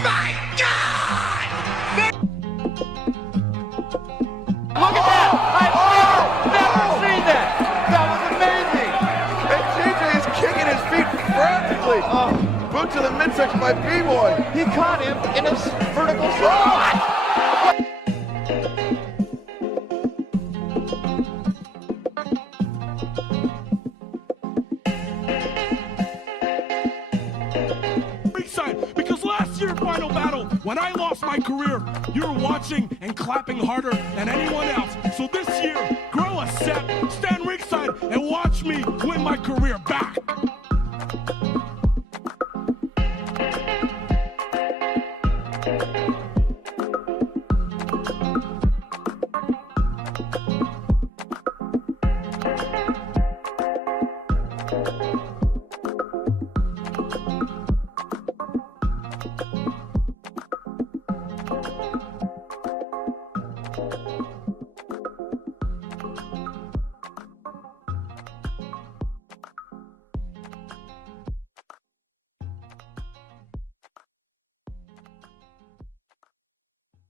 my God! Look at that! I've never seen that! That was amazing! And JJ is kicking his feet frantically. Boot to the midsection by B-Boy. He caught him in his vertical slide. Because last year, Final Battle, when I lost my career, you were watching and clapping harder than anyone else. So this year, grow a step, stand ringside, and watch me win my career back.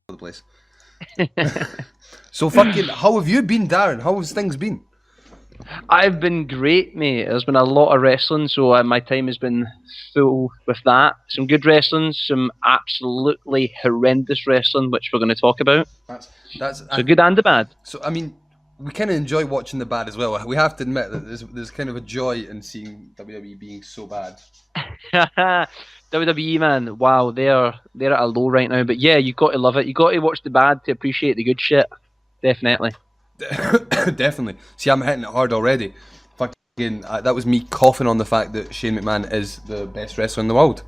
The place. So fucking, how have you been, Darren? How has things been? I've been great, mate. There's been a lot of wrestling, so my time has been full with that. Some good wrestling, some absolutely horrendous wrestling, which we're going to talk about. That's So good and the bad. So I mean, we kind of enjoy watching the bad as well. We have to admit that there's kind of a joy in seeing WWE being so bad. WWE, man, wow, they're at a low right now. But yeah, you got to love it. You got to watch the bad to appreciate the good shit. Definitely. Definitely. See, I'm hitting it hard already. Fucking, that was me coughing on the fact that Shane McMahon is the best wrestler in the world.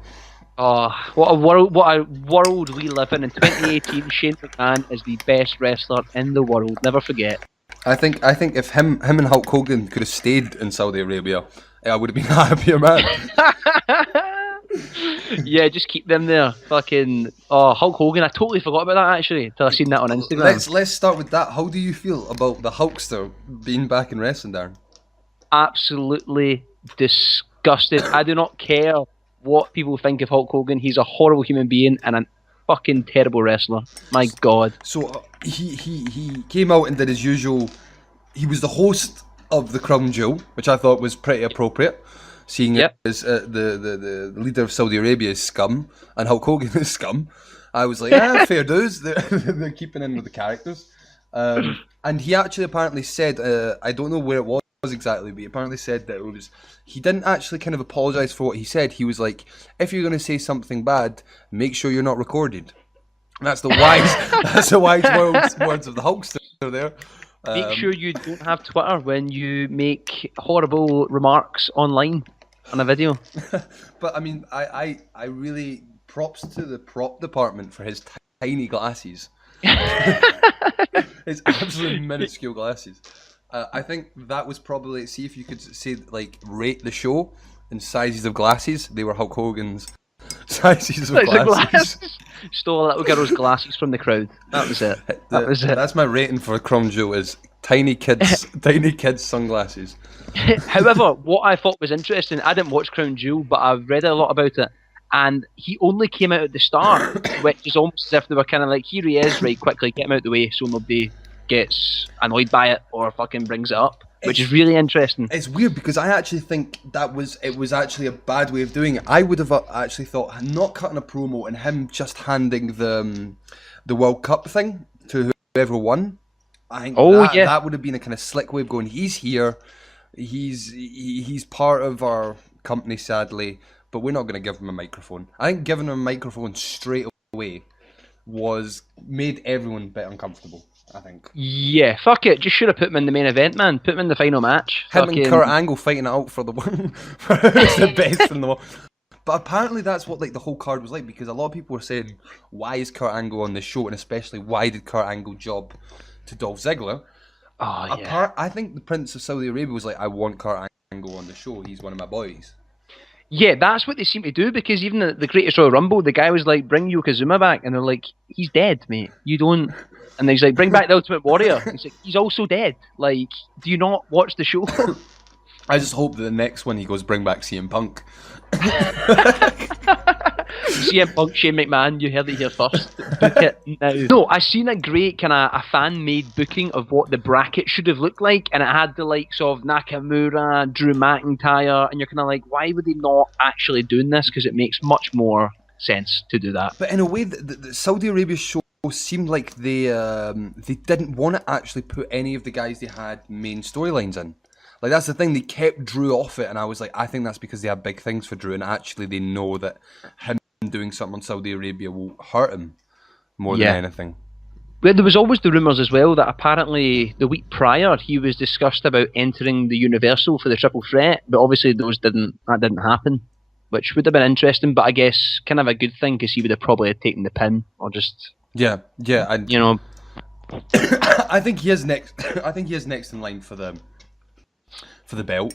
Oh, what a world! What a world we live in 2018. Shane McMahon is the best wrestler in the world. Never forget. I think if him and Hulk Hogan could have stayed in Saudi Arabia, I would have been a happier man. Yeah, just keep them there. Fucking Hulk Hogan. I totally forgot about that actually till I seen that on Instagram. Let's start with that. How do you feel about the Hulkster being back in wrestling, Darren? Absolutely disgusted. I do not care what people think of Hulk Hogan. He's a horrible human being and a fucking terrible wrestler. My God. So he came out and did his usual. He was the host of the Crown Jewel, which I thought was pretty appropriate. Seeing it as the leader of Saudi Arabia is scum and Hulk Hogan is scum, I was like, fair dues. They're keeping in with the characters. And he actually apparently said, I don't know where it was exactly, but he apparently said that he didn't actually kind of apologise for what he said. He was like, if you're going to say something bad, make sure you're not recorded. And that's the wise words of the Hulkster there. Make sure you don't have Twitter when you make horrible remarks online on a video. But I mean, I really props to the prop department for his tiny glasses. His absolutely minuscule glasses. I think that was probably, see if you could say, like, rate the show in sizes of glasses. They were Hulk Hogan's sizes of glasses. Stole a little girl's glasses from the crowd. That was it. That's my rating for Crown Jewel is tiny kids sunglasses. However, what I thought was interesting, I didn't watch Crown Jewel, but I've read a lot about it. And he only came out at the start, which is almost as if they were kind of like, here he is, right, quickly, get him out of the way so nobody gets annoyed by it or fucking brings it up, which is really interesting. It's weird because I actually think it was actually a bad way of doing it. I would have actually thought not cutting a promo and him just handing the World Cup thing to whoever won. I think that would have been a kind of slick way of going, he's here, he's part of our company, sadly, but we're not going to give him a microphone. I think giving him a microphone straight away made everyone a bit uncomfortable, I think. Yeah, fuck it. Just should have put him in the main event, man. Put him in the final match. Him and Kurt Angle fighting it out for the one. It's the best in the world. But apparently that's what like the whole card was like, because a lot of people were saying, why is Kurt Angle on this show? And especially, why did Kurt Angle job to Dolph Ziggler? Oh, yeah. I think the Prince of Saudi Arabia was like, I want Kurt Angle on the show. He's one of my boys. Yeah, that's what they seem to do, because even the Greatest Royal Rumble, the guy was like, bring Yokozuna back, and they're like, he's dead, mate. You don't... And then he's like, bring back the Ultimate Warrior. He's like, he's also dead. Like, do you not watch the show? I just hope that the next one he goes, bring back CM Punk. CM Punk, Shane McMahon, you heard it here first. Book it now. No, I seen a great kind of a fan-made booking of what the bracket should have looked like, and it had the likes of Nakamura, Drew McIntyre, and you're kind of like, why would they not actually doing this? Because it makes much more sense to do that. But in a way, the Saudi Arabia show seemed like they didn't want to actually put any of the guys they had main storylines in. Like, that's the thing, they kept Drew off it, and I was like, I think that's because they have big things for Drew, and actually they know that him doing something on Saudi Arabia will hurt him more than anything. Well, there was always the rumours as well that apparently the week prior he was discussed about entering the Universal for the Triple Threat, but obviously that didn't happen, which would have been interesting, but I guess kind of a good thing because he would have probably taken the pin or just... Yeah, and you know... I think he is next. I think he is next in line for the belt,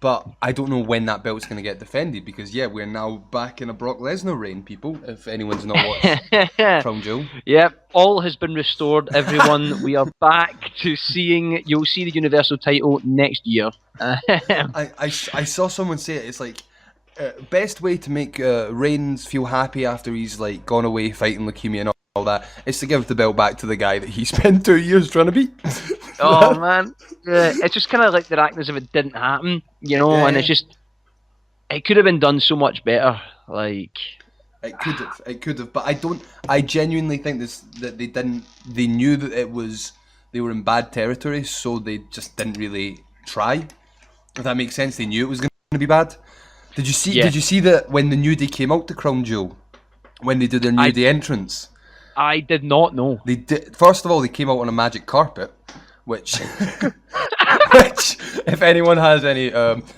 but I don't know when that belt's going to get defended because we're now back in a Brock Lesnar reign, people. If anyone's not watched Crown Jewel, yep, all has been restored. Everyone, we are back to seeing. You'll see the Universal title next year. I saw someone say it. It's like best way to make Reigns feel happy after he's like gone away fighting leukemia and all that is to give the belt back to the guy that he spent 2 years trying to beat. Oh man, it's just kind of like they're acting as if it didn't happen, you know, and it's just it could have been done so much better. Like it could have, but I genuinely think that they knew that they were in bad territory, so they just didn't really try. If that makes sense, they knew it was going to be bad. Did you see that when the New Day came out to Crown Jewel, when they did their New Day entrance? I did not know. They did. First of all, they came out on a magic carpet, which if anyone has any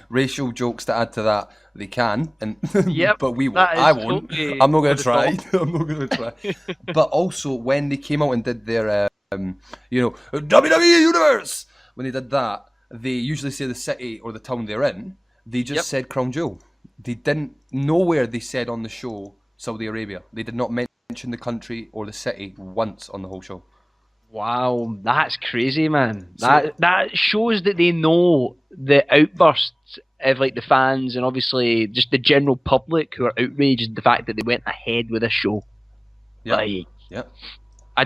racial jokes to add to that, they can. And but we won't. I won't. Totally I'm not going to try. I'm not going to try. But also, when they came out and did their, WWE Universe, when they did that, they usually say the city or the town they're in. They just said Crown Jewel. They didn't. Nowhere they said on the show Saudi Arabia. They did not mention the country or the city once on the whole show. Wow, that's crazy, man. That shows that they know the outbursts of like the fans and obviously just the general public who are outraged at the fact that they went ahead with this show. I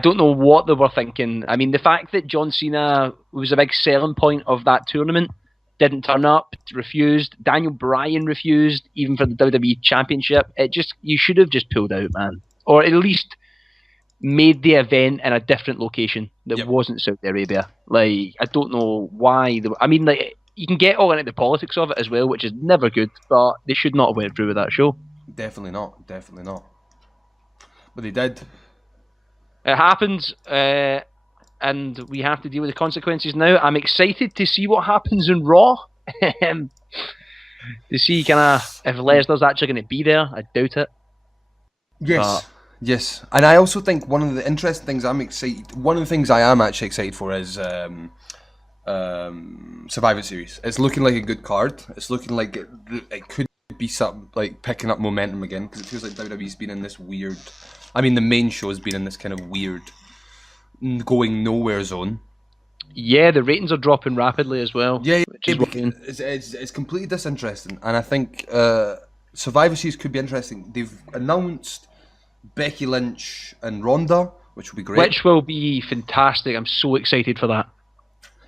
don't know what they were thinking. I mean, the fact that John Cena was a big selling point of that tournament, didn't turn up, refused. Daniel Bryan refused, even for the WWE Championship. You should have just pulled out, man. Or at least made the event in a different location that wasn't Saudi Arabia. Like, I don't know why. You can get all into the politics of it as well, which is never good, but they should not have went through with that show. Definitely not. But they did. It happens, and we have to deal with the consequences now. I'm excited to see what happens in Raw. To see kind of if Lesnar's actually going to be there. I doubt it. Yes, and I also think one of the interesting things one of the things I am actually excited for is Survivor Series. It's looking like a good card. It's looking like it could be something like picking up momentum again because it feels like WWE's been in this weird. I mean, the main show has been in this kind of weird, going nowhere zone. Yeah, the ratings are dropping rapidly as well. Yeah, it's completely disinteresting, and I think Survivor Series could be interesting. They've announced Becky Lynch and Ronda, which will be great. Which will be fantastic. I'm so excited for that.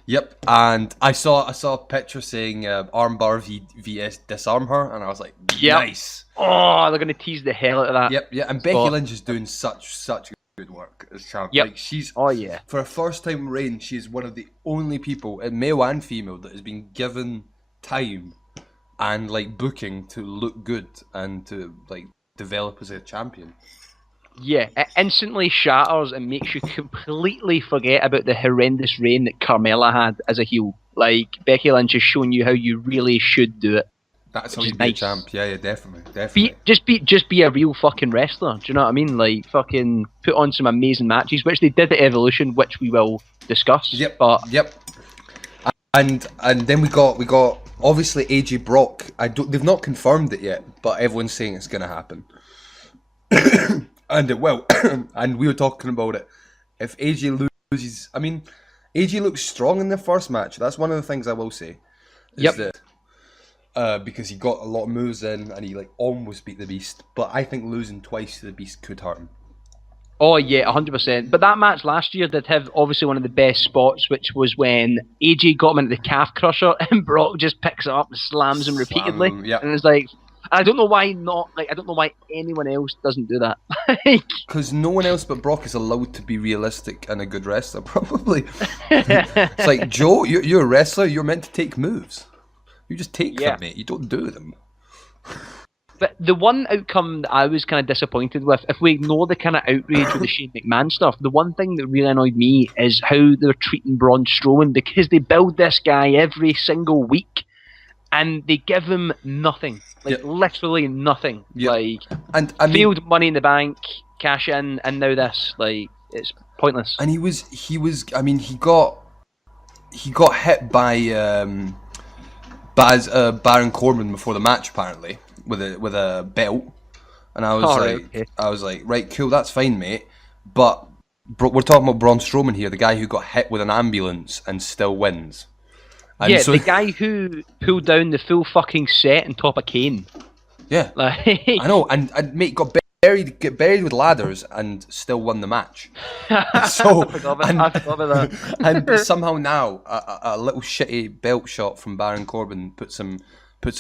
Yep, and I saw a picture saying armbar vs disarm her, and I was like, nice. Oh, they're going to tease the hell out of that. Yep, and Becky Lynch is doing such good work as champ. Yep. Like, she's for a first time reign, she's one of the only people, male and female, that has been given time and like booking to look good and to like develop as a champion. Yeah, it instantly shatters and makes you completely forget about the horrendous reign that Carmella had as a heel. Like, Becky Lynch is showing you how you really should do it. That's how you be a champ. Yeah, definitely. Just be a real fucking wrestler. Do you know what I mean? Like, fucking put on some amazing matches, which they did at Evolution, which we will discuss. Yep. And then we got obviously AJ Brock. They've not confirmed it yet, but everyone's saying it's gonna happen. And it will. And we were talking about it. If AJ loses, I mean, AJ looks strong in the first match. That's one of the things I will say. because he got a lot of moves in and he like almost beat the Beast. But I think losing twice to the Beast could hurt him. Oh yeah, 100%. But that match last year did have obviously one of the best spots, which was when AJ got him into the calf crusher and Brock just picks it up and slams him repeatedly. Yep. And it's like, I don't know why not. Like, I don't know why anyone else doesn't do that. Because no one else but Brock is allowed to be realistic and a good wrestler, probably. It's like, Joe, you're a wrestler. You're meant to take moves. You just take them, mate. You don't do them. But the one outcome that I was kind of disappointed with, if we ignore the kind of outrage with the Shane McMahon stuff, the one thing that really annoyed me is how they're treating Braun Strowman, because they build this guy every single week and they give him nothing. Like, literally nothing. Like, and field Money in the Bank, cash in, and now this. Like, it's pointless. And he was. I mean, he got hit by Baron Corbin before the match, apparently, with a belt, and I was like, right, cool, that's fine, mate. But we're talking about Braun Strowman here, the guy who got hit with an ambulance and still wins. And yeah, the guy who pulled down the full fucking set on top of Kane. Yeah, like, I know, and mate got buried with ladders and still won the match. So I forgot about that. And somehow now a little shitty belt shot from Baron Corbin puts him. But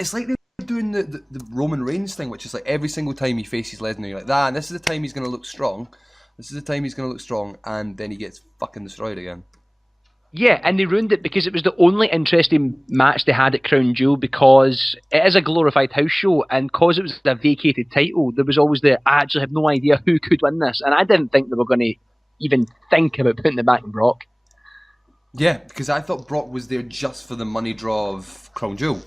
it's like they're doing the Roman Reigns thing, which is like every single time he faces Lesnar, you're like, and this is the time he's going to look strong. This is the time he's going to look strong, and then he gets fucking destroyed again. Yeah, and they ruined it because it was the only interesting match they had at Crown Jewel, because it is a glorified house show, and because it was a vacated title, there was always I actually have no idea who could win this, and I didn't think they were going to even think about putting it back in Brock. Yeah, because I thought Brock was there just for the money draw of Crown Jewel.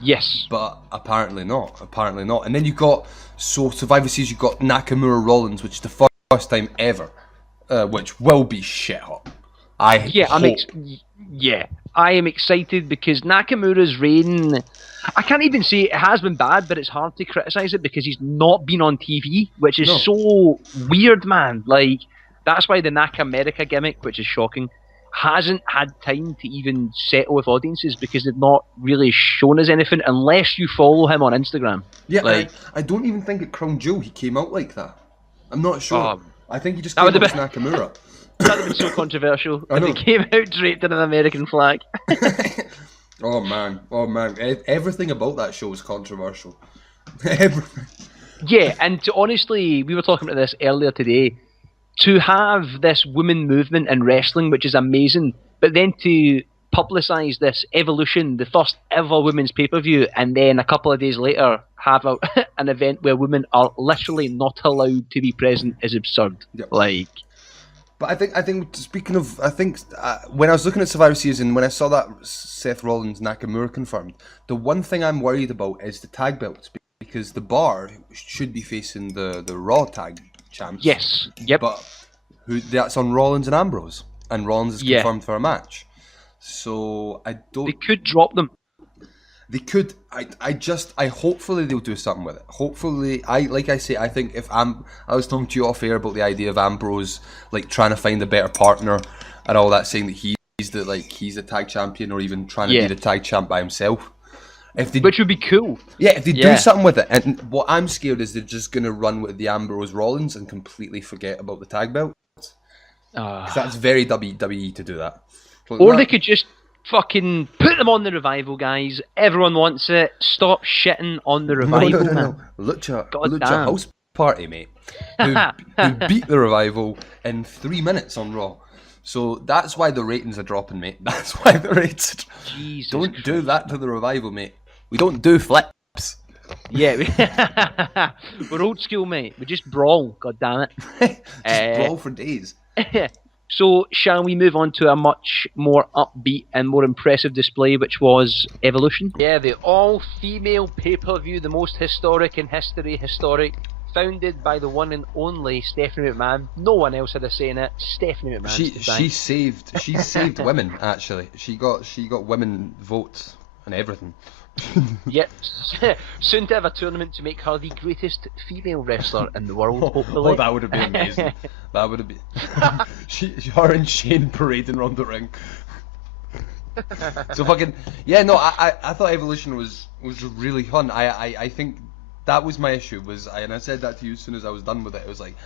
Yes. But apparently not. And then you got, Survivor Series, you got Nakamura Rollins, which is the first time ever, which will be shit hot. I am excited because Nakamura's reign, I can't even say it has been bad, but it's hard to criticise it because he's not been on TV, which is so weird, man. Like, that's why the Nakamerica gimmick, which is shocking, hasn't had time to even settle with audiences, because they've not really shown us anything unless you follow him on Instagram. Yeah, like, I don't even think at Crown Jewel he came out like that. I'm not sure. I think he just came out as Nakamura. That would have been so controversial if he came out draped in an American flag. Oh man. Everything about that show is controversial. Everything. Yeah, and honestly, we were talking about this earlier today, to have this women movement in wrestling, which is amazing, but then to publicise this Evolution, the first ever women's pay-per-view, and then a couple of days later have an event where women are literally not allowed to be present is absurd. Yep. Like... But I think speaking of, when I was looking at Survivor Series and when I saw that Seth Rollins Nakamura confirmed, the one thing I'm worried about is the tag belts, because the Bar should be facing the Raw tag champs. Yes. Yep. But that's on Rollins and Ambrose, and Rollins is confirmed for a match. So I don't. They could drop them. They could. I hopefully they'll do something with it. Hopefully, I think if I was talking to you off air about the idea of Ambrose like trying to find a better partner and all that, saying that he's the tag champion, or even trying to be the tag champ by himself. Which would be cool. Yeah, if they do something with it. And what I'm scared is they're just gonna run with the Ambrose Rollins and completely forget about the tag belt. Because that's very WWE to do that. Or they could just fucking put them on the Revival, guys. Everyone wants it. Stop shitting on the Revival. No. Lucha House Party, mate. Who beat the Revival in 3 minutes on Raw. So that's why the ratings are dropping, mate. That's why the ratings. Jesus don't Christ. do that to the Revival, mate. We don't do flips. Yeah, we're old school, mate. We just brawl. God damn it. Brawl for days. So, shall we move on to a much more upbeat and more impressive display, which was Evolution? Yeah, the all-female pay-per-view, the most historic in history, founded by the one and only Stephanie McMahon. No one else had a say in it. Stephanie McMahon. She saved women, actually. She got women votes and everything. Yep. Soon to have a tournament to make her the greatest female wrestler in the world, hopefully. Oh, that would have been amazing. That would have been... her and Shane parading around the ring. So fucking yeah, no, I thought Evolution was really fun. I think that was my issue and I said that to you as soon as I was done with it. It was like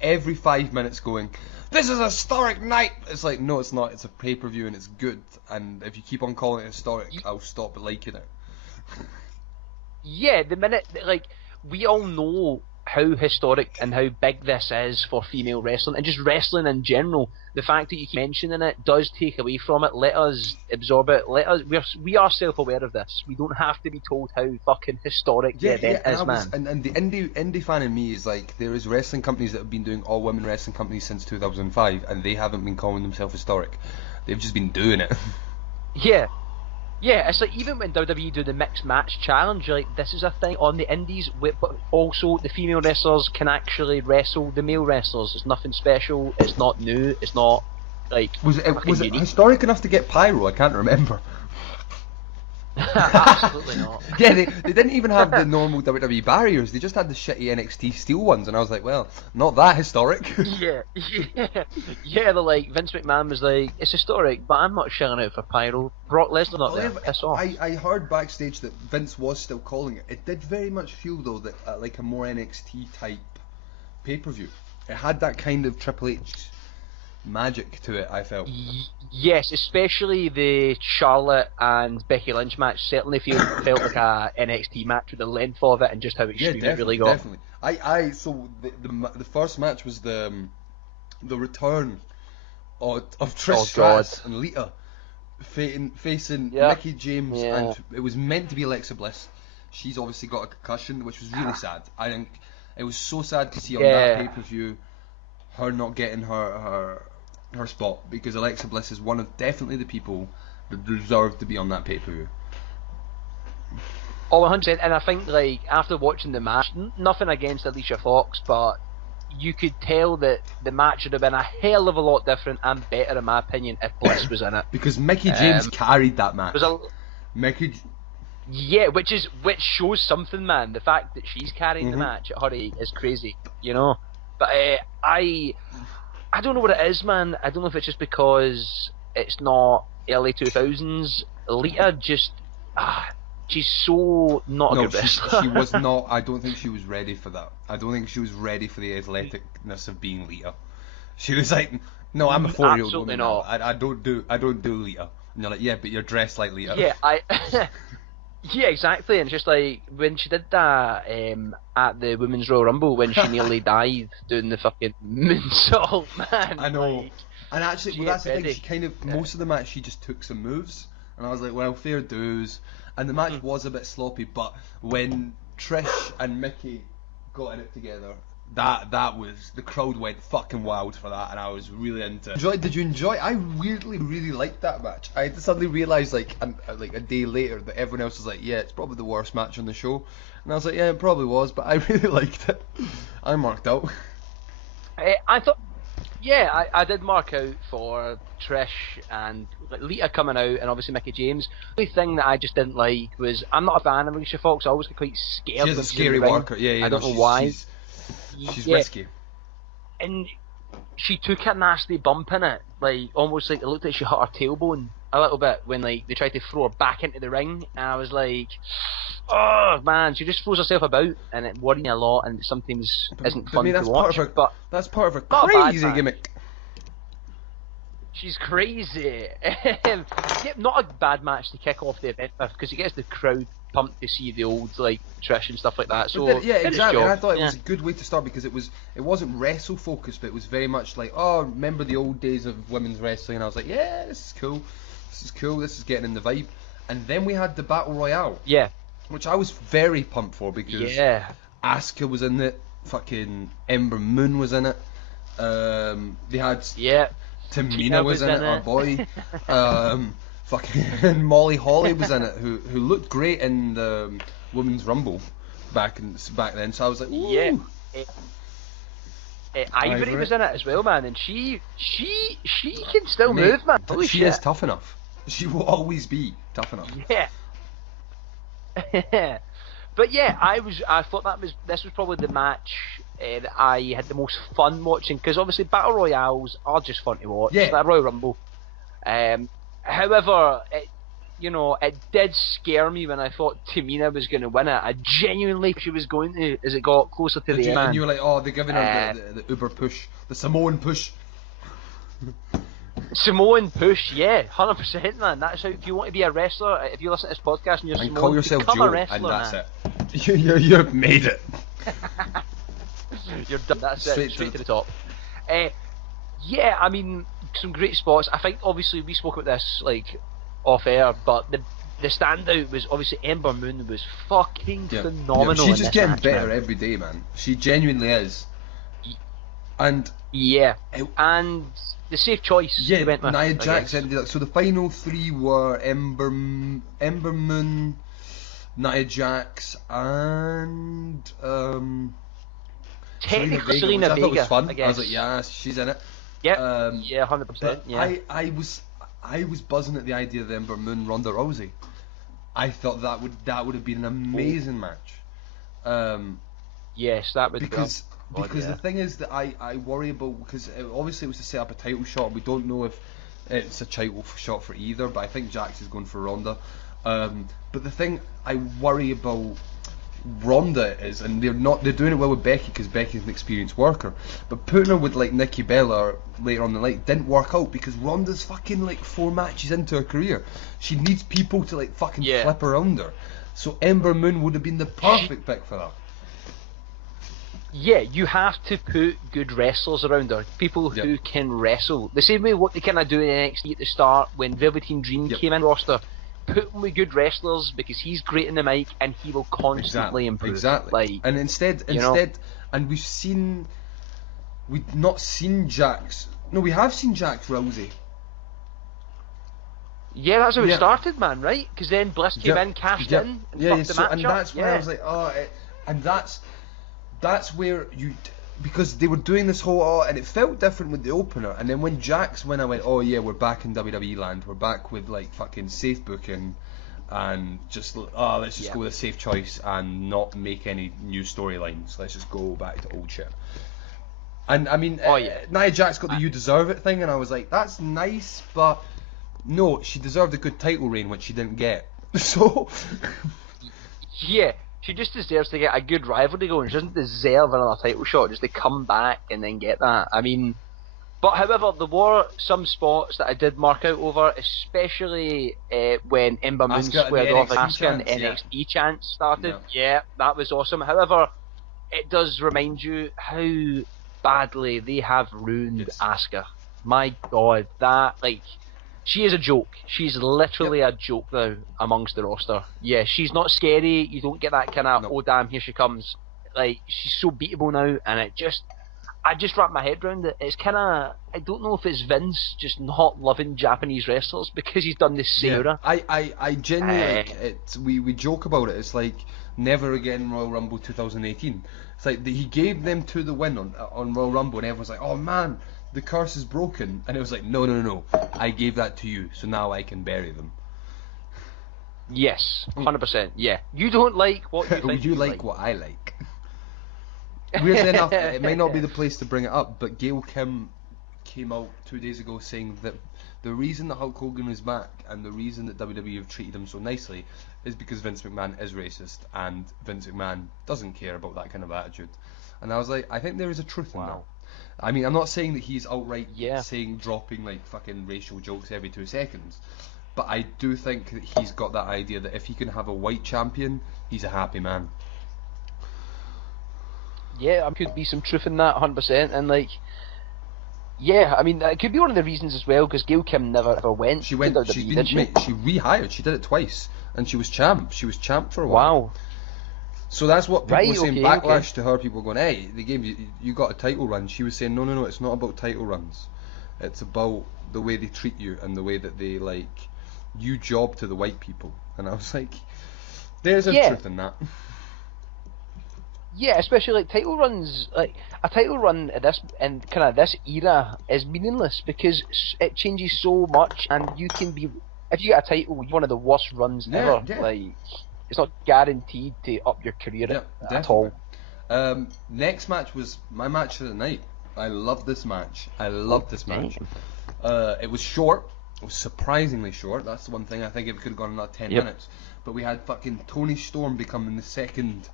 every 5 minutes going, this is a historic night. It's like, no, it's not. It's a pay-per-view and it's good. And if you keep on calling it historic, I'll stop liking it. Yeah, the minute we all know how historic and how big this is for female wrestling and just wrestling in general. The fact that you keep mentioning it does take away from it. Let us absorb it. We are self-aware of this. We don't have to be told how fucking historic the event is, man. And the indie fan in me is like, there is wrestling companies that have been doing all women wrestling companies since 2005, and they haven't been calling themselves historic. They've just been doing it. Yeah. Yeah, it's like even when WWE do the mixed match challenge, like this is a thing on the indies, but also the female wrestlers can actually wrestle the male wrestlers. It's nothing special. It's not new. It's not like was it historic enough to get pyro? I can't remember. Absolutely not. Yeah, they didn't even have the normal WWE barriers. They just had the shitty NXT steel ones, and I was like, well, not that historic. Yeah. They're like, Vince McMahon was like, it's historic, but I'm not shelling out for pyro. Brock Lesnar not there. Piss off. I heard backstage that Vince was still calling it. It did very much feel though that like a more NXT type pay-per-view. It had that kind of Triple H magic to it, I felt. Yes, especially the Charlotte and Becky Lynch match certainly felt like a NXT match with the length of it and just how extreme it really got. Definitely. So the first match was the return of Trish Stratus and Lita facing Mickie James, and it was meant to be Alexa Bliss. She's obviously got a concussion, which was really sad. I think it was so sad to see on that pay-per-view her not getting her spot, because Alexa Bliss is one of definitely the people that deserve to be on that pay-per-view. Oh, 100%. And I think like after watching the match, nothing against Alicia Fox, but you could tell that the match would have been a hell of a lot different and better in my opinion if Bliss was in it. Because Mickie James carried that match. Yeah, which shows something, man. The fact that she's carrying the match at her age is crazy, you know. But I don't know what it is, man. I don't know if it's just because it's not early 2000s. Lita just, she's so not a good wrestler. She was not. I don't think she was ready for that. I don't think she was ready for the athleticness of being Lita. She was like, no, I'm a 4-year-old woman now. I don't do Lita. And you're like, yeah, but you're dressed like Lita. Yeah, yeah, exactly. And just like when she did that at the Women's Royal Rumble, when she nearly died doing the fucking moonsault, man. I know. Like, and actually, well, that's the thing. She kind of most of the match she just took some moves, and I was like, well, fair dues. And the match was a bit sloppy, but when Trish and Mickie got in it together, that was, the crowd went fucking wild for that, and I was really into it. Did you enjoy? I weirdly really liked that match. I suddenly realised like a day later that everyone else was like, yeah, it's probably the worst match on the show, and I was like, yeah, it probably was, but I really liked it. I marked out. I thought, yeah, I did mark out for Trish and like, Lita coming out, and obviously Mickie James. The only thing that I just didn't like was, I'm not a fan of Alicia Fox. I always get quite scared. She's a scary worker. Yeah. I don't know why. She's risky. And she took a nasty bump in it, like almost like it looked like she hit her tailbone a little bit when like they tried to throw her back into the ring, and I was like, oh man, she just throws herself about, and it worried me a lot, and it sometimes isn't fun to watch. But that's part of her crazy gimmick. She's crazy. Not a bad match to kick off the event with, because it gets the crowd pumped to see the old like Trish and stuff like that. So yeah, exactly. And I thought it was a good way to start, because it wasn't wrestle focused, but it was very much like, oh, remember the old days of women's wrestling? And I was like, yeah, this is cool. This is getting in the vibe. And then we had the Battle Royale. Yeah. Which I was very pumped for, because Asuka was in it, fucking Ember Moon was in it. They had Tamina was in it, our boy. Fucking Molly Holly was in it, who looked great in the Women's Rumble back then. So I was like, ooh. Yeah. Ivory was in it as well, man, and she can still move, man. Holy she shit. is tough enough. She will always be tough enough. Yeah. But yeah, I thought this was probably the match that I had the most fun watching, because obviously battle royales are just fun to watch. Yeah. That Royal Rumble, However, it did scare me when I thought Tamina was going to win it. I genuinely thought she was going to, as it got closer to the end. And you were like, oh, they're giving her the Uber push, the Samoan push. Samoan push, yeah, 100%, man. That's how, if you want to be a wrestler, if you listen to this podcast and you're and Samoan, call yourself become Joe, a wrestler, and that's man. it. You've made it. You're done. That's it. Straight to the top. Yeah, I mean, some great spots. I think obviously we spoke about this like off air, but the standout was obviously Ember Moon was fucking phenomenal. She's just getting match, better man. every day, man. She genuinely is. And and the safe choice. Yeah, went with, Nia Jax ended up. So the final three were Ember Moon, Nia Jax, and technically Selena Vega. Which I thought was fun. I guess. I was like, yeah, she's in it. Yeah, 100%. Yeah, I was buzzing at the idea of the Ember Moon Ronda Rousey. I thought that would have been an amazing match. Yes, that would because the thing is that I worry about, because obviously it was to set up a title shot. We don't know if it's a title shot for either, but I think Jax is going for Ronda. But the thing I worry about Ronda is, and they're doing it well with Becky because Becky's an experienced worker, but putting her with like Nikki Bella later on in the night didn't work out because Ronda's fucking like 4 matches into her career. She needs people to like fucking flip around her. So Ember Moon would have been the perfect pick for that. Yeah, you have to put good wrestlers around her, people who can wrestle. The same way what they kind of do in NXT at the start when Velveteen Dream came in roster. Put him with good wrestlers because he's great in the mic and he will constantly improve. Exactly. Like, and instead, and we've not seen Jax. No, we have seen Jax Rousey. Yeah, that's how it started, man. Right? Because then Bliss came in, cashed in, and fucked the match and that's where I was like, and that's where you. Because they were doing this whole, and it felt different with the opener, and then when Jax went, I went, oh yeah, we're back in WWE land, we're back with like fucking safe booking, and just let's just go with a safe choice and not make any new storylines. Let's just go back to old shit. And I mean, Nia Jax got the "you deserve it" thing, and I was like, that's nice, but no, she deserved a good title reign, which she didn't get. So yeah. She just deserves to get a good rivalry going. She doesn't deserve another title shot just to come back and then get that. I mean, but however, there were some spots that I did mark out over, especially when Ember Moon squared off with Asuka and the NXT chance started. Yeah, that was awesome. However, it does remind you how badly they have ruined Asuka. My God, that, like, she is a joke. She's literally a joke now amongst the roster. Yeah, she's not scary. You don't get that kind of, oh damn, here she comes. Like, she's so beatable now, and I just wrap my head around it. It's kind of, I don't know if it's Vince just not loving Japanese wrestlers because he's done this Saura. I genuinely, we joke about it. It's like Never Again Royal Rumble 2018. It's like he gave them to the win on Royal Rumble, and everyone's like, oh man, the curse is broken, and it was like, no, I gave that to you, so now I can bury them. Yes, 100%. Yeah, you don't like what you think you like what I like. Weirdly enough, it might not be the place to bring it up, but Gail Kim came out 2 days ago saying that the reason that Hulk Hogan is back and the reason that WWE have treated him so nicely is because Vince McMahon is racist, and Vince McMahon doesn't care about that kind of attitude. And I was like, I think there is a truth in that. I mean, I'm not saying that he's outright dropping like fucking racial jokes every 2 seconds, but I do think that he's got that idea that if he can have a white champion, he's a happy man. Yeah, there could be some truth in that, 100%, and like, yeah, I mean, it could be one of the reasons as well, because Gail Kim never ever went. She went. She rehired. She did it twice, and she was champ. She was champ for a while. Wow. So that's what people were saying. Backlash to her. People going, hey, they gave you got a title run. She was saying, no, it's not about title runs. It's about the way they treat you and the way that they like you job to the white people. And I was like, there's a truth in that. Yeah, especially like title runs. Like a title run at this era is meaningless because it changes so much, and you can be, if you get a title, you're one of the worst runs ever. Yeah. Like, it's not guaranteed to up your career at all. Next match was my match of the night. I loved this match. It was short. was surprisingly short. That's the one thing. I think it could have gone another 10 minutes. But we had fucking Toni Storm becoming the second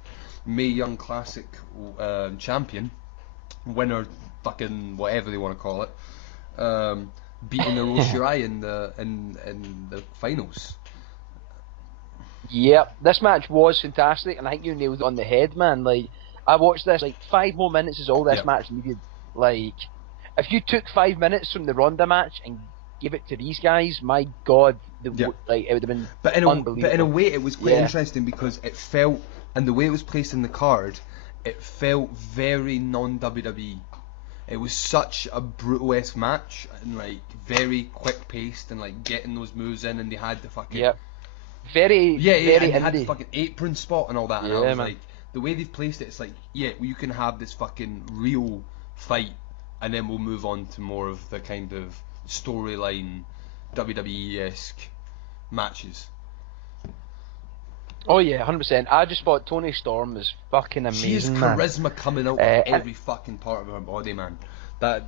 Mae Young Classic champion, winner, fucking whatever they want to call it, beating Io Shirai in the finals. Yep, this match was fantastic, and I think you nailed it on the head, man. Like, I watched this, like, 5 more minutes is all this match needed. Like, if you took 5 minutes from the Ronda match and gave it to these guys, my God, like, it would have been unbelievable. But in a way, it was quite interesting because it felt, and the way it was placed in the card, it felt very non-WWE. It was such a brutal-esque match, and like very quick-paced, and like getting those moves in, and they had the fucking very and they had the fucking apron spot and all that. And I was like, the way they've placed it, it's like, you can have this fucking real fight, and then we'll move on to more of the kind of storyline WWE-esque matches. Oh yeah, 100%. I just thought Toni Storm was fucking amazing. She has charisma coming out of every fucking part of her body, man. That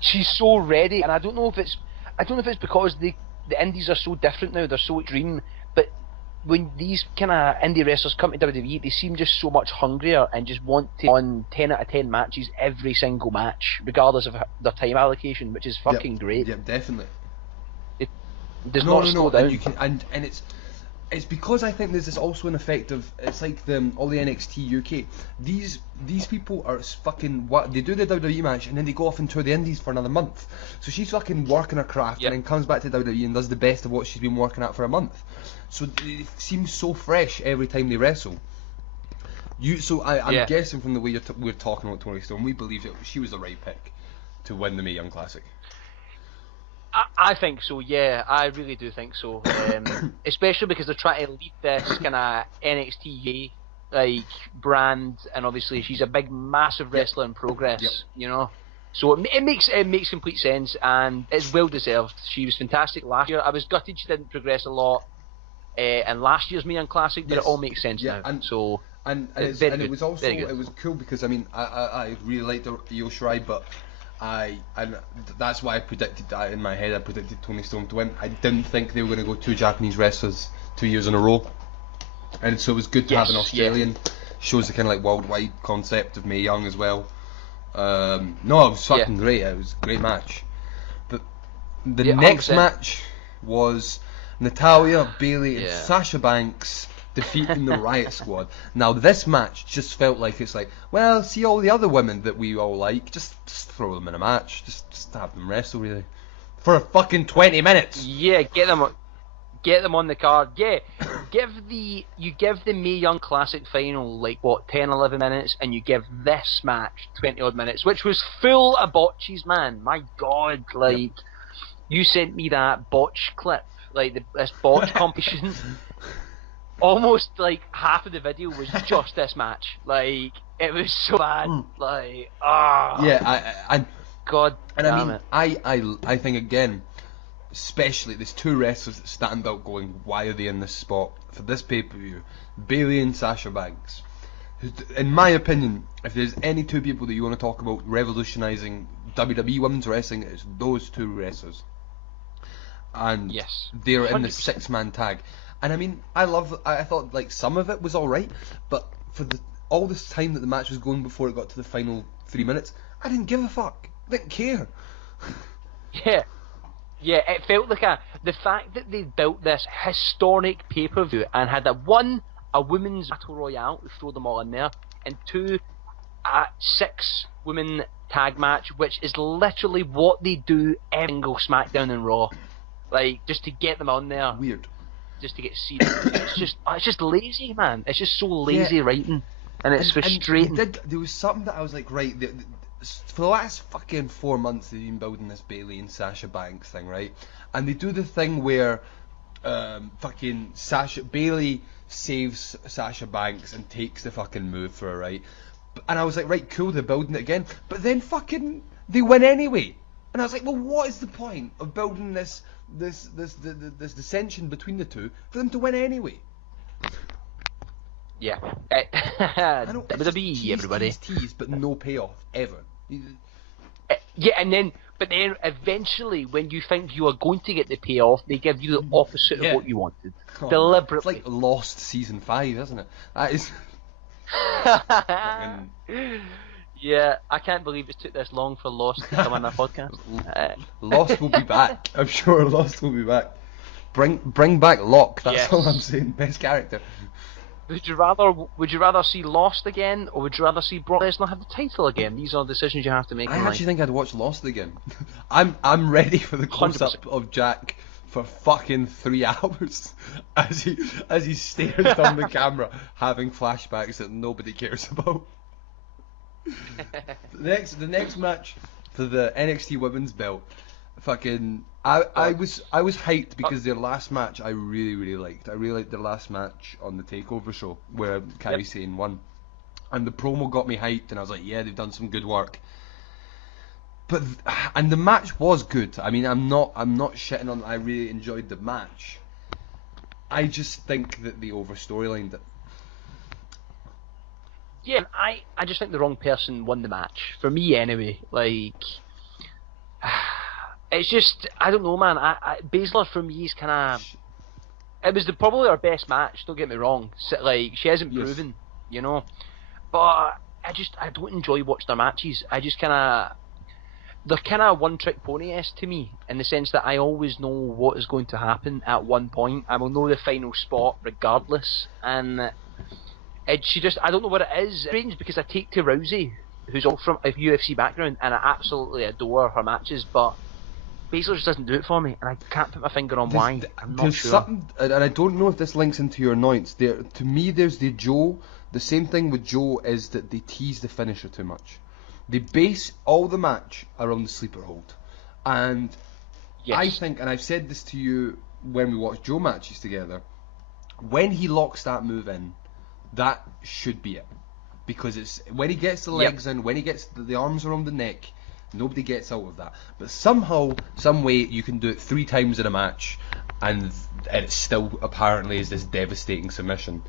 she's so ready, and I don't know if it's because the indies are so different now. They're so extreme, but when these kind of indie wrestlers come to WWE, they seem just so much hungrier and just want to on 10 out of 10 matches every single match, regardless of their time allocation, which is fucking great. Yeah, definitely. It does not slow down. And you can, and it's because I think there's also an effect of, it's like all the NXT UK. These people are fucking they do the WWE match and then they go off and tour the indies for another month. So she's fucking working her craft and then comes back to WWE and does the best of what she's been working at for a month. So it seems so fresh every time they wrestle. I'm guessing from the way we're talking about Toni Storm, we believe that she was the right pick to win the Mae Young Classic. I think so, yeah. I really do think so. Especially because they're trying to lead this kind of NXT like brand, and obviously she's a big, massive wrestler in progress, you know. So it makes complete sense, and it's well deserved. She was fantastic last year. I was gutted she didn't progress a lot in last year's Mae Young Classic, but it all makes sense now. And it was also cool because I mean I really liked Io Shirai, but and that's why I predicted that in my head. I predicted Toni Storm to win. I didn't think they were going to go 2 Japanese wrestlers 2 years in a row, and so it was good to have an Australian. Shows the kind of like worldwide concept of Mae Young as well. No, it was fucking great. It was a great match. But the next 100%. match was Natalya, Bayley, and Sasha Banks defeating the Riot Squad. Now this match just felt like it's like, well, see all the other women that we all like, just throw them in a match, just have them wrestle really for a fucking 20 minutes. Yeah, get them on the card. Yeah, give the Mae Young Classic final like what 10-11 minutes, and you give this match 20 odd minutes, which was full of botches, man. My God, like you sent me that botch clip, like this botch competition. Almost like half of the video was just this match. Like it was so bad. Like God damn it. I think again, especially there's 2 wrestlers that stand out going, why are they in this spot for this pay-per-view? Bayley and Sasha Banks. In my opinion, if there's any 2 people that you want to talk about revolutionising WWE women's wrestling, it's those 2 wrestlers. And they're in the 6-man tag. And I mean, I thought like some of it was alright, but for all this time that the match was going before it got to the final 3 minutes, I didn't give a fuck. I didn't care. Yeah, it felt like the fact that they built this historic pay-per-view and had a women's battle royale to throw them all in there, and 2 a 6-woman tag match, which is literally what they do every single SmackDown and Raw, like just to get them on there. Weird. Just to get seated. It's just lazy, man. It's just so lazy writing, and it's frustrating. There was something that I was like, right, for the last fucking 4 months they've been building this Bayley and Sasha Banks thing, right? And they do the thing where fucking Bayley saves Sasha Banks and takes the fucking move for her, right? And I was like, right, cool, they're building it again. But then fucking they win anyway. And I was like, well, what is the point of building this dissension between the 2 for them to win anyway? Yeah. I know, WWE, everybody. Tease, but no payoff ever. Yeah, but then eventually, when you think you are going to get the payoff, they give you the opposite of what you wanted. Deliberately. It's like Lost season 5, isn't it? That is. Yeah, I can't believe it took this long for Lost to come on our podcast. Lost will be back. I'm sure Lost will be back. Bring back Locke. That's all I'm saying. Best character. Would you rather see Lost again, or would you rather see Brock Lesnar have the title again? These are decisions you have to make. I actually think I'd watch Lost again. I'm ready for the close-up of Jack for fucking 3 hours as he stares down the camera, having flashbacks that nobody cares about. The next match for the NXT Women's Belt, fucking. I was hyped because their last match I really liked. I really liked their last match on the Takeover show where Kairi Sane won, and the promo got me hyped, and I was like, yeah, they've done some good work. But and the match was good. I mean, I'm not shitting on. I really enjoyed the match. I just think that they over storylined it. Yeah, I just think the wrong person won the match for me anyway. Like. It's just, I don't know, man. Baszler for me is kind of. It was probably her best match. Don't get me wrong. So, like, she hasn't proven, you know. But I don't enjoy watching their matches. I just kind of. They're kind of one-trick pony-esque to me, in the sense that I always know what is going to happen at one point. I will know the final spot regardless, and she just. I don't know what it is. It's strange because I take to Rousey, who's all from a UFC background, and I absolutely adore her matches, but. Baszler just doesn't do it for me, and I can't put my finger on why. I'm not sure. Something, and I don't know if this links into your annoyance. To me, there's the Joe. The same thing with Joe is that they tease the finisher too much. They base all the match around the sleeper hold, and I think, and I've said this to you when we watched Joe matches together, when he locks that move in, that should be it, because it's when he gets the legs in, when he gets the arms around the neck. Nobody gets out of that. But somehow, some way, you can do it 3 times in a match, and it still apparently is this devastating submission.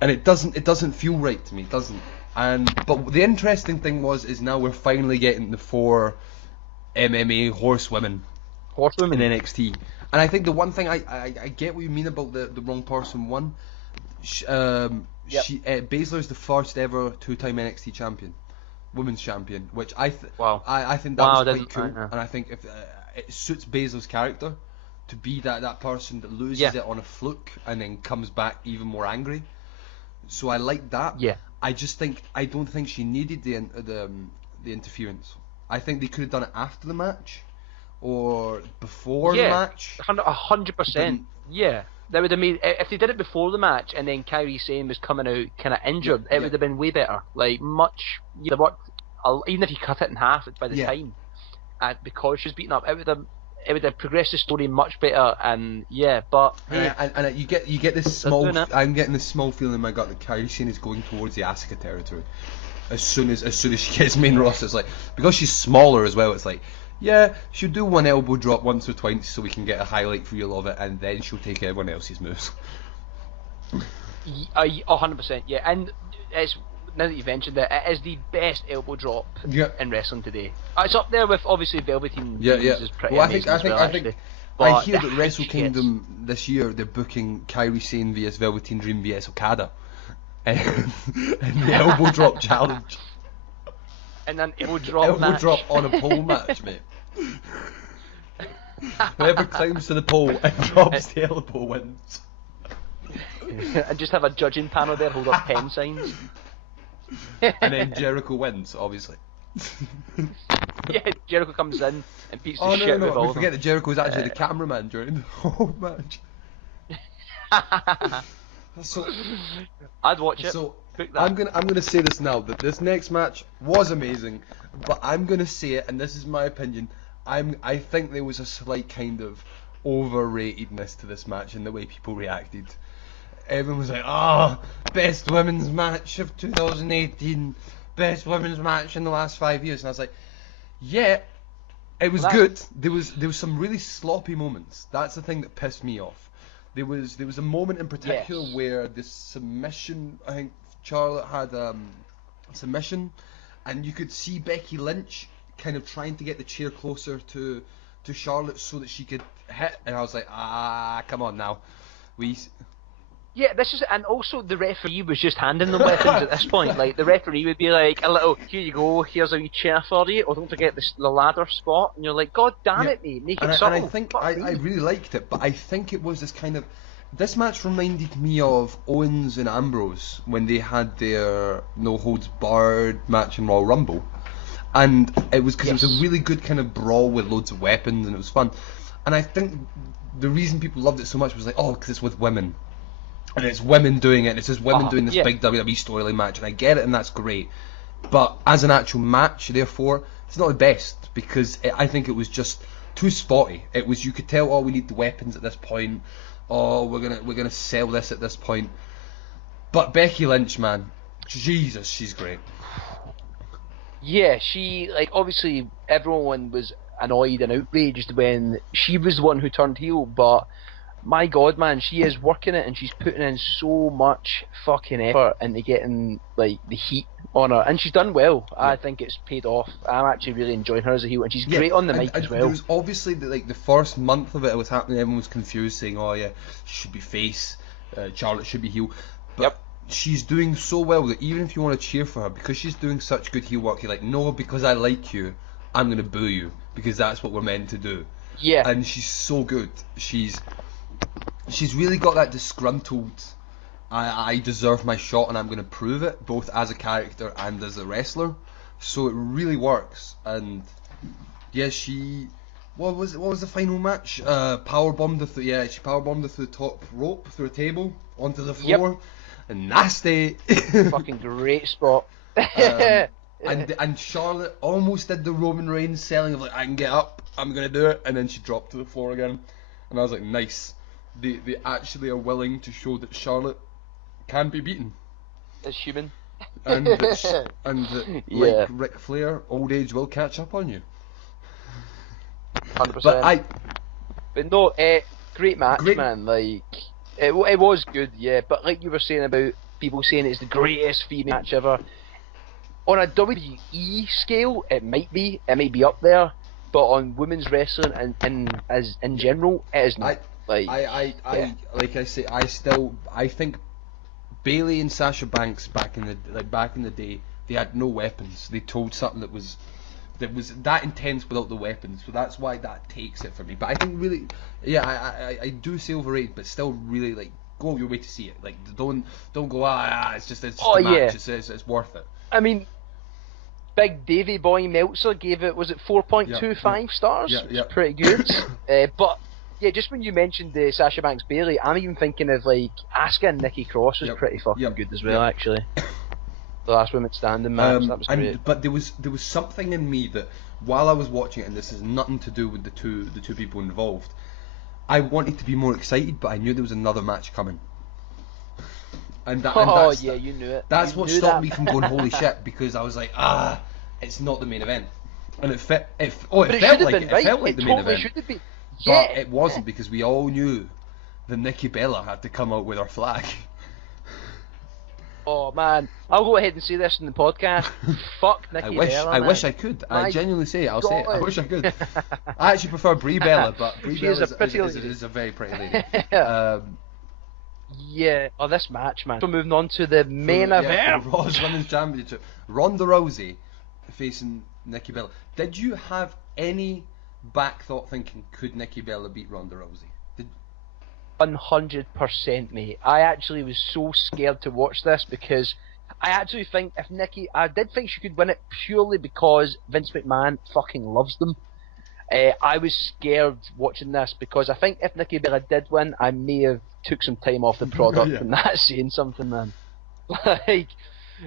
And it doesn't feel right to me. It doesn't. But the interesting thing is now we're finally getting the 4 MMA horsewomen in NXT. And I think the one thing I get what you mean about the wrong person won. Baszler's the first ever 2-time NXT champion. Women's champion, which I think that was quite cool, and I think if it suits Baszler's character to be that person that loses it on a fluke and then comes back even more angry. So I like that. Yeah. I don't think she needed the interference. I think they could have done it after the match or before the match. 100%. Yeah. That would have made, if they did it before the match and then Kairi Sane was coming out kind of injured, it would have been way better. Like even if you cut it in half by the time, because she's beaten up, it would have progressed the story much better. And but and you get this small. I'm getting this small feeling in my gut that Kairi Sane is going towards the Asuka territory. As soon as she gets main roster, it's like, because she's smaller as well. It's like. Yeah, she'll do one elbow drop once or twice so we can get a highlight reel of it, and then she'll take everyone else's moves. 100%, yeah. And it's, now that you've mentioned it, it is the best elbow drop in wrestling today. It's up there with, obviously, Velveteen Dreams is pretty amazing as well, actually. I hear that Wrestle Kingdom this year, they're booking Kairi Sane vs Velveteen Dream vs Okada in the elbow drop challenge. And an elbow drop drop on a pole match, mate. Whoever climbs to the pole and drops the elbow wins. And just have a judging panel there, hold up pen signs. And then Jericho wins, obviously. Yeah, Jericho comes in and beats the shit with all of them. Forget that Jericho's actually the cameraman during the whole match. So, I'd watch it. So I'm gonna say this now, that this next match was amazing, but I'm gonna say it, and this is my opinion. I think there was a slight kind of overratedness to this match in the way people reacted. Everyone was like, best women's match of 2018, best women's match in the last 5 years, and I was like, yeah, it was good. There was some really sloppy moments. That's the thing that pissed me off. There was a moment in particular where this submission, I think Charlotte had a submission, and you could see Becky Lynch kind of trying to get the chair closer to Charlotte so that she could hit, and I was like, come on now, Yeah, this is, and also the referee was just handing them weapons at this point. Like, the referee would be like, a little, here you go, here's a wee chair for you, or don't forget the ladder spot, and you're like, God damn it, mate, make it subtle. And I think I really liked it, but I think it was this kind of, this match reminded me of Owens and Ambrose when they had their no holds barred match in Royal Rumble, and it was because it was a really good kind of brawl with loads of weapons, and it was fun. And I think the reason people loved it so much was like, oh, because it's with women. And it's women doing it, and it's just women doing this big WWE storyline match, and I get it, and that's great. But as an actual match, therefore, it's not the best, because I think it was just too spotty. It was, you could tell, oh, we need the weapons at this point, oh, we're gonna sell this at this point. But Becky Lynch, man, Jesus, she's great. Yeah, she, like, obviously everyone was annoyed and outraged when she was the one who turned heel, but my God, man, she is working it, and she's putting in so much fucking effort into getting, like, the heat on her, and she's done well. Yeah. I think it's paid off. I'm actually really enjoying her as a heel, and she's great on the mic as well. There was obviously the first month of it was happening, everyone was confused, saying, oh yeah, she should be face, Charlotte should be heel, but she's doing so well that even if you want to cheer for her, because she's doing such good heel work, you're like, no, because I like you, I'm going to boo you, because that's what we're meant to do. Yeah. And she's so good. She's really got that disgruntled, I deserve my shot and I'm going to prove it, both as a character and as a wrestler. So it really works. And yeah, what was the final match? Powerbombed her through, she powerbombed her through the top rope, through a table, onto the floor. And nasty. Fucking great spot. And Charlotte almost did the Roman Reigns selling of like, I can get up, I'm going to do it, and then she dropped to the floor again. And I was like, nice. They actually are willing to show that Charlotte can be beaten. As human. And that like Ric Flair, old age will catch up on you. 100%. But no, great match, man. Like, it was good, yeah. But like you were saying about people saying it's the greatest female match ever, on a WWE scale, it might be up there. But on women's wrestling and as in general, it is not. Like I say, I think Bayley and Sasha Banks back in the day, they had no weapons. They told something that was that intense without the weapons, so that's why that takes it for me. But I think really, I do say overrated, but still really, like, go your way to see it. Like, don't go it's just a match. It's worth it. I mean, Big Davey Boy Meltzer gave it, was it 4.25 stars? Yeah. It's pretty good. But yeah, just when you mentioned Sasha Banks Bayley, I'm even thinking of like Asuka and Nikki Cross was pretty fucking good as well, actually. The last women standing match, that was great. But there was something in me that while I was watching it, and this has nothing to do with the two people involved, I wanted to be more excited, but I knew there was another match coming. You knew it. That's what stopped me from going holy shit, because I was like, it's not the main event, and it felt like the main event. Should have been. But it wasn't, because we all knew that Nikki Bella had to come out with her flag. Oh man, I'll go ahead and say this in the podcast. Fuck Nikki Bella. I wish I could. I genuinely say it. I'll say it. I wish I could. I actually prefer Brie Bella, but Brie Bella is a very pretty lady. Yeah. Oh, this match, man. So moving on to the main event. Raw's Women's Championship. Ronda Rousey facing Nikki Bella. Did you have any back thought thinking, could Nikki Bella beat Ronda Rousey? 100%, mate. I actually was so scared to watch this, because I actually think I did think she could win it purely because Vince McMahon fucking loves them. I was scared watching this, because I think if Nikki Bella did win, I may have took some time off the product and that's saying something, man. Like,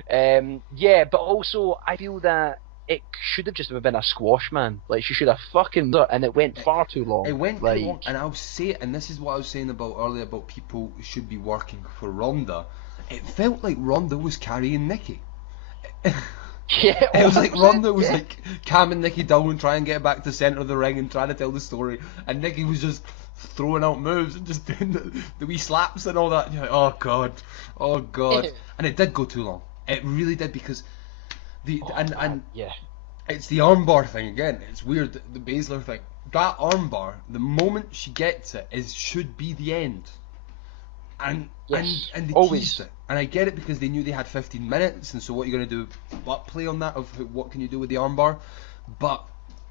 but also I feel that it should have just been a squash, man. Like, she should have fucking done it, and it went far too long. It went too long, and I'll say it, and this is what I was saying about earlier about people who should be working for Ronda. It felt like Ronda was carrying Nikki. Yeah, it was like Ronda was like calming Nikki down and trying to get back to the centre of the ring and trying to tell the story, and Nikki was just throwing out moves and just doing the wee slaps and all that. And you're like, oh god, and it did go too long. It really did, because It's the armbar thing again. It's weird, the Baszler thing. That armbar, the moment she gets it, should be the end. And Yes, and they always. teased it. And I get it because they knew they had 15 minutes, and so what are you going to do? But play on that of what can you do with the armbar? But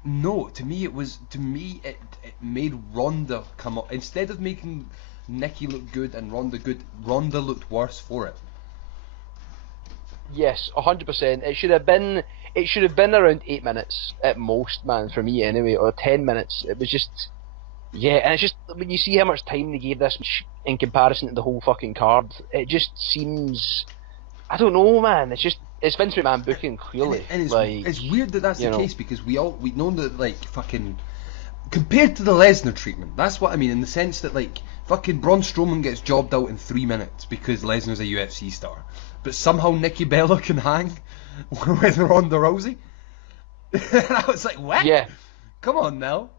no, to me it made Ronda come up instead of making Nikki look good and Ronda good. Ronda looked worse for it. Yes, 100%. It should have been around 8 minutes at most, man, for me anyway, or 10 minutes. It was just, yeah, and it's just when you see how much time they gave this in comparison to the whole fucking card, it just seems, I don't know, man. It's Vince McMahon booking clearly. And it's, like, it's weird that that's the know. case because we know that like fucking compared to the Lesnar treatment, that's what I mean in the sense that like fucking Braun Strowman gets jobbed out in 3 minutes because Lesnar's a UFC star, but somehow Nikki Bella can hang with Ronda Rousey. And I was like, what? Yeah. Come on now.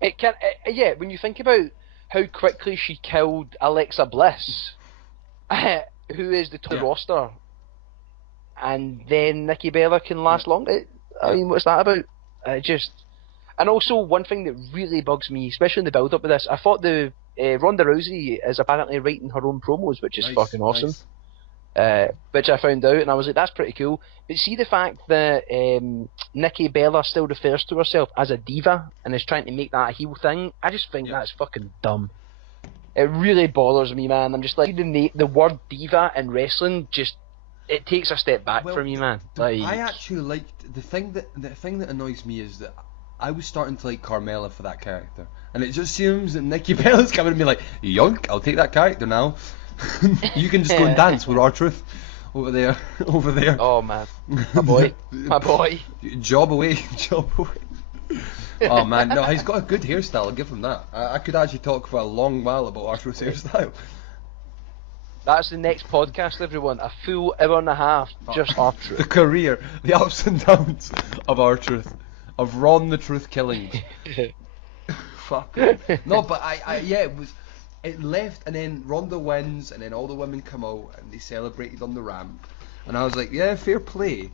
It can, yeah. When you think about how quickly she killed Alexa Bliss, who is the top roster, and then Nikki Bella can last long. I mean, what's that about? And also one thing that really bugs me, especially in the build-up of this, I thought the Ronda Rousey is apparently writing her own promos, which is fucking awesome. Nice. Which I found out, and I was like, that's pretty cool. But see the fact that Nikki Bella still refers to herself as a diva and is trying to make that a heel thing, I just think that's fucking dumb. It really bothers me, man. I'm just like, the word diva in wrestling just, it takes a step back for me, man. Like, I actually liked the thing that annoys me is that I was starting to like Carmella for that character, and it just seems that Nikki Bella's coming to me like, yoink, I'll take that character now. You can just go and dance with R-Truth over there. oh man, my boy. Job away. Oh man, no, he's got a good hairstyle. I'll give him that. I could actually talk for a long while about R-Truth's hairstyle. That's the next podcast, everyone. A full hour and a half, just R-Truth. The career, the ups and downs of R-Truth, of Ron the Truth killing. Fuck. No, but it left, and then Ronda wins, and then all the women come out and they celebrated on the ramp, and I was like, yeah, fair play.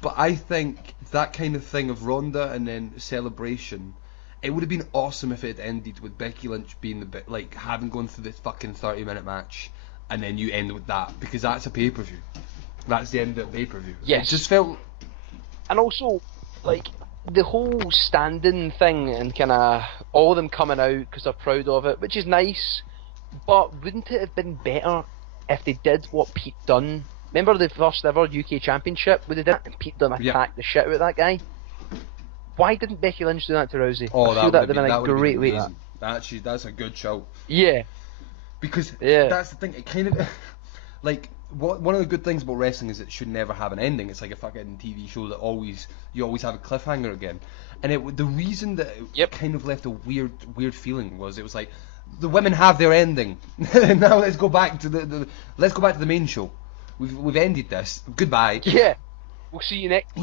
But I think that kind of thing of Ronda and then celebration, it would have been awesome if it had ended with Becky Lynch being the bit like having gone through this fucking 30-minute match, and then you end with that because that's a pay-per-view. That's the end of the pay-per-view. Yes. It just felt. And also, like, the whole standing thing and kind of all of them coming out because they're proud of it, which is nice, but wouldn't it have been better if they did what Pete Dunne? Remember the first ever UK Championship where they did it and Pete Dunne attacked the shit out of that guy? Why didn't Becky Lynch do that to Rousey? Oh, I that feel would that have would have been a great way. Actually, that's a good show. Yeah. Because that's the thing, it kind of like one of the good things about wrestling is it should never have an ending. It's like a fucking TV show that you always have a cliffhanger again. And the reason that it kind of left a weird feeling was it was like the women have their ending. Now let's go back to the main show. We've ended this. Goodbye. Yeah. We'll see you next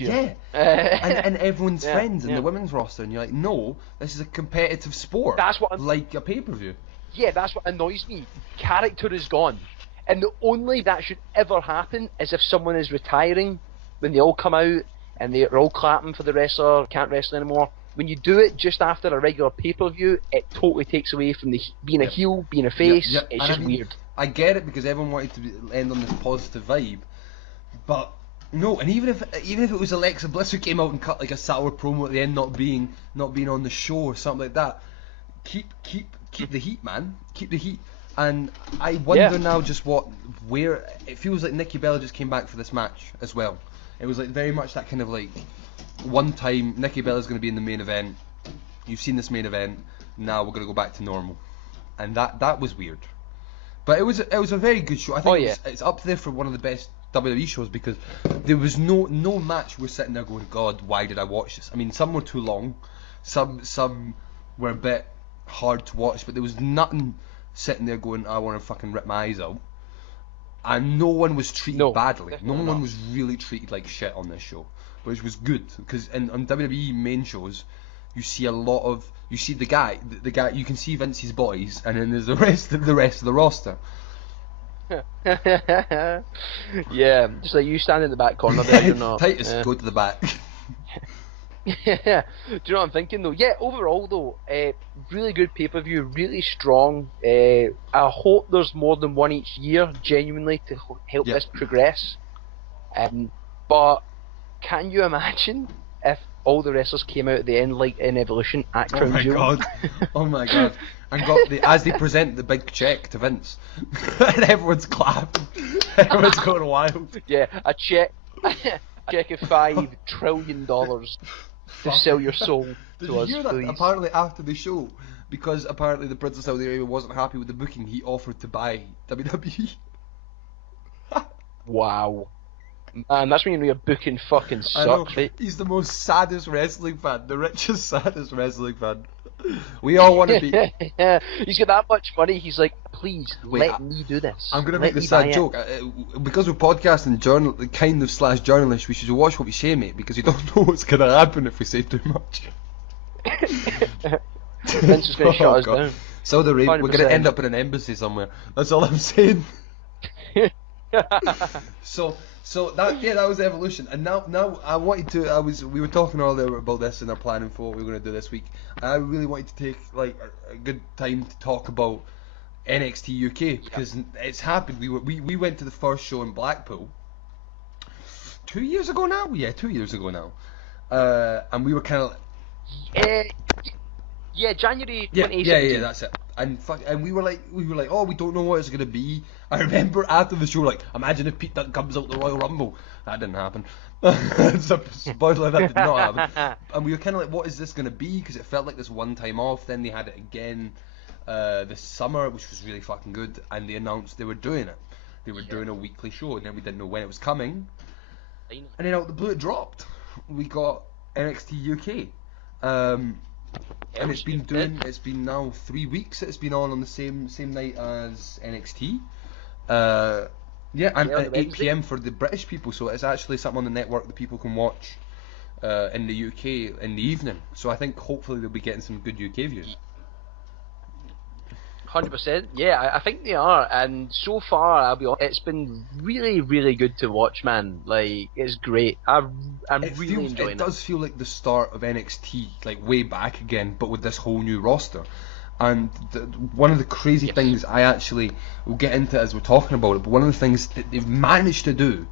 year. Yeah. and everyone's friends in the women's roster, and you're like, no, this is a competitive sport. That's what like a pay-per-view. Yeah, that's what annoys me. Character is gone. And the only that should ever happen is if someone is retiring, when they all come out and they're all clapping for the wrestler, can't wrestle anymore. When you do it just after a regular pay-per-view, it totally takes away from being a heel, being a face. It's just weird. I get it because everyone wanted to end on this positive vibe, but no. And even if it was Alexa Bliss who came out and cut like a sour promo at the end, not being on the show or something like that, keep the heat, man. Keep the heat. And I wonder now just where it feels like Nikki Bella just came back for this match as well. It was like very much that kind of like one time Nikki Bella's going to be in the main event. You've seen this main event. Now we're going to go back to normal, and that was weird. But it was a very good show. I think it's up there for one of the best WWE shows because there was no match we're sitting there going, God, why did I watch this? I mean, some were too long, some were a bit hard to watch, but there was nothing sitting there going, I want to fucking rip my eyes out. And no one was treated badly. No one was really treated like shit on this show, which was good because on WWE main shows, you see the guy. You can see Vince's boys, and then there's the rest of the roster. Yeah, just like you stand in the back corner there, you're not. Titus, go to the back. Yeah. Do you know what I'm thinking though? Yeah, overall though, really good pay-per-view, really strong. I hope there's more than one each year, genuinely, to help this progress. But can you imagine if all the wrestlers came out at the end like in Evolution at Crown Jewel? Oh my god. And got as they present the big check to Vince. And everyone's clapping. Everyone's going wild. Yeah, a check of $5 trillion to sell your soul Did to you us, hear that? please. Apparently after the show, because apparently the Prince of Saudi Arabia wasn't happy with the booking, he offered to buy WWE. Wow. Man, that's when you know your booking fucking I know. sucks, right? He's the most saddest wrestling fan, the richest, saddest wrestling fan. We all want to be. He's got that much money, he's like, please, Wait, let me do this. I'm going to Let make the me sad buy it." joke. Because we're podcasting, kind of / journalists, we should watch what we say, mate, because you don't know what's going to happen if we say too much. Vince is going to shut us down. Saudi Arabia, we're going to 100%. end up in an embassy somewhere. That's all I'm saying. So that was Evolution, and now I wanted to. We were talking earlier about this and our planning for what we were going to do this week. I really wanted to take like a good time to talk about NXT UK because it's happened. We went to the first show in Blackpool 2 years ago now. Yeah, 2 years ago now, and we were kind of. Yeah, January 2017. Yeah, that's it. And we were like, oh, we don't know what it's gonna be. I remember after the show, like, imagine if Pete Dunne comes out the Royal Rumble. That didn't happen. So, spoiler, that did not happen. And we were kind of like, what is this gonna be? Because it felt like this one time off. Then they had it again this summer, which was really fucking good. And they announced they were doing it. They were doing a weekly show, and then we didn't know when it was coming. And then out the blue, it dropped. We got NXT UK. And it's been now 3 weeks. It's been on the same night as NXT. And at 8 PM for the British people. So it's actually something on the network that people can watch in the UK in the evening. So I think hopefully they'll be getting some good UK views. 100%. Yeah, I think they are, and so far, I'll be honest, it's been really, really good to watch, man. Like, it's great. I'm really enjoying it. It does feel like the start of NXT, like way back again, but with this whole new roster. And one of the crazy things we'll get into as we're talking about it, but one of the things that they've managed to do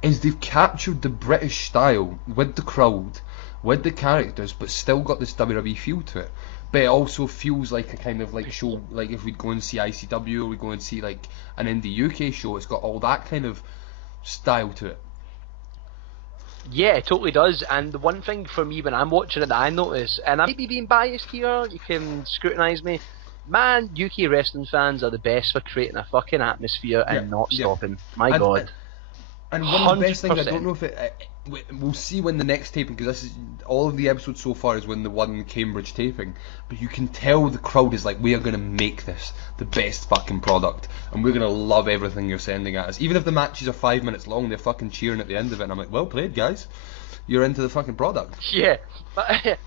is they've captured the British style with the crowd, with the characters, but still got this WWE feel to it. But it also feels like a kind of like show, like if we'd go and see ICW or we go and see like an indie UK show, it's got all that kind of style to it. Yeah, it totally does. And the one thing for me when I'm watching it that I notice, and I might be being biased here, you can scrutinise me, man, UK wrestling fans are the best for creating a fucking atmosphere and not stopping. My God. And one of the best things, I don't know if we'll see when the next taping, because this is all of the episodes so far is when the one in Cambridge taping, but you can tell the crowd is like, we are going to make this the best fucking product, and we're going to love everything you're sending at us. Even if the matches are 5 minutes long, they're fucking cheering at the end of it, and I'm like, well played guys, you're into the fucking product. Yeah, but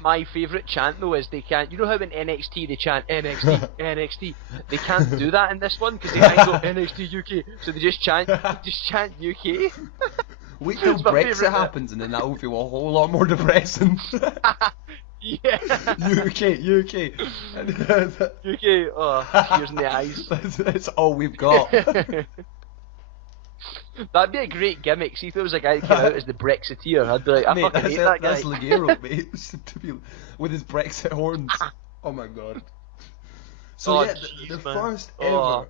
my favourite chant though is they can't, you know how in NXT they chant NXT, NXT, they can't do that in this one because they can't go NXT UK, so they just chant UK. Wait till Brexit happens and then that'll feel a whole lot more depressing. Yeah. UK. UK, oh, tears in the eyes. That's all we've got. That'd be a great gimmick. See if there was a guy that came out as the Brexiteer, I'd be like, I fucking hate that guy. That's Ligero, mate. To be, with his Brexit horns. Oh my god. So the first ever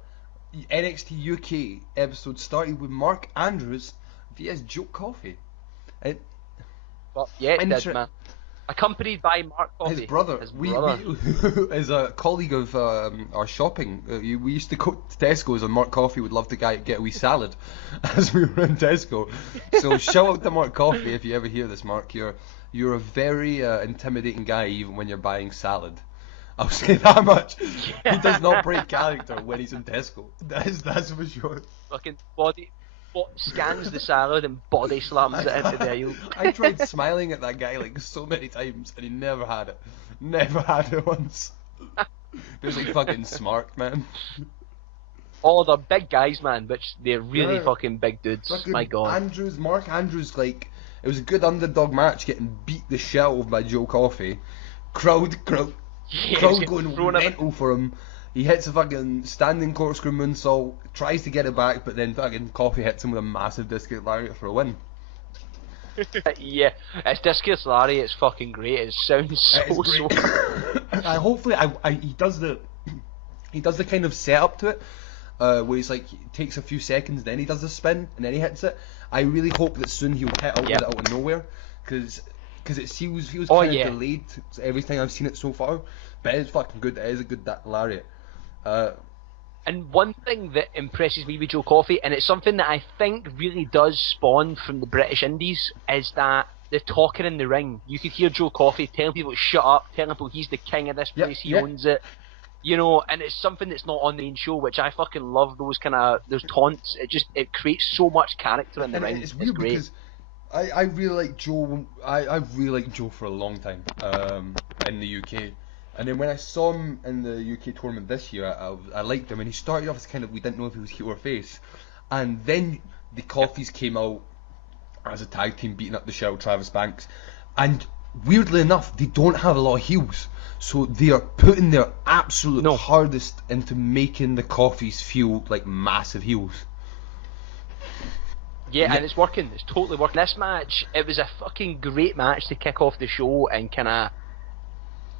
NXT UK episode started with Mark Andrews vs Joke Coffey. It did, man. Accompanied by Mark Coffey. His brother. We as a colleague of our shopping, we used to go to Tesco's and Mark Coffey would love to get a wee salad as we were in Tesco. So shout out to Mark Coffey if you ever hear this, Mark. You're a very intimidating guy even when you're buying salad. I'll say that much. Yeah. He does not break character when he's in Tesco. That's for sure. Fucking scans the salad and body slams it into the aisle. I tried smiling at that guy like so many times and he never had it. Never had it once. He was like fucking smart, man. Oh, they're big guys, man, which they're really Yeah. fucking big dudes. Fucking My God. Mark Andrews, like, it was a good underdog match, getting beat the shit out of by Joe Coffey. Crowd Yeah, going thrown up. mental for him. He hits a fucking standing corkscrew moonsault, tries to get it back, but then fucking Coffey hits him with a massive discus lariat for a win. Yeah, it's Discus Larry. It's fucking great. It sounds so It's great. Hopefully, he does the kind of setup to it, where he's like, he takes a few seconds, then he does the spin, and then he hits it. I really hope that soon he'll hit out with it out of nowhere, because it feels kind of delayed every time I've seen it so far. But it is fucking good. It is a good lariat. And one thing that impresses me with Joe Coffey, and it's something that I think really does spawn from the British Indies, is that the talking in the ring. You could hear Joe Coffey telling people to shut up, telling people he's the king of this place, he owns it. You know, and it's something that's not on the main show, which I fucking love. Those taunts. It creates so much character in the ring. It's weird great. because I really like Joe. I really liked Joe for a long time in the UK. And then when I saw him in the UK tournament this year, I liked him, and he started off as kind of, we didn't know if he was heel or face, and then the Coffeys came out as a tag team beating up the shell Travis Banks, and weirdly enough, they don't have a lot of heels, so they are putting their absolute hardest into making the Coffeys feel like massive heels. Yeah, and it's working. It's totally working. This match, it was a fucking great match to kick off the show and kind of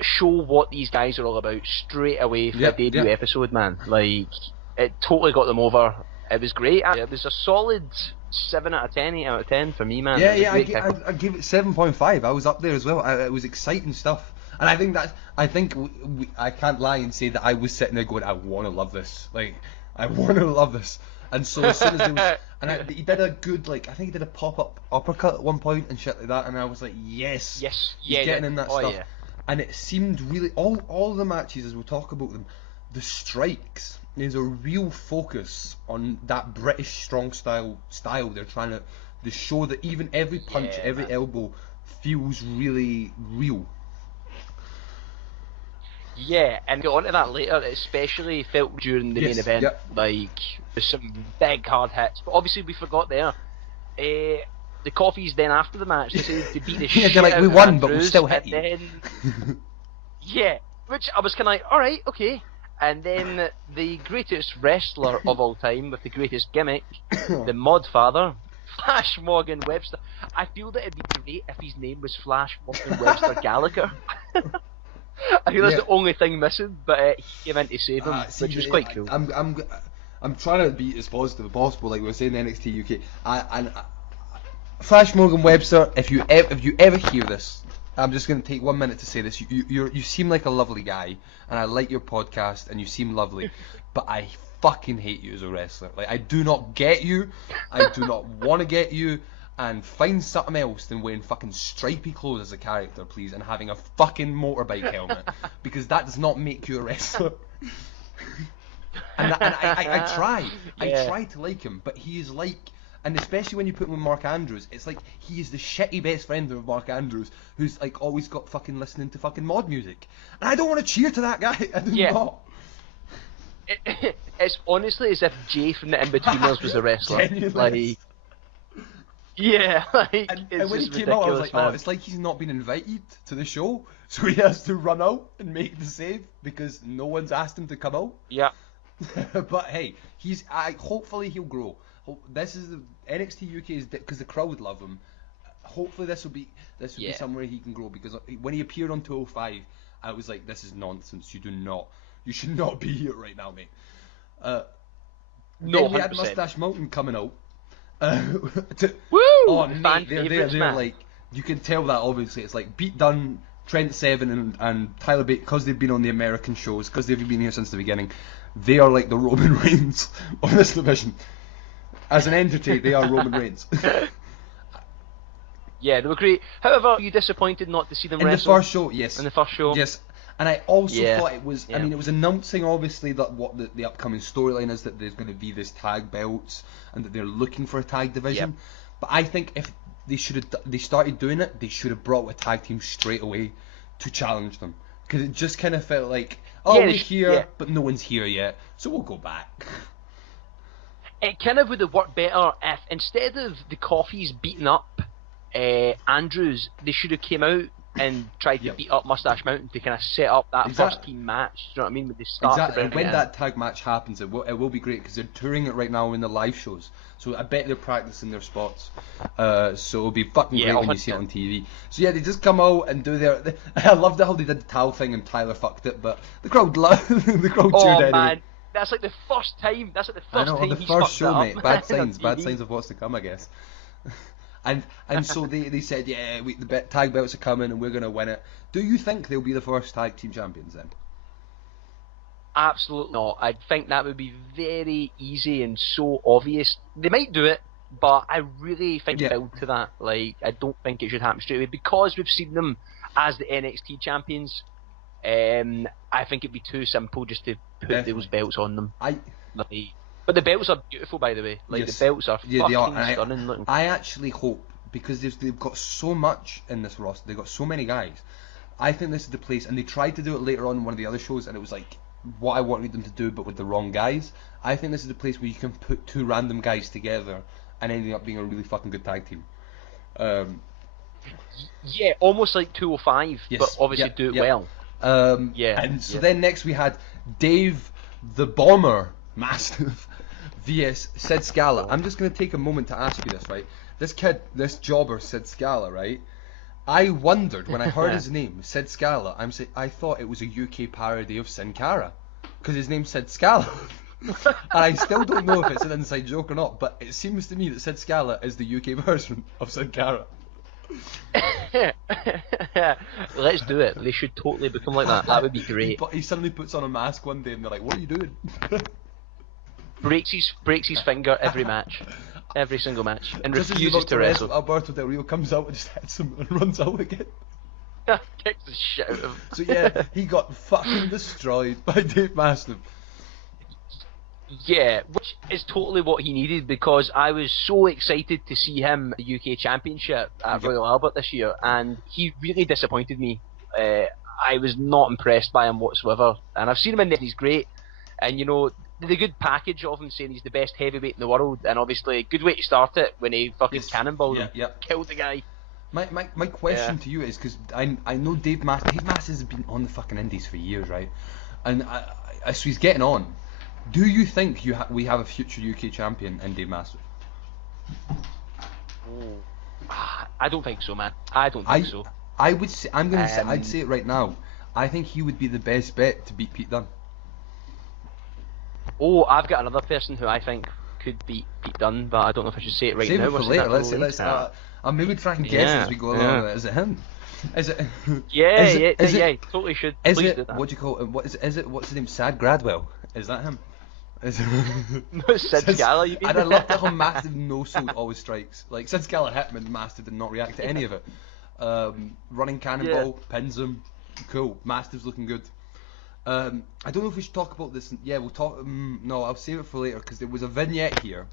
show what these guys are all about straight away for the debut episode, man. Like, it totally got them over. It was great. It was a solid 7 out of 10, 8 out of 10 for me, man. I gave it 7.5. I was up there as well. It was exciting stuff. And I think I can't lie and say that I was sitting there going, I want to love this. Like, I want to love this. And so as soon as there was, and he did a good, like, I think he did a pop-up uppercut at one point and shit like that, and I was like, yes, he's getting in that stuff. Yeah. And it seemed really, all the matches, as we'll talk about them, the strikes, there's a real focus on that British strong style they're trying to show that even every punch, every elbow feels really real. Yeah, and get onto that later, it especially felt during the main event, like, there's some big hard hits, but obviously we forgot there, the Coffeys then after the match decided to beat the shit they're like, out we of won, Andrews, but we'll still hit and you. Then, which I was kind of like, alright, okay. And then the greatest wrestler of all time with the greatest gimmick, the Mod Father, Flash Morgan Webster. I feel that it'd be great if his name was Flash Morgan Webster Gallagher. I feel that's the only thing missing, but he came in to save him, which was quite cool. I'm trying to be as positive as possible, like we were saying in NXT UK. Flash Morgan Webster, if you ever hear this, I'm just going to take 1 minute to say this. You seem like a lovely guy, and I like your podcast, and you seem lovely, but I fucking hate you as a wrestler. Like, I do not get you. I do not want to get you. And find something else than wearing fucking stripy clothes as a character, please, and having a fucking motorbike helmet, because that does not make you a wrestler. and I try to like him, but he is like, and especially when you put him with Mark Andrews, it's like he is the shitty best friend of Mark Andrews, who's like always got fucking listening to fucking mod music, and I don't want to cheer to that guy. I do not. It's honestly as if Jay from the Inbetweeners was a wrestler. Genuinely. Like, yeah, like, and when he came out, I was like, oh, it's like he's not been invited to the show, so he has to run out and make the save because no one's asked him to come out. Yeah. But hey, hopefully he'll grow. This is the NXT UK is because the crowd love him. Hopefully this will be somewhere he can grow, because when he appeared on 205, I was like, this is nonsense. You should not be here right now, mate. No, then we had 100%. Mustache Mountain coming out. Woo! Oh, Fan mate, they're favourites, man. like, you can tell that obviously. It's like Pete Dunne, Trent Seven, and Tyler Bate, because they've been on the American shows, because they've been here since the beginning. They are like the Roman Reigns of this division. As an entity, they are Roman Reigns. Yeah, they were great. However, were you disappointed not to see them In wrestle? the first show, yes. In the first show? Yes. And I also Yeah. thought it was, I mean, it was announcing obviously that what the upcoming storyline is, that there's going to be this tag belts and that they're looking for a tag division. Yep. But I think if they started doing it, they should have brought a tag team straight away to challenge them. Because it just kind of felt like, oh, Yeah, we're here, yeah. but no one's here yet, so we'll go back. It kind of would have worked better if instead of the Coffees beating up Andrews, they should have came out and tried to beat up Mustache Mountain to kind of set up that first team match. Do you know what I mean? With the start. Exactly. And when that tag match happens, it will be great because they're touring it right now in the live shows. So I bet they're practicing their spots. So it'll be fucking great when you see it on TV. So yeah, they just come out and do their. I loved how they did the towel thing and Tyler fucked it, but the crowd the crowd cheered anyway. Man. That's like the first time. That's like the first time he's fucked show, up. mate. Bad signs. Bad signs of what's to come, I guess. And so they said, yeah, the tag belts are coming and we're gonna win it. Do you think they'll be the first tag team champions then? Absolutely not. I think that would be very easy and so obvious. They might do it, but I really think build to that. Like, I don't think it should happen straight away because we've seen them as the NXT champions. I think it'd be too simple just to put those belts on them. But the belts are beautiful, by the way. Like, the belts are fucking stunning looking. I actually hope, because they've got so much in this roster, they've got so many guys. I think this is the place, and they tried to do it later on in one of the other shows, and it was like what I wanted them to do, but with the wrong guys. I think this is the place where you can put two random guys together and ending up being a really fucking good tag team. Yeah, almost like 205, but obviously do it well. And so then next we had Dave the Bomber Mastiff vs Sid Scala. I'm just going to take a moment to ask you this, right? This jobber Sid Scala, right? I wondered when I heard his name, Sid Scala, I thought it was a UK parody of Sin Cara, because his name's Sid Scala. And I still don't know if it's an inside joke or not, but it seems to me that Sid Scala is the UK version of Sin Cara. Let's do it. They should totally become like that. That would be great. But he suddenly puts on a mask one day and they're like, what are you doing? breaks his finger every match, every single match, and refuses to wrestle. Alberto Del Rio comes out and just hits him and runs out again. Kicks the shit out of him. So yeah, he got fucking destroyed by Dave Mastiff. Yeah, which is totally what he needed, because I was so excited to see him at the UK Championship at Royal Albert this year, and he really disappointed me. I was not impressed by him whatsoever, and I've seen him in there, he's great, and you know, the good package of him saying he's the best heavyweight in the world, and obviously a good way to start it when he fucking cannonballed him, killed the guy. My question to you is, because I know Dave Mastiff has been on the fucking indies for years, right? And so he's getting on. Do you think we have a future UK champion in Dave Mastiff? I don't think so, man. I don't think so. I would say, I'd say it right now. I think he would be the best bet to beat Pete Dunne. Oh, I've got another person who I think could beat Pete Dunne, but I don't know if I should say it right Save now. It for later. Let's I'll maybe try and guess as we go along. Is it him? Is it? Yeah, totally should. Is Please it? do that. What do you call it? What is it? What's his name? Sad Gradwell. Is that him? No, Sid Scala, you mean? And I love how Mastiff no-sold always strikes. Like, Sid Scala hit him and Mastiff did not react to any of it. Running cannonball, pins him. Cool. Mastiff's looking good. I don't know if we should talk about this. Yeah, we'll talk. No, I'll save it for later, because there was a vignette here.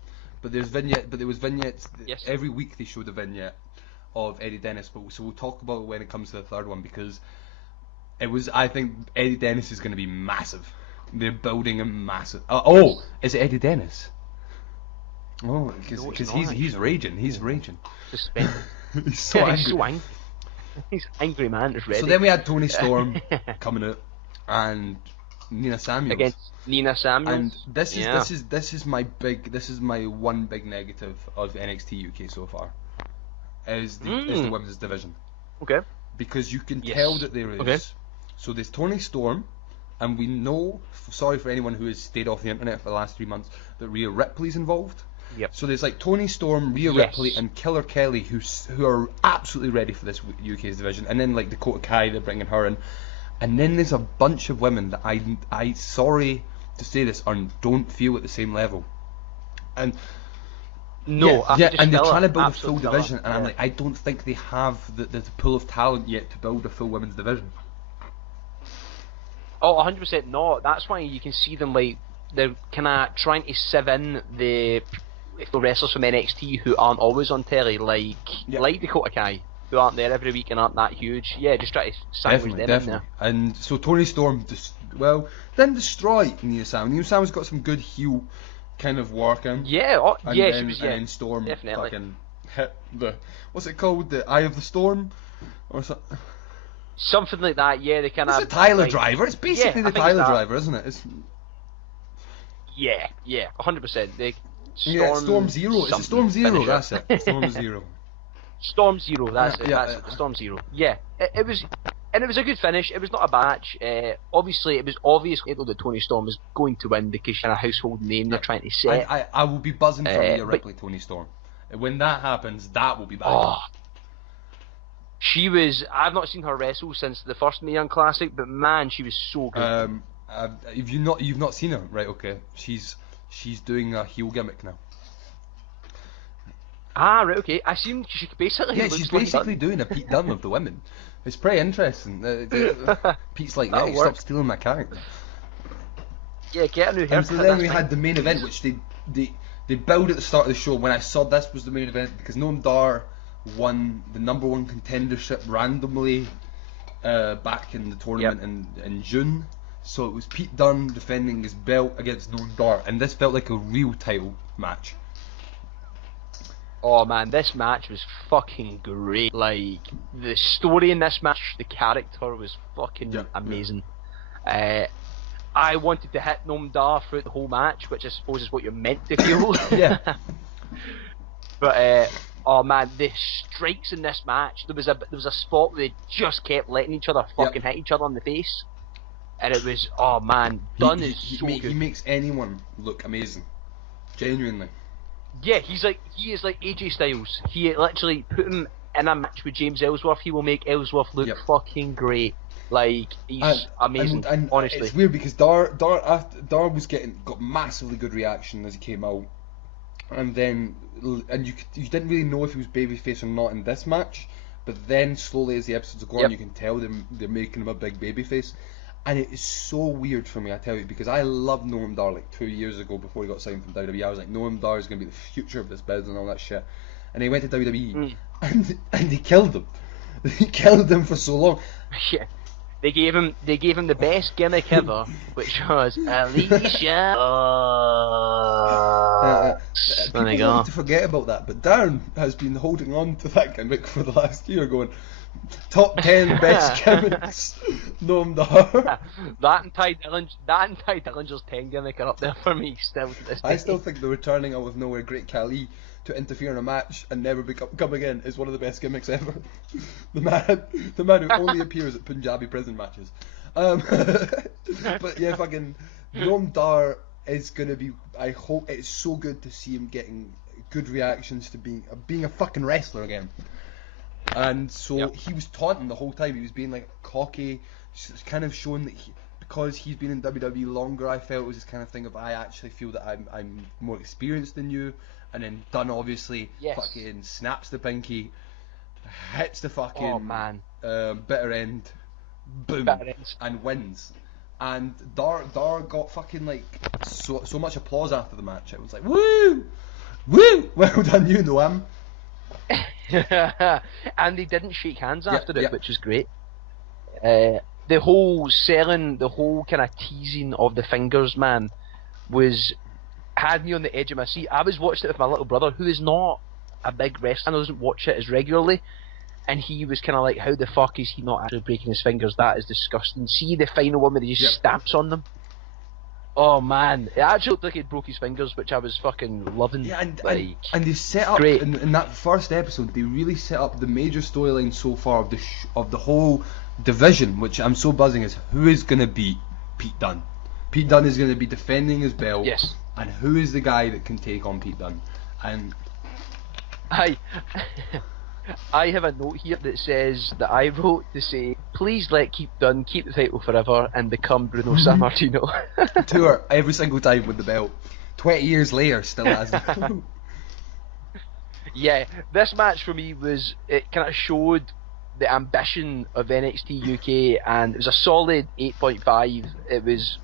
But there was vignettes. Every week they showed a vignette of Eddie Dennis. So we'll talk about it when it comes to the third one, because I think Eddie Dennis is going to be massive. They're building a massive. Is it Eddie Dennis? Oh, because he's raging. He's raging. Suspended. He's so angry. He's so angry. He's angry, man. It's ready. So then we had Tony Storm coming out and Nina Samuels against Nina Samuels. And this is my one big negative of NXT UK so far. Is the women's division. Okay. Because you can tell that there is. Okay. So there's Tony Storm. And we know, sorry for anyone who has stayed off the internet for the last 3 months, that Rhea Ripley's involved. Yep. So there's like Tony Storm, Rhea Ripley, and Killer Kelly who are absolutely ready for this UK's division. And then like Dakota Kai, they're bringing her in. And then there's a bunch of women that I sorry to say this, don't feel at the same level. And and they're trying to build a full division, and I'm like, I don't think they have the pool of talent yet to build a full women's division. Oh, 100% not. That's why you can see them like they're kind of trying to sieve in the wrestlers from NXT who aren't always on telly, like Dakota Kai, who aren't there every week and aren't that huge. Yeah, just try to sandwich them in there. And so Tony Storm, didn't destroy Nina Sam. Nina Sam's got some good heel kind of working. Yeah, And yeah, then, she was. and Yeah, then Storm definitely. fucking hit the, what's it called? The Eye of the Storm? Or something. Something like that. Yeah, they kind It's of. a Tyler Driver. It's basically yeah, the Tyler Driver, isn't it? It's, yeah, 100%. They Storm Zero. It's a Storm Zero. finisher. That's it. Storm Zero. Storm Zero. That's it. Yeah, That's it. Storm Zero. Yeah, it was. And it was a good finish. It was not a match. Obviously, it was obvious that Tony Storm was going to win because she's a household name they're trying to set. I will be buzzing for Rhea but- Ripley, Tony Storm. When that happens, that will be bad. Oh, she was. I've not seen her wrestle since the first Mae Young Classic, but man, she was so good. If you've not seen her, right? Okay, she's doing a heel gimmick now. Ah, right, okay. I assume she basically. Yeah, looks she's like basically Dunn. doing a Pete Dunne of the women. It's pretty interesting. Pete's like, That'll hey, work. stop stealing my character. Yeah, get a new haircut. And so then that's we fine. had the main event, which they build at the start of the show. When I saw this was the main event, because Noam Dar won the number one contendership randomly back in the tournament in June. So it was Pete Dunne defending his belt against Noam Dar, and this felt like a real title match. Oh man, this match was fucking great. Like, the story in this match, the character was fucking amazing. I wanted to hit Noam Dar throughout the whole match, which I suppose is what you're meant to feel. Yeah. But oh man, the strikes in this match, there was a spot where they just kept letting each other fucking hit each other in the face. And it was, oh man, Dunn is so good. He makes anyone look amazing. Genuinely. Yeah, he is like AJ Styles. He literally put him in a match with James Ellsworth. He will make Ellsworth look fucking great. Like, he's amazing. And honestly, it's weird because Dar got massively good reaction as he came out, and you didn't really know if he was babyface or not in this match, but then slowly as the episodes go on, you can tell they're making him a big babyface. And it is so weird for me, I tell you, because I loved Noam Dar like 2 years ago before he got signed from WWE. I was like, Noam Dar is going to be the future of this business and all that shit. And he went to WWE, and he killed him. He killed him for so long. yeah. They gave him the best gimmick ever, which was Alicia. There you People go. need to forget about that, but Darren has been holding on to that gimmick for the last year, going, top 10 best gimmicks, Noam Dar. That and Ty Dillinger's 10 gimmick are up there for me still to this day. I still think the returning out of nowhere Great Khali to interfere in a match and never come again is one of the best gimmicks ever. The man who only appears at Punjabi prison matches. But yeah, fucking Noam Dar is gonna be. I hope it's so good to see him getting good reactions to being a fucking wrestler again. And so he was taunting the whole time. He was being like cocky, kind of showing that because he's been in WWE longer. I felt it was this kind of thing of I actually feel that I'm more experienced than you. And then Dunn obviously fucking snaps the pinky, hits the fucking bitter end, boom, and wins. And Dar got fucking like so much applause after the match. It was like woo, well done you Noam. And they didn't shake hands after it, which was great. The whole selling, the whole kind of teasing of the fingers, man, had me on the edge of my seat. I was watching it with my little brother, who is not a big wrestler, doesn't watch it as regularly, and he was kind of like, how the fuck is he not actually breaking his fingers? That is disgusting. See the final one where he just stamps on them? Oh man, it actually looked like he broke his fingers, which I was fucking loving. Yeah, and they set up in that first episode. They really set up the major storyline so far of the whole division, which I'm so buzzing is who is going to beat Pete Dunne. Pete Dunne is going to be defending his belt. Yes. And who is the guy that can take on Pete Dunne? And I have a note here that says that I wrote to say, please let Pete Dunne keep the title forever and become Bruno Sammartino. Tour every single time with the belt. 20 years later, still hasn't. Yeah, this match for me it kind of showed the ambition of NXT UK, and it was a solid 8.5. It was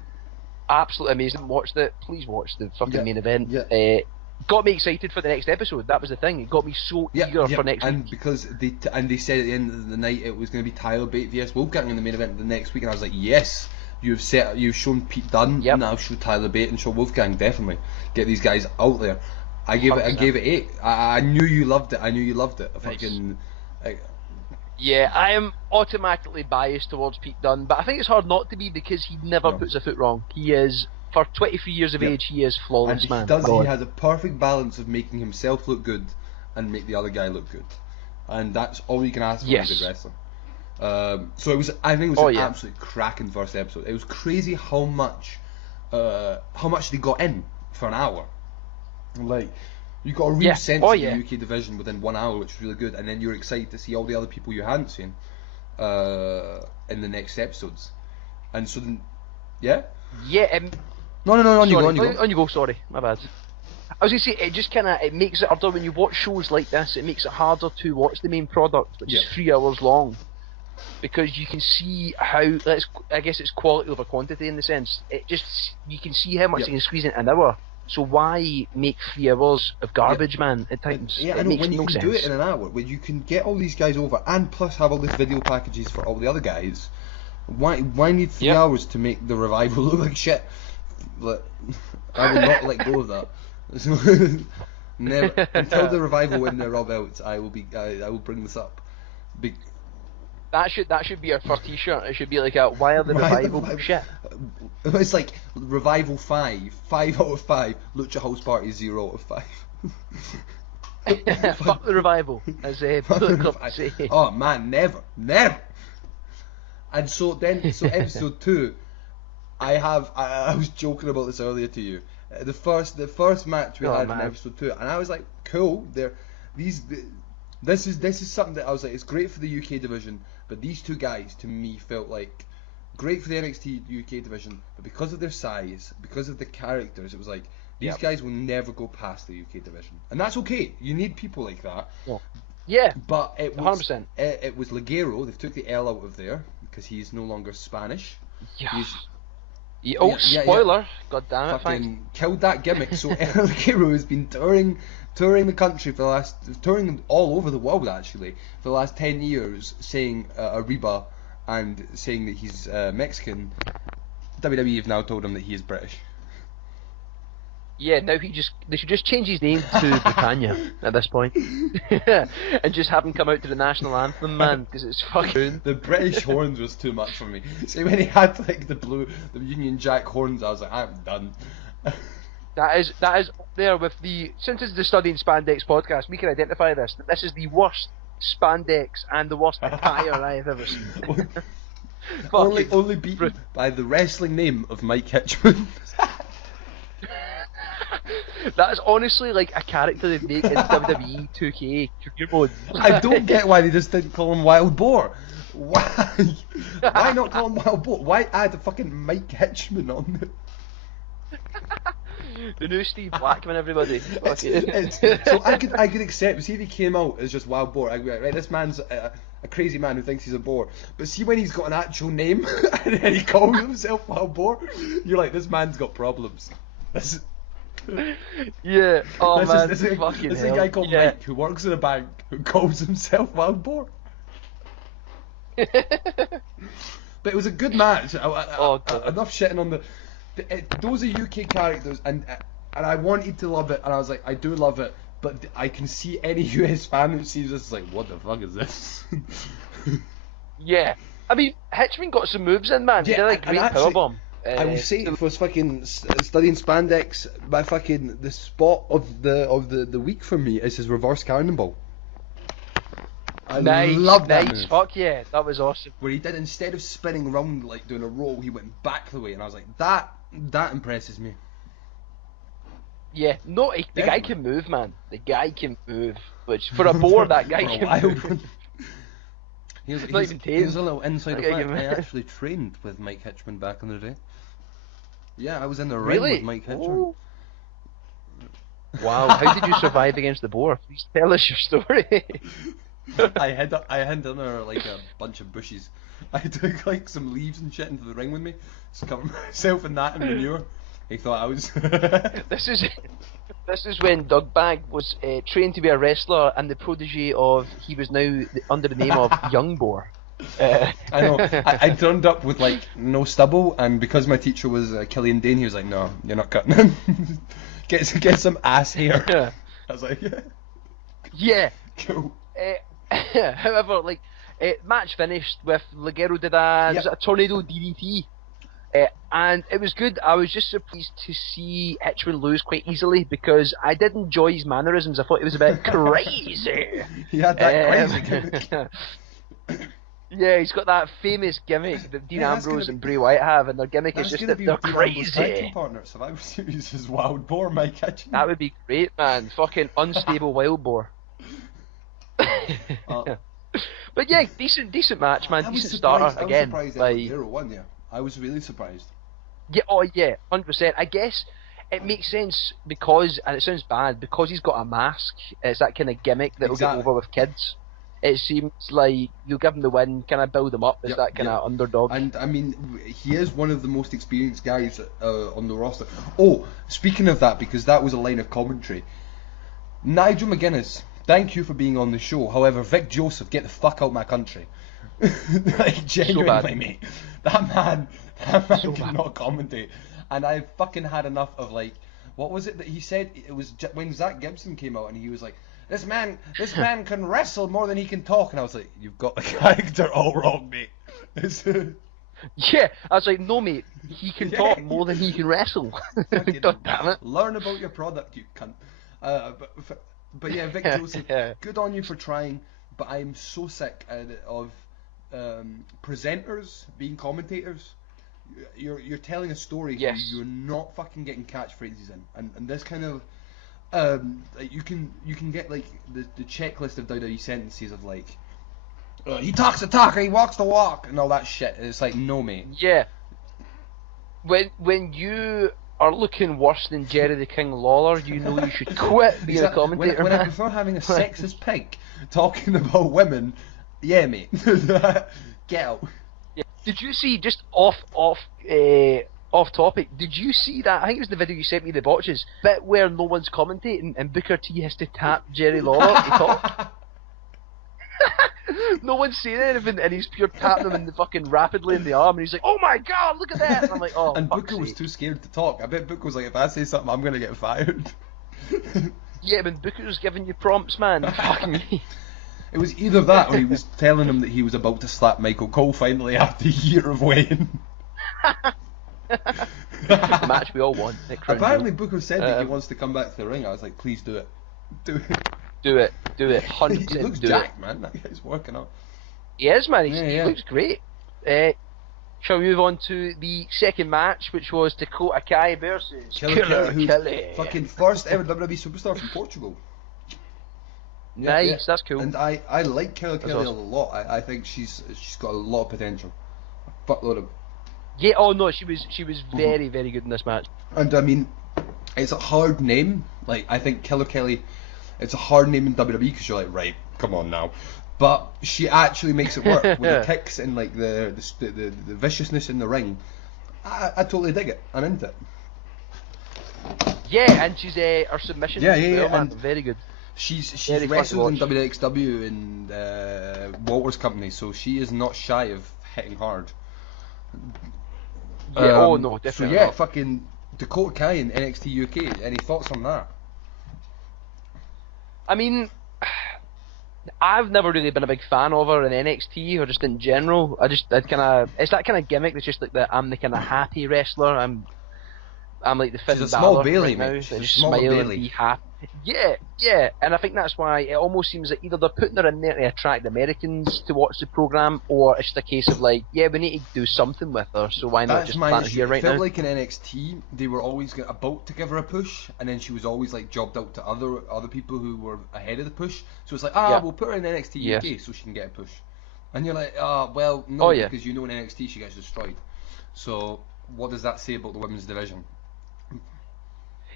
absolutely amazing. Watched it. Please watch the fucking main event. Yeah. Got me excited for the next episode. That was the thing. It got me so eager for next week. And because they said at the end of the night it was going to be Tyler Bate vs Wolfgang in the main event the next week, and I was like, yes, You've shown Pete Dunne. Yep. Now show Tyler Bate and show Wolfgang. Definitely get these guys out there. I gave it 8. I knew you loved it. Yeah, I am automatically biased towards Pete Dunne, but I think it's hard not to be because he never puts a foot wrong. He is, for 23 years of age, he is flawless, man. He has a perfect balance of making himself look good and make the other guy look good, and that's all you can ask for in a good wrestler. So I think it was an absolutely cracking first episode. It was crazy how much they got in for an hour. Like, you got a real sense of the UK division within 1 hour, which was really good, and then you're excited to see all the other people you hadn't seen in the next episodes. And so then, No, on you go. Sorry, my bad. I was going to say, it just it makes it harder when you watch shows like this. It makes it harder to watch the main product, which is 3 hours long, because you can see how, I guess it's quality over quantity in the sense. You can see how much you can squeeze in an hour. So why make 3 hours of garbage, man, at times? Yeah, I know, when you can do it in an hour, when you can get all these guys over, and plus have all these video packages for all the other guys, why need 3 hours to make the Revival look like shit? I will not let go of that. Never, until the Revival win their Raw belts, I will bring this up. That should be our first T-shirt. It should be like why are the Revival shit? It's like Revival 5 out of 5. Lucha House Party 0 out of 5. Fuck the Revival, as Bullet Club say. Oh man, never. And so episode 2, I was joking about this earlier to you. The first match we had in episode 2, and I was like, cool. This is something that I was like, it's great for the UK division, but these two guys to me felt like great for the NXT UK division, but because of their size, because of the characters, it was like these guys will never go past the UK division, and that's okay. You need people like that. Yeah. But it was 100%. It was Ligero. They took the L out of there because he's no longer Spanish. Yeah. Spoiler! God damn it! Fucking killed that gimmick. So Ligero has been touring the country touring all over the world actually for the last 10 years, saying Arriba and saying that he's Mexican. WWE have now told him that he is British. Yeah, now they should just change his name to Britannia at this point, and just have him come out to the national anthem, man, because it's fucking. The British horns was too much for me. See, when he had like the Union Jack horns, I was like, I'm done. That is up there with since it's the Studying Spandex podcast, we can identify this. That this is the worst spandex and the worst attire I have ever seen. only beaten by the wrestling name of Mike Hitchman. That is honestly like a character they'd make in WWE 2K career mode. I don't get why they just didn't call him Wild Boar. Why? Why not call him Wild Boar? Why add a fucking Mike Hitchman on it? The new Steve Blackman, everybody. So I could accept. See if he came out as just Wild Boar, I'd be like, right, this man's a crazy man who thinks he's a boar. But see when he's got an actual name and then he calls himself Wild Boar, you're like, this man's got problems. Yeah. Oh man. There's a guy called Mike who works in a bank who calls himself Wild Boar. But it was a good match. Enough shitting on those are UK characters, and I wanted to love it, and I was like, I do love it, but I can see any US fan who sees this like, what the fuck is this? Yeah. I mean, Hitchman got some moves in, man. He did a great powerbomb. I will say it was fucking Studying Spandex. My fucking the spot of the week for me is his reverse cannonball. I love that move. Fuck yeah, that was awesome. Where he did, instead of spinning around like doing a roll, he went back the way, and I was like, that impresses me. Yeah, the guy can move, man. The guy can move. Which for a boar, that guy can move. Here's a little inside fact. I actually trained with Mike Hitchman back in the day. Yeah, I was in the ring with Mike Hitchman. Oh. Wow, how did you survive against the boar? Please tell us your story. I hid under like a bunch of bushes. I took like some leaves and shit into the ring with me, just covered myself in that and manure. He thought I was. This is when Dugbag was trained to be a wrestler and the protege of. He was now under the name of Young Boar. I know. I turned up with like no stubble, and because my teacher was Killian Dane, he was like, "No, you're not cutting him. get some ass hair." Yeah. I was like, "Yeah, Yeah. cool." However, like, match finished with Ligero did was it a tornado DDT, and it was good. I was just surprised to see Hitchman lose quite easily because I did enjoy his mannerisms. I thought he was a bit crazy. He had that crazy gimmick. Yeah, he's got that famous gimmick that Dean Ambrose and Bray Wyatt have, and their gimmick is just that they're crazy. Partner, Survivor Series is Wild Boar, Mike Hitchens. That would be great, man. Fucking unstable wild boar. But yeah, decent match, man. Decent starter again. I was surprised Ligero won. Yeah, I was really surprised. Yeah, oh yeah, 100%. I guess it makes sense because, and it sounds bad, because he's got a mask. It's that kind of gimmick that will get over with kids. It seems like you'll give him the win, kind of build him up as that kind of underdog. And I mean, he is one of the most experienced guys on the roster. Oh, speaking of that, because that was a line of commentary. Nigel McGuinness, thank you for being on the show. However, Vic Joseph, get the fuck out of my country. Like, genuinely, mate. That man cannot commentate. And I fucking had enough of, like, what was it that he said? It was when Zach Gibson came out and he was like, This man can wrestle more than he can talk, and I was like, "You've got the character all wrong, mate." Yeah, I was like, "No, mate, he can talk more than he can wrestle." God damn it! Learn about your product, you cunt. But yeah, Vic Joseph, good on you for trying. But I'm so sick of presenters being commentators. You're telling a story. Yes. You're not fucking getting catchphrases in, and this kind of. You can get like the checklist of WWE sentences of like he talks the talk and he walks the walk and all that shit. And it's like, no, mate. Yeah. When you are looking worse than Jerry the King Lawler, you know you should quit being a commentator. When I prefer having a sexist pig talking about women, yeah, mate. Get out. Yeah. Did you see, just off topic, did you see that? I think it was the video you sent me, the botches bit where no one's commentating and Booker T has to tap Jerry Lawler to talk. No one's saying anything and he's pure tapping him in the fucking rapidly in the arm and he's like, "Oh my god, look at that!" And I'm like, "Oh." And Booker was too scared to talk. I bet Booker was like, "If I say something, I'm gonna get fired." Yeah, but Booker was giving you prompts, man. Fucking me. It was either that or he was telling him that he was about to slap Michael Cole finally after a year of waiting. The match we all want. Apparently Booker said that he wants to come back to the ring. I was like, please do it. Do it. 100%. He looks jacked, man. That guy's working out. He is, man. He looks great. Shall we move on to the second match, which was Dakota Kai versus Killer Kelly. Fucking first ever WWE superstar from Portugal. Nice, that's cool. And I like Killer Kelly a lot. I think she's got a lot of potential. A fuckload of. Yeah, oh no, she was very, very good in this match. And I mean, it's a hard name. Like, I think Killer Kelly, it's a hard name in WWE because you're like, right, come on now. But she actually makes it work with the kicks and like the viciousness in the ring. I totally dig it. I'm into it. Yeah, and she's her submission. Yeah, man, very good. She's wrestled in WXW and Walter's company, so she is not shy of hitting hard. Yeah, oh no, definitely. So yeah, not. fucking Dakota Kai in NXT UK. Any thoughts on that? I mean, I've never really been a big fan of her in NXT or just in general. It's that kind of gimmick that's just like I'm the kind of happy wrestler. I'm like the Finn She's a small Bailey, right now, mate. She's just a small smile Bailey. and be happy. Yeah, and I think that's why it almost seems like either they're putting her in there to attract Americans to watch the program, or it's just a case of like, yeah, we need to do something with her, so why not just plant her here right now? It felt like in NXT they were always about to give her a push, and then she was always like jobbed out to other people who were ahead of the push. So it's like, we'll put her in NXT UK so she can get a push. And you're like, well, no, because you know in NXT she gets destroyed. So what does that say about the women's division?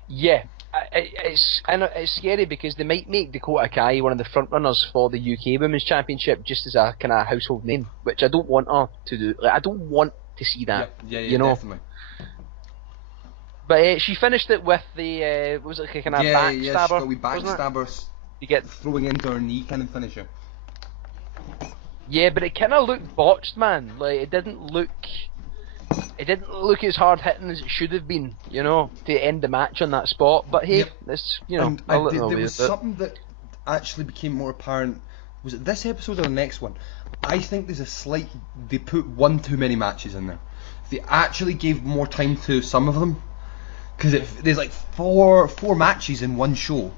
Yeah, it's scary because they might make Dakota Kai one of the front runners for the UK Women's Championship just as a kind of household name, which I don't want her to do. Like, I don't want to see that. Yeah, you know? Definitely. But she finished it with the was it like a kind of backstabber? Yeah, she got a wee backstabber. You get throwing into her knee kind of finisher. Yeah, but it kind of looked botched, man. Like it didn't look as hard hitting as it should have been, you know, to end the match on that spot. But hey, this, you know, there was something that actually became more apparent. Was it this episode or the next one? I think there's a slight. They put one too many matches in there. They actually gave more time to some of them, because there's like four matches in one show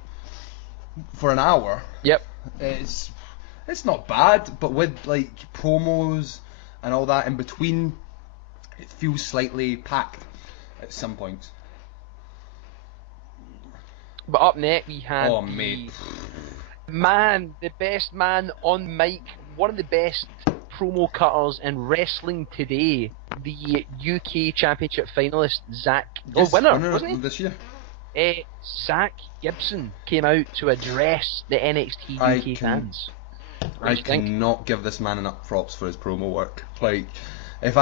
for an hour. Yep. It's not bad, but with like promos and all that in between, it feels slightly packed at some points. But up next we had mate. The best man on mic, one of the best promo cutters in wrestling today, the UK Championship finalist, winner, wasn't he? This year. Zach Gibson came out to address the NXT UK fans. I cannot give this man enough props for his promo work. Like, if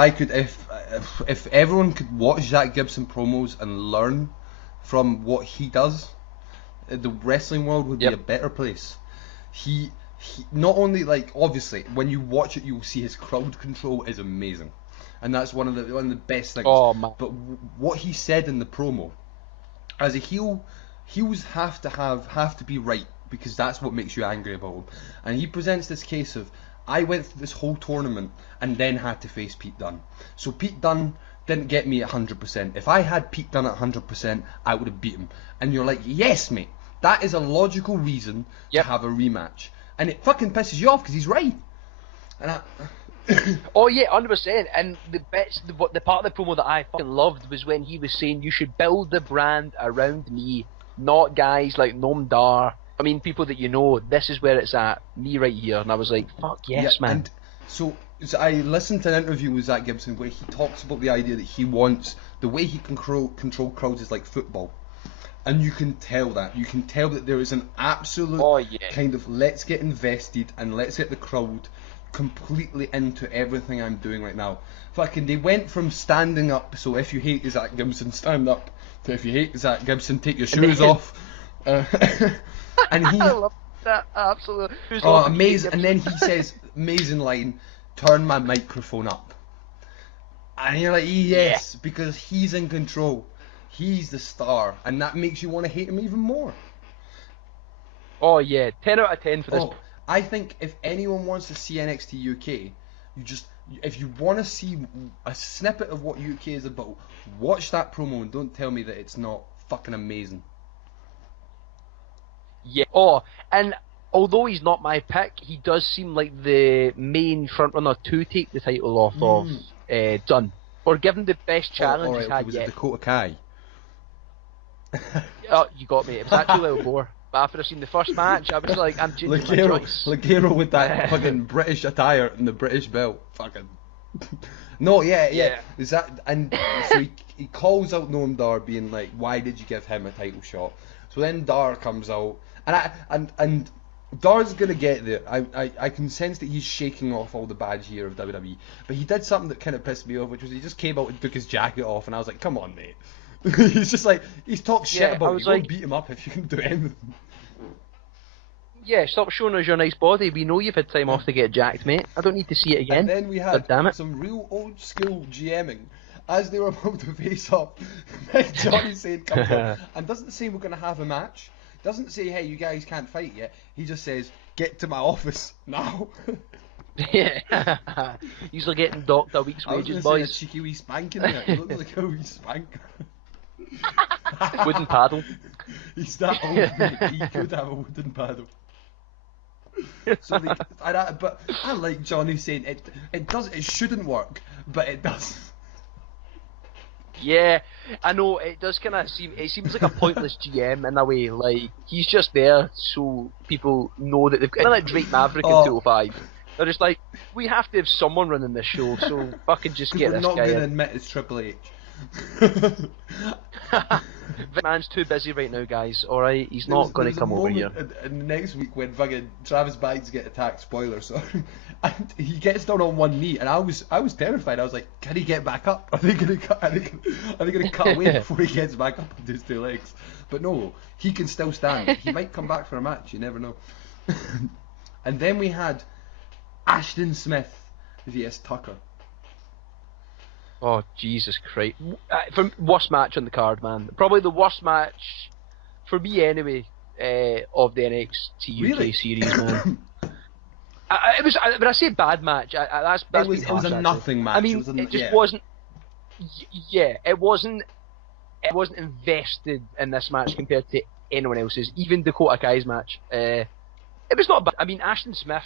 everyone could watch Zach Gibson promos and learn from what he does, the wrestling world would be a better place. He not only, like, obviously when you watch it you'll see his crowd control is amazing, and that's one of the best things. Oh, man. But what he said in the promo, as a heel, heels have to be right, because that's what makes you angry about him. And he presents this case of, I went through this whole tournament and then had to face Pete Dunne. So Pete Dunne didn't get me at 100%. If I had Pete Dunne at 100%, I would have beat him. And you're like, yes, mate, that is a logical reason to have a rematch. And it fucking pisses you off because he's right. And oh yeah, 100%. And the part of the promo that I fucking loved was when he was saying, you should build the brand around me, not guys like Noam Dar. I mean, people that you know, this is where it's at, me right here. And I was like, fuck yes, man. And so I listened to an interview with Zach Gibson where he talks about the idea that he wants, the way he can control crowds is like football. And you can tell that. You can tell that there is an absolute kind of, let's get invested and let's get the crowd completely into everything I'm doing right now. Fucking, they went from standing up, so if you hate Zach Gibson, stand up, to if you hate Zach Gibson, take your shoes off. And he, I love that, absolutely. Oh, amazing! And then he says, amazing line, turn my microphone up. And you're like, yes, because he's in control. He's the star, and that makes you want to hate him even more. Oh yeah, 10 out of 10 for this. I think if anyone wants to see NXT UK, if you want to see a snippet of what UK is about, watch that promo and don't tell me that it's not fucking amazing. Yeah. Oh, and although he's not my pick, he does seem like the main frontrunner to take the title off of Dunne, or give him the best challenge he's had was yet. It Dakota Kai? Oh, you got me. It was actually a little more. But after I've seen the first match, I was like, I'm changing my choice. Ligero with that fucking British attire and the British belt. Fucking. No, yeah. Is that, and so he calls out Noam Dar, being like, "Why did you give him a title shot?" So then Dar comes out, and Dar's gonna get there. I can sense that he's shaking off all the bad year of WWE. But he did something that kind of pissed me off, which was he just came out and took his jacket off, and I was like, "Come on, mate." He's just like, he's talked shit about you. Like, beat him up if you can do anything. Yeah, stop showing us your nice body. We know you've had time off to get jacked, mate. I don't need to see it again. And then we had some real old school GMing. As they were about to face up, Johnny Saint comes up and doesn't say we're going to have a match. Doesn't say, hey, you guys can't fight yet. He just says, get to my office now. Yeah. He's like getting docked a week's wages, boys. A cheeky wee spanking there. He looks like a wee spank. Wooden paddle. He's that old, mate. He could have a wooden paddle. So but I like Johnny saying it shouldn't work, but it does. Yeah, I know, it does kind of seems like a pointless GM in a way. Like, he's just there so people know that they've got, kind of like Drake Maverick in 205. They're just like, we have to have someone running this show, so fucking just get this guy in. We're not going to admit it's Triple H. Man's too busy right now, guys. Alright, he's not going to come over here. And next week when fucking Travis Banks get attacked, spoiler, so and he gets down on one knee, and I was terrified. I was like, can he get back up? Are they going to cut away before he gets back up on his two legs? But no, he can still stand. He might come back for a match. You never know. And then we had Ashton Smith vs Tucker. Oh, Jesus Christ. For worst match on the card, man. Probably the worst match, for me anyway, of the NXT UK Really? series, man. It was, when I say bad match, that's It was being a harsh, actually. nothing match. I mean, it just wasn't. Yeah, it wasn't invested in this match compared to anyone else's, even Dakota Kai's match. It was not bad. I mean, Ashton Smith,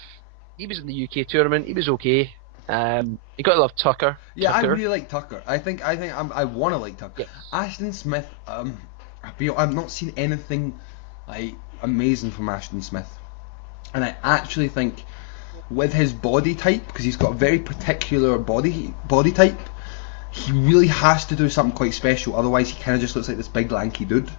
he was in the UK tournament. He was okay. You got to love Tucker. Yeah, Tucker. I really like Tucker. I want to like Tucker. Yes. Ashton Smith. I've not seen anything like amazing from Ashton Smith, and I actually think with his body type, because he's got a very particular body type, he really has to do something quite special. Otherwise, he kind of just looks like this big lanky dude.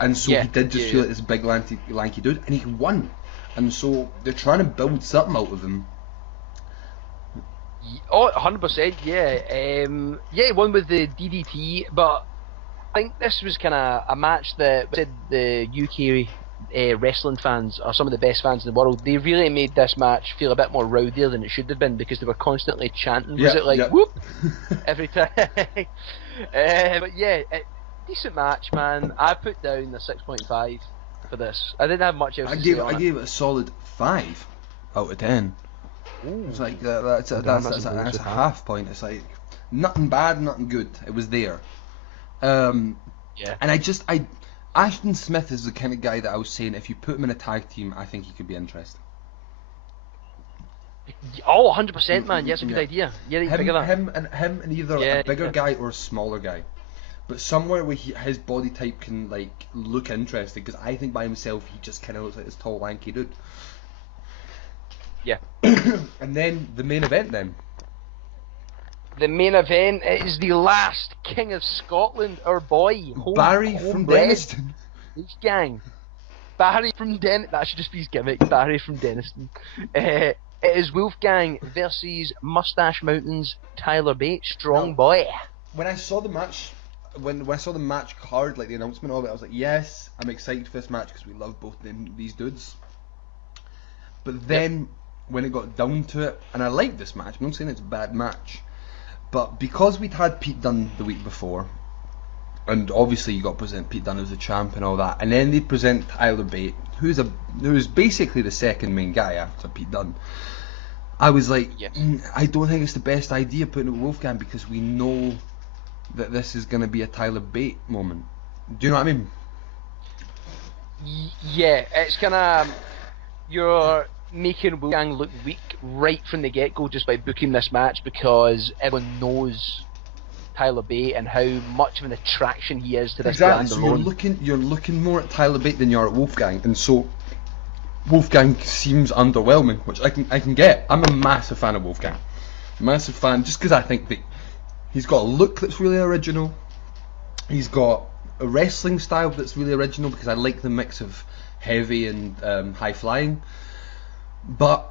And so he did just feel like this big lanky dude, and he won. And so they're trying to build something out of him. Oh, 100%, yeah. He won with the DDT, but I think this was kind of a match that the UK wrestling fans are some of the best fans in the world. They really made this match feel a bit more rowdier than it should have been, because they were constantly chanting, whoop, every time. But yeah, decent match, man. I put down a 6.5 for this. I didn't have much else to say on I gave it a solid 5 out of 10. Ooh. It's like that's a half point. It's like nothing bad, nothing good. It was there. And Ashton Smith is the kind of guy that I was saying, if you put him in a tag team, I think he could be interesting. Oh, 100%, man. Yeah, that's a good idea. Yeah, him and either a bigger guy or a smaller guy, but somewhere where his body type can like look interesting. Because I think by himself he just kind of looks like this tall, lanky dude. Yeah. And then the main event. The main event is the last King of Scotland, our boy, Barry from Denniston. Wolfgang. Barry from Denniston. That should just be his gimmick. Barry from Denniston. It is Wolfgang versus Mustache Mountain's Tyler Bate, strong boy. When I saw the match, when I saw the match card, like the announcement of it, I was like, yes, I'm excited for this match because we love both these dudes. But then when it got down to it, and I liked this match, I'm not saying it's a bad match, but because we'd had Pete Dunne the week before, and obviously you got to present Pete Dunne as a champ and all that, and then they'd present Tyler Bate, who's basically the second main guy after Pete Dunne. I was like, I don't think it's the best idea putting it with Wolfgang, because we know that this is going to be a Tyler Bate moment. Do you know what I mean? Yeah, it's kind of, you're making Wolfgang look weak right from the get-go just by booking this match, because everyone knows Tyler Bate and how much of an attraction he is to this brand so alone. You're looking more at Tyler Bate than you are at Wolfgang, and so Wolfgang seems underwhelming, which I can get. I'm a massive fan of Wolfgang, massive fan, just because I think that he's got a look that's really original. He's got a wrestling style that's really original, because I like the mix of heavy and high flying. But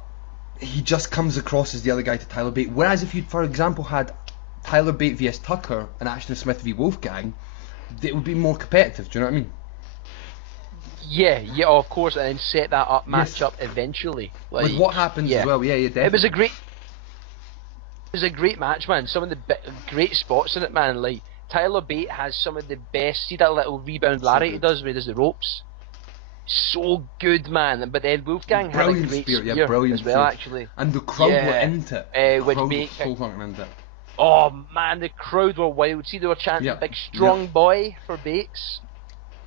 he just comes across as the other guy to Tyler Bate. Whereas if you, for example, had Tyler Bate vs Tucker and Ashton Smith v Wolfgang, it would be more competitive. Do you know what I mean? Yeah, of course, and then set that up, match up eventually. Like, with what happens as well. Yeah, definitely. It was a great match, man. Some of the great spots in it, man. Like, Tyler Bate has some of the best. See that little rebound Larry he does where he does the ropes? So good, man. But then Wolfgang had a great spear brilliant as well, spear. actually. And the crowd were into it. Which so fucking into it. Oh man, the crowd were wild. See, they were chanting "Big Strong Boy" for Bates.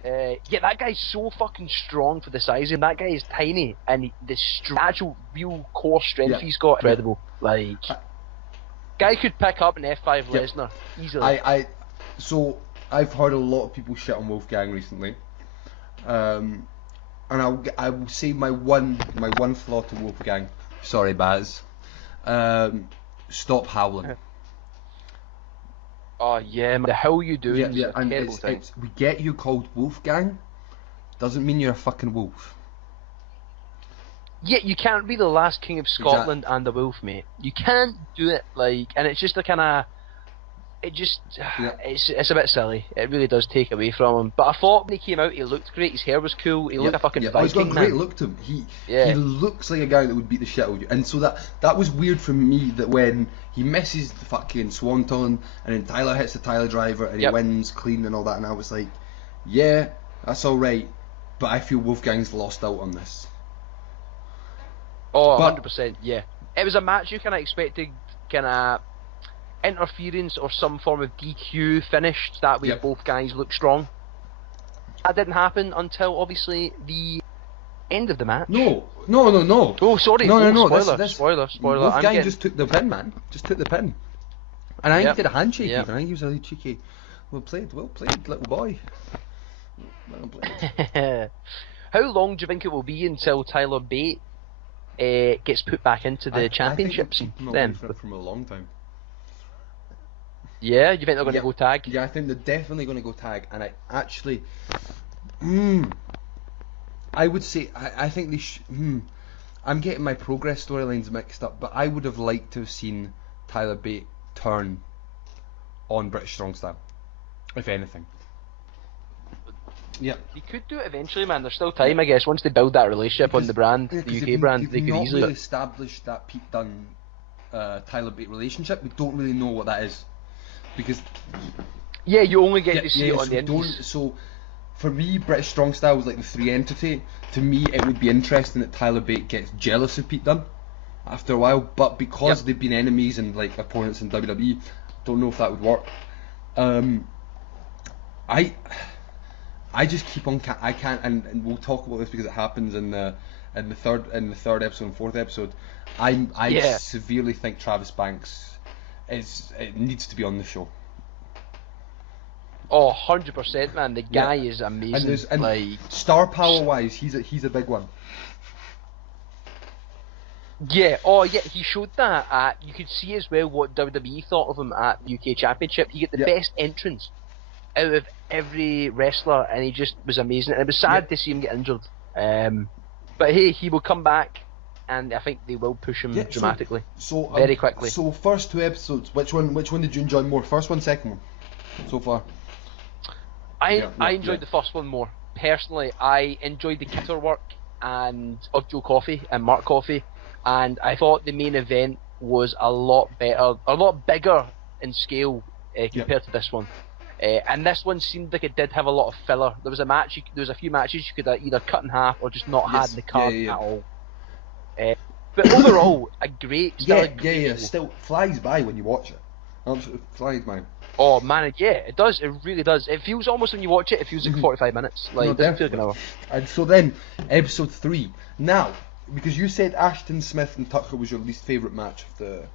That guy's so fucking strong for the size of him. That guy is tiny, and the actual real core strength he's got, incredible. Like, guy could pick up an F5 Lesnar easily. So I've heard a lot of people shit on Wolfgang recently, and I will say my one flaw to Wolfgang. Sorry, Baz. Stop howling. Oh yeah, man. The hell you doing? Yeah, and we get you called Wolfgang. Doesn't mean you're a fucking wolf. Yeah, you can't be the last King of Scotland and the wolf, mate. You can't do it, like, and it's just a kind of, it just it's a bit silly. It really does take away from him. But I thought when he came out, he looked great. His hair was cool. He looked a fucking Viking, he's got a man. great look to him. He looks like a guy that would beat the shit out of you. And so that was weird for me, that when he misses the fucking Swanton and then Tyler hits the Tyler driver and he wins clean and all that, and I was like, yeah, that's all right, but I feel Wolfgang's lost out on this. Oh, 100%. Yeah, it was a match you kind of expected, kind of interference or some form of DQ finished, that way both guys look strong. That didn't happen until obviously the end of the match. No. Oh, sorry. No. Spoiler. Wolfgang just took the pin, man. Just took the pin. And I think he did a handshake even. I think he was a really cheeky. Well played, little boy. Well played. How long do you think it will be until Tyler Bate gets put back into the championships? Then from a long time. Yeah, you think they're going to go tag? Yeah, I think they're definitely going to go tag, and I actually, I would say I think they I'm getting my Progress storylines mixed up, but I would have liked to have seen Tyler Bate turn on British Strong Style, if anything. Yeah, they could do it eventually, man. There's still time, I guess. Once they build that relationship on the brand, the UK brand, they could easily. Really established that Pete Dunne, Tyler Bate relationship. We don't really know what that is. Because you only get to see it on the indies. So for me, British Strong Style was like the 3 entity. To me, it would be interesting that Tyler Bate gets jealous of Pete Dunne after a while, but because they've been enemies and like opponents in WWE, don't know if that would work. I just keep on. I can't, and we'll talk about this because it happens in the third episode and 4th episode. I severely think Travis Banks. It needs to be on the show. Oh, 100%, man. The guy is amazing. And like star power wise, he's a big one. Yeah. Oh, yeah. He showed that. You could see as well what WWE thought of him at the UK Championship. He got the best entrance out of every wrestler, and he just was amazing. And it was sad to see him get injured. But hey, he will come back. And I think they will push him dramatically, very quickly. So first 2 episodes, which one did you enjoy more? First one, second one, so far? I enjoyed the first one more. Personally, I enjoyed the Kitter work of Joe Coffey and Mark Coffey, and I thought the main event was a lot better, a lot bigger in scale compared to this one. And this one seemed like it did have a lot of filler. There was a few matches you could either cut in half or just not had in the card at all. But overall, a great style. Still flies by when you watch it. Absolutely flies by. Oh man, it does. It really does. It feels almost when you watch it, it feels like 45 minutes. Like, it doesn't feel like an hour. And so then, episode 3. Now, because you said Ashton Smith and Tucker was your least favourite match of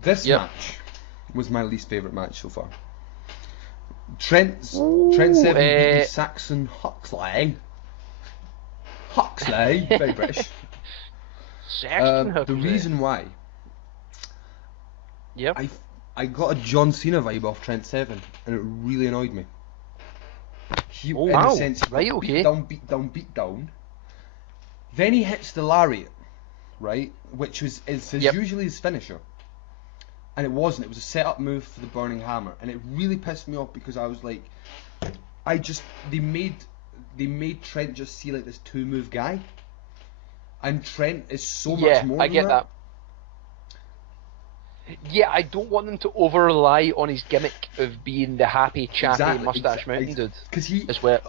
this match was my least favourite match so far. Trent Seven beating Saxon Huxley. Very British. The reason why I got a John Cena vibe off Trent Seven, and it really annoyed me. In the sense, beat down. Then he hits the lariat, right, which is usually his finisher, and it wasn't. It was a set-up move for the Burning Hammer, and it really pissed me off because I was like, they made Trent just see like this 2-move guy. And Trent is so much more I get that. Yeah, I don't want them to over-rely on his gimmick of being the happy, chatty, mustache mountain dude. Because he... as well,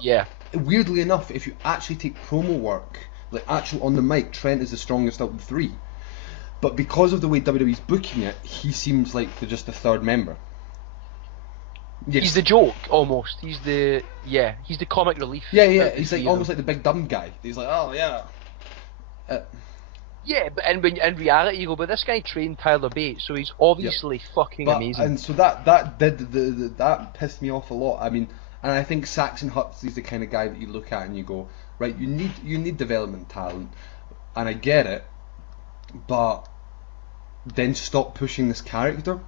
weirdly enough, if you actually take promo work, like actual on the mic, Trent is the strongest out of the 3. But because of the way WWE's booking it, he seems like they're just the 3rd member. Yes. He's the joke, almost. He's the comic relief. Yeah. He's like almost like the big dumb guy. He's like, oh yeah. But in reality, you go, but this guy trained Tyler Bate, so he's obviously fucking amazing. And so that pissed me off a lot. I mean, and I think Saxon Huxley's the kind of guy that you look at and you go, right, you need development talent, and I get it, but then stop pushing this character.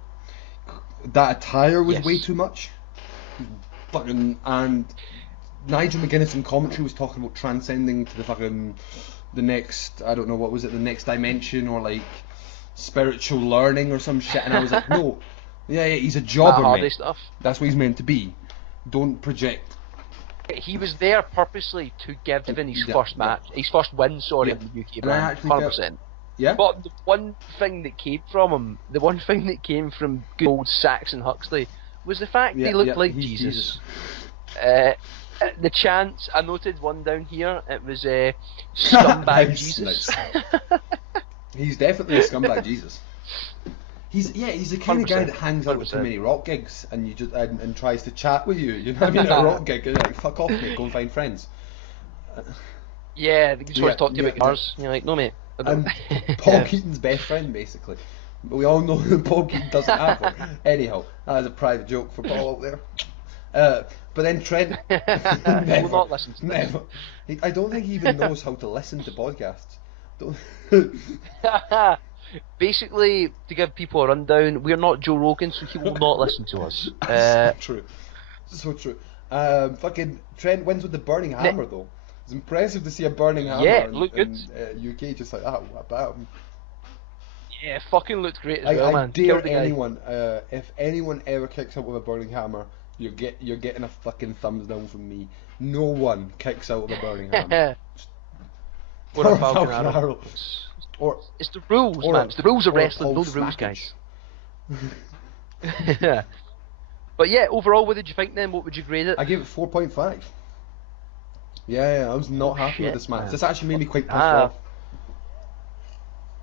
That attire was way too much. And Nigel McGuinness in commentary was talking about transcending to the next, I don't know, what was it, the next dimension, or like spiritual learning or some shit, and I was like, no, Yeah, he's a jobber, Hardy mate. stuff. That's what he's meant to be. Don't project. He was there purposely to give Devin his first match, his first win, in the UK brand, 100%. Yeah. But the one thing that came from him, the one thing that came from good old Saxon Huxley, was the fact he looked like Jesus. The chants, I noted one down here, it was scumbag Jesus. He's definitely a scumbag Jesus. He's the kind of guy that hangs out with too many rock gigs and you just and tries to chat with you. You know what I mean? At a rock gig, and you're like, fuck off, mate, go and find friends. Yeah, they just want to talk to you about guitars. You're like, no, mate. And Paul Keaton's best friend, basically. But we all know that Paul Keaton doesn't have one. Anyhow, that was a private joke for Paul out there. But then Trent never, will not listen to never. I don't think he even knows how to listen to podcasts. Basically, to give people a rundown, we're not Joe Rogan, so he will not listen to us. So true. So true. Fucking Trent wins with the burning hammer, though. It's impressive to see a burning hammer in UK just like that. About him. Yeah, fucking looked great as well, man. I dare anyone, if anyone ever kicks out with a burning hammer, you're getting a fucking thumbs down from me. No one kicks out with a burning hammer. Or a Falcon Arrow. It's the rules, man. It's the rules of wrestling. Know the rules, guys. But yeah, overall, what did you think then? What would you grade it? I gave it 4.5. Yeah, I was not happy with this match. Man. This actually made me quite pissed off.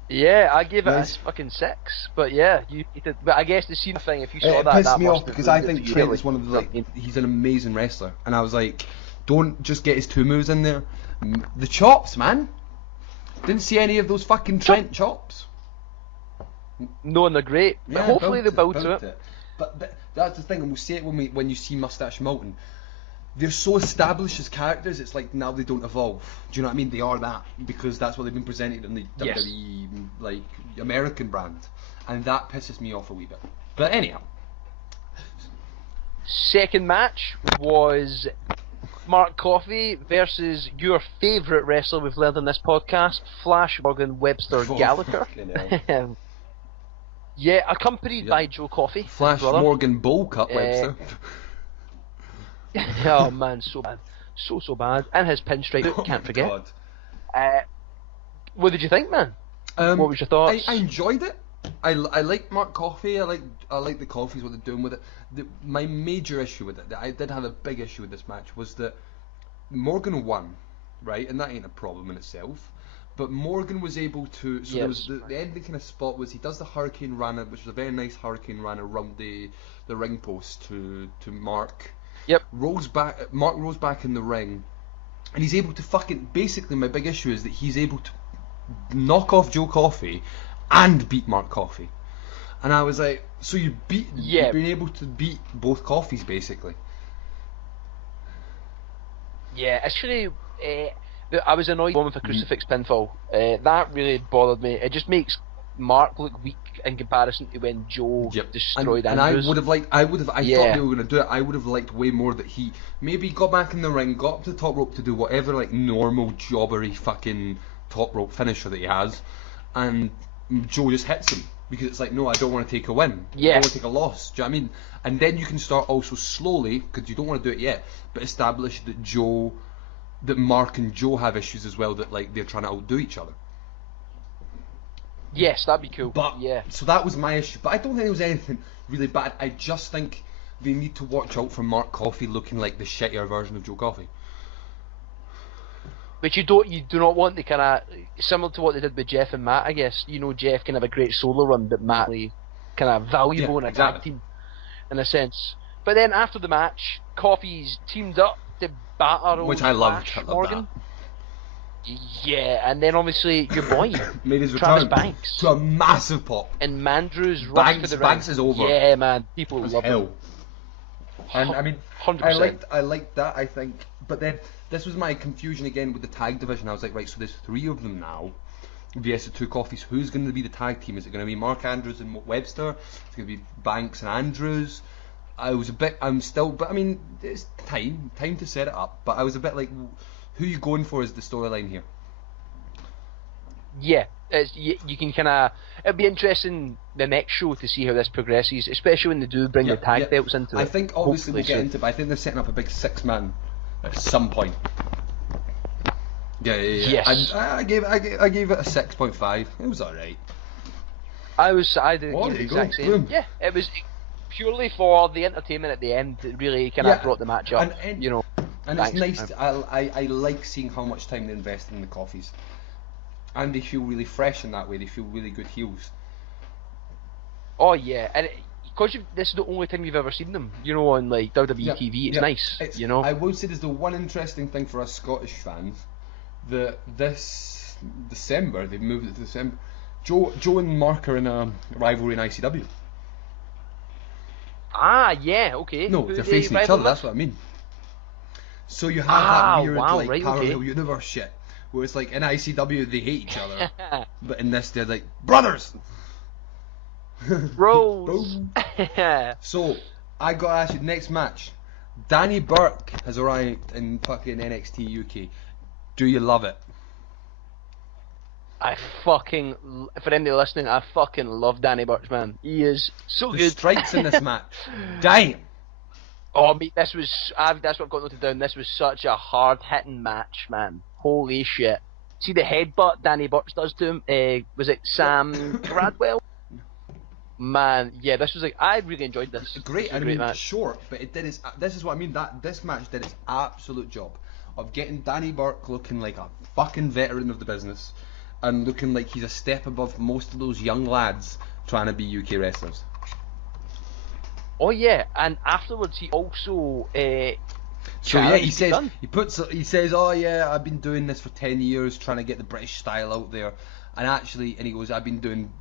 Yeah, I gave it a fucking 6. But yeah, you did. But I guess the scene thing, if you saw it pissed me much, off because I think Trent is one of the he's an amazing wrestler, and I was like, don't just get his 2 moves in there. The chops, man. Didn't see any of those fucking Trent chops. No, and they're great. But hopefully they build to it. But that's the thing, and we'll see it when you see Mustache Mountain. They're so established as characters, it's like now they don't evolve. Do you know what I mean? They are that because that's what they've been presented in the WWE like American brand, and that pisses me off a wee bit. But anyhow, second match was Mark Coffey versus your favourite wrestler we've learned on this podcast, Flash Morgan Webster Gallagher. Yeah, accompanied by Joe Coffey. Flash Morgan Bowl Cut Webster. Oh man, so bad. So bad. And his pinstripe boot, can't forget. God. What did you think, man? What was your thoughts? I enjoyed it. I like Mark Coffey. I like the Coffeys, what they're doing with it. My major issue with it, I did have a big issue with this match, was that Morgan won, right? And that ain't a problem in itself. But Morgan was able to. So there was the ending kind of spot was he does the Hurricane Rana, which was a very nice Hurricane Rana around the ring post to Mark. Yep. Mark rolls back in the ring, and he's able to fucking. Basically, my big issue is that he's able to knock off Joe Coffey and beat Mark Coffey. And I was like, so you've been able to beat both Coffeys, basically. Yeah, actually, I was annoyed with the crucifix pinfall. That really bothered me. It just makes Mark look weak in comparison to when Joe destroyed Andrews. And I thought they were going to do it. I would have liked way more that he maybe got back in the ring, got up to the top rope to do whatever like normal jobbery fucking top rope finisher that he has, and Joe just hits him. Because it's like, no, I don't want to take a win. Yeah. I don't want to take a loss. Do you know what I mean? And then you can start also slowly, because you don't want to do it yet, but establish that Mark and Joe have issues as well, that like they're trying to outdo each other. Yes, that'd be cool. But so that was my issue. But I don't think it was anything really bad. I just think they need to watch out for Mark Coffey looking like the shittier version of Joe Coffey. But you do not want the kind of similar to what they did with Jeff and Matt, I guess. You know, Jeff can have a great solo run, but Matt kind of valuable in a tag team, in a sense. But then after the match, Coffey's teamed up to batter which I loved. Morgan. Yeah, and then obviously your boy made his Travis return Banks to a massive pop. And Mandrew's rush to the ring. Banks is over. Yeah, man, people love him. And I mean, 100%. I liked that. I think, but then this was my confusion again with the tag division. I was like, right, so there's 3 of them now. VS the 2 Coffeys. Who's going to be the tag team? Is it going to be Mark Andrews and Webster? It's going to be Banks and Andrews. But I mean, it's time to set it up. But I was a bit like, who are you going for as the storyline here? Yeah, you can kind of. It'll be interesting the next show to see how this progresses, especially when they do bring the tag belts into it. I think obviously we'll get soon. into it, but I think they're setting up a big 6-man at some point. Yeah. Yes. And I gave it a 6.5. It was alright. I didn't Oh, give there the you go. exact same. Boom. Yeah, it was purely for the entertainment at the end that really kind of brought the match up. And you know, and thanks, it's nice. man. I like seeing how much time they invest in the coffees, and they feel really fresh in that way. They feel really good heels. Oh yeah, and because this is the only time you've ever seen them, you know, on like WWE TV. It's nice, you know. I would say there's the one interesting thing for us Scottish fans that this December they've moved it to December. Joe and Mark are in a rivalry in ICW. Ah, yeah, okay. No, Who they're they facing each rival other. That's with? what I mean. So you have that weird right, parallel okay. universe shit where it's like in ICW they hate each other, but in this they're like brothers. Rose. So I got to ask you, next match, Danny Burke has arrived in fucking NXT UK. Do you love it? I fucking, for anybody listening, I fucking love Danny Burch, man. He is so The good. strikes in this match, damn. Oh, mate, that's what I've got noted down. This was such a hard-hitting match, man. Holy shit. See the headbutt Danny Burch does to him? Was it Sam Bradwell? Man, yeah, this was like, I really enjoyed this. Great, It was a I mean, match. short, but it did its. This is what I mean. That this match did its absolute job of getting Danny Burke looking like a fucking veteran of the business, and looking like he's a step above most of those young lads trying to be UK wrestlers. Oh yeah, and afterwards he also So yeah, he challenged says, oh yeah, I've been doing this for 10 years, trying to get the British style out there, and he goes, I've been doing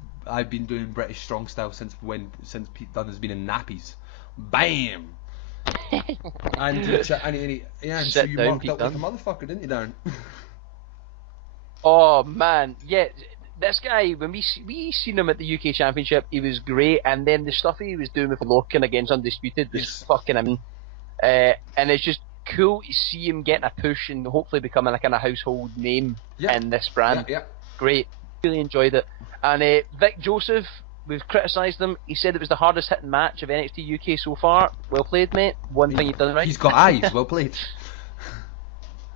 British strong style since Pete Dunne has been in nappies. Bam. and so Sit you down, marked Pete up like a Dunne. motherfucker, didn't you, Darren? Oh man, yeah. This guy, when we seen him at the UK Championship, he was great, and then the stuff he was doing with Lorcan against Undisputed was Yes. fucking amazing. And it's just cool to see him getting a push and hopefully becoming a kind of household name in this brand. Yeah. Great, really enjoyed it. And Vic Joseph, we've criticised him. He said it was the hardest hitting match of NXT UK so far. Well played, mate. One thing you've done right. He's got eyes. Well played.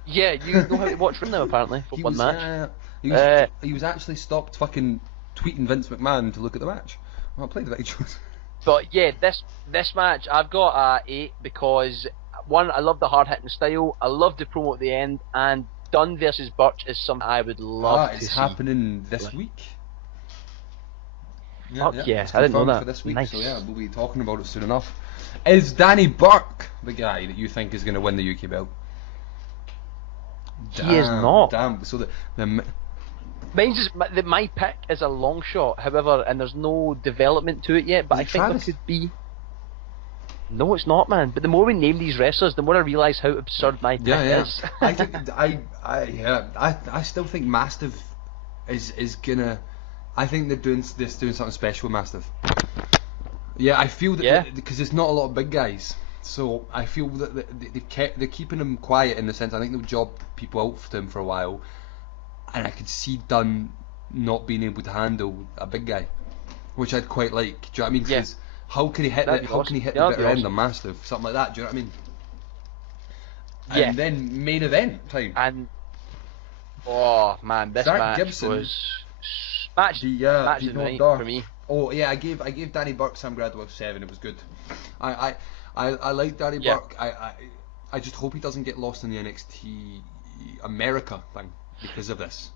Yeah, you know how to watch from now apparently for one match. He was actually stopped fucking tweeting Vince McMahon to look at the match. Well played, Vic Joseph. But yeah, this match I've got a 8 because one, I love the hard hitting style. I love the promo at the end, and Dunn versus Burch is something I would love to It's see. happening this week. Fuck yeah, it's I didn't know confirmed that. for this week, Nice. so yeah, we'll be talking about it soon enough. Is Danny Burke the guy that you think is going to win the UK belt? He is not. Damn. So My pick is a long shot, however, and there's no development to it yet. But Is I it think Travis? there could be. No, it's not, man. But the more we name these wrestlers, the more I realise how absurd my pick is. I think I still think Mastiff is gonna. I think they're doing something special with Mastiff. Yeah, I feel that because there's not a lot of big guys, so I feel that they're keeping him quiet in the sense. I think they'll job people out for him for a while, and I could see Dunn not being able to handle a big guy, which I'd quite like. Do you know what I mean? 'Cause how can he hit That'd be the awesome. bitter That'd be end awesome. of Mastiff? Something like that. Do you know what I mean? Yeah. And then main event time. And oh man, this Zach match Gibson. was match The of the North night Star. for me. Oh yeah, I gave Danny Burke Sam Gradwell 7. It was good. I like Danny Yeah. Burke. I just hope he doesn't get lost in the NXT America thing because of this.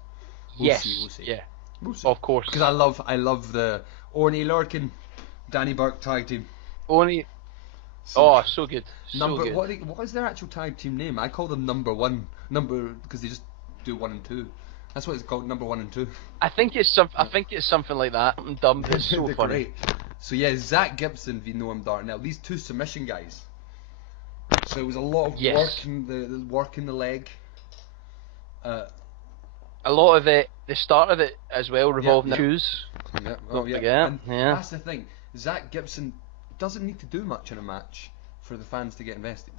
We'll see. Yeah, We'll see. of course. Because I love the Orny Lurkin, Danny Burke tag team. Only. So, So good. number so good. what is their actual tag team name? I call them number because they just do 1 and 2. That's what it's called, number 1 and 2. I think it's something like that. I'm dumb. It's so They're funny. great. So yeah, Zach Gibson v Noam Dar. Now these two submission guys. So it was a lot of working the leg. A lot of it, the start of it as well, revolving yeah. shoes. Yeah, Don't forget, And yeah. that's the thing. Zach Gibson doesn't need to do much in a match for the fans to get invested.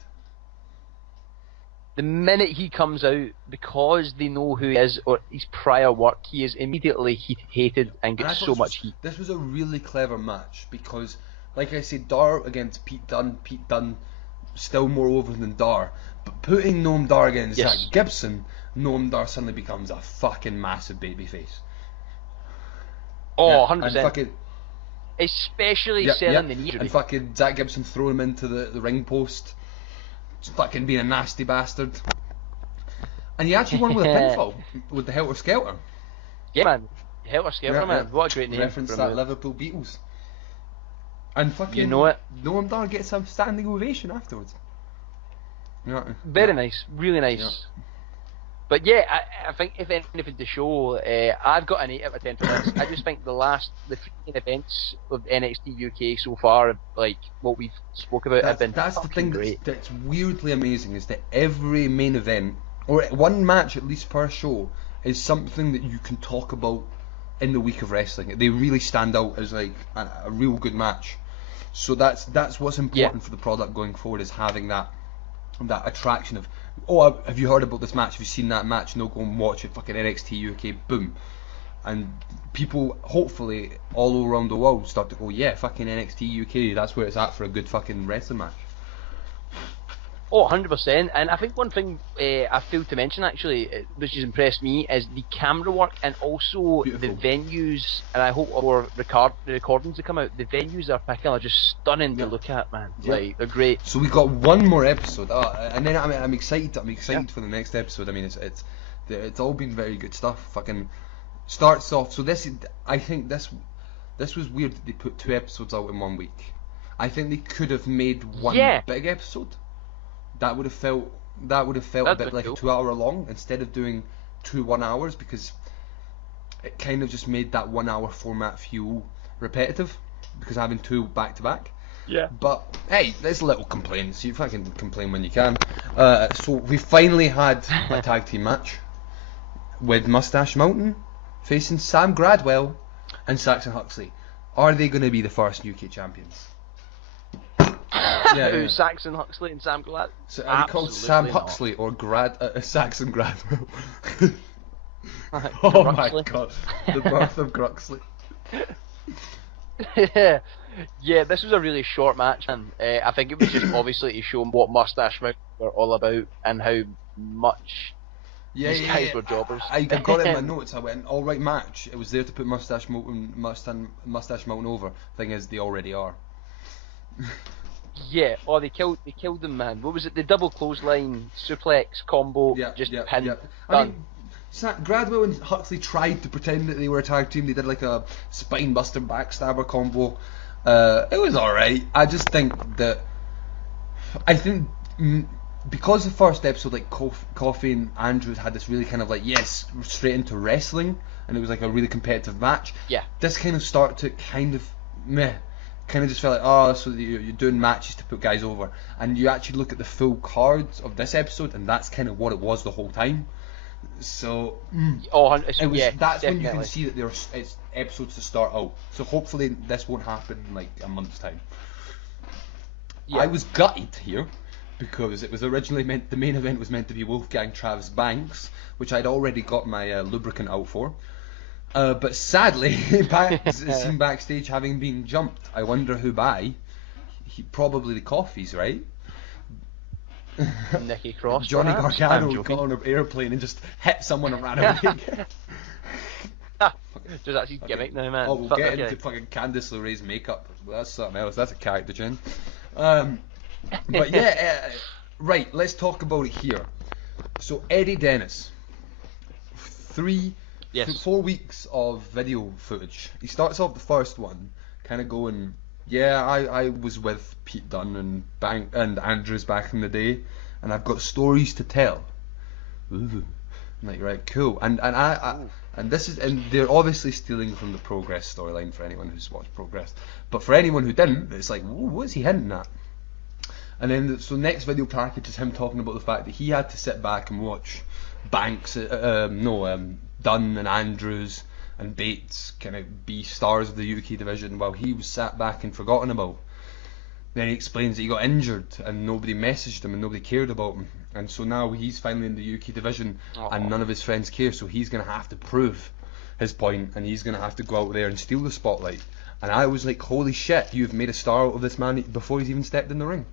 the minute he comes out, because they know who he is or his prior work, he is immediately hated and gets so much heat. This was a really clever match because, like I said, Dar against Pete Dunne, still more over than Dar. But putting Noam Dar against Zach Gibson, Noam Dar suddenly becomes a fucking massive babyface. Oh, 100%. Fucking, especially selling the knee. And fucking Zach Gibson throwing him into the ring post. Just fucking being a nasty bastard. And he actually won with a pinfall with the Helter Skelter. Yeah, man. Helter Skelter, man. What a great name. Reference that Liverpool Beatles. And fucking, you know it. Noam Dar gets a standing ovation afterwards. Very nice, really nice. Yeah. But yeah, I think if anything to show, I've got an 8 out of 10 for this. I just think the 3 events of NXT UK so far, like what we've spoke about, have been that's the thing great. That's weirdly amazing, is that every main event, or one match at least per show, is something that you can talk about in the week of wrestling. They really stand out as like a real good match. So that's what's important for the product going forward, is having that attraction of, oh, have you heard about this match? Have you seen that match? No, go and watch it. Fucking NXT UK, boom. And people, hopefully, all around the world start to go, yeah, fucking NXT UK, that's where it's at for a good fucking wrestling match. Oh, 100%. And I think one thing I failed to mention, actually, which has impressed me, is the camera work and also the venues. And I hope our recordings that come out, the venues they're picking are just stunning to look at, man. Like, they're great. So we got one more episode, and then I'm excited. I'm excited for the next episode. I mean, it's all been very good stuff. Fucking starts off. So I think this was weird that they put 2 episodes out in 1 week. I think they could have made one big episode. That would have felt a bit like a 2 hour long, instead of doing 2 1 hours, because it kind of just made that 1 hour format feel repetitive, because having 2 back to back. Yeah. But hey, there's little complaints. You fucking complain when you can. So we finally had a tag team match with Mustache Mountain facing Sam Gradwell and Saxon Huxley. Are they going to be the first UK champions? Yeah. Saxon Huxley and Sam Gradwell. So are they called Sam Huxley or Saxon Gradwell? Oh my god, the birth of Gruxley. Yeah, this was a really short match, and I think it was just obviously to show what Mustache Mountain were all about and how much these guys were jobbers. I got it in my notes. I went, all right, match. It was there to put Mustache Mountain over. Thing is, they already are. Yeah, they killed them, man. What was it? The double clothesline suplex combo, pin. Yeah. I mean, Gradwell and Huxley tried to pretend that they were a tag team. They did like a spine buster backstabber combo. It was alright. I just think because the first episode, like Coffey and Andrews had this really kind of like straight into wrestling, and it was like a really competitive match. Yeah. This kind of started to kind of meh. Kind of just felt like, oh, so you're doing matches to put guys over, and you actually look at the full cards of this episode, and that's kind of what it was the whole time. So that's definitely when you can see that it's episodes to start out. So hopefully this won't happen in like a month's time. Yeah. I was gutted here because it was originally the main event was meant to be Wolfgang Travis Banks, which I'd already got my lubricant out for. But sadly, seen backstage having been jumped. I wonder who by. Probably the Coffees, right? Nikki Cross. Johnny Gargano got on an airplane and just hit someone and ran away. Just actually gimmick now, man. Oh, we'll get into fucking Candice LeRae's makeup. Well, that's something else. That's a character, Jen. But yeah, right. Let's talk about it here. So Eddie Dennis, 4 weeks of video footage. He starts off the first one kind of going, I was with Pete Dunne and Andrews back in the day, and I've got stories to tell. Ooh. I'm like, right, cool. And they're obviously stealing from the Progress storyline for anyone who's watched Progress. But for anyone who didn't, it's like, what is he hinting at? And then so next video package is him talking about the fact that he had to sit back and watch Banks, Dunn and Andrews and Bates kind of be stars of the UK division while he was sat back and forgotten about. Then he explains that he got injured and nobody messaged him and nobody cared about him. And so now he's finally in the UK division, and none of his friends care, so he's going to have to prove his point, and he's going to have to go out there and steal the spotlight. And I was like, holy shit, you've made a star out of this man before he's even stepped in the ring.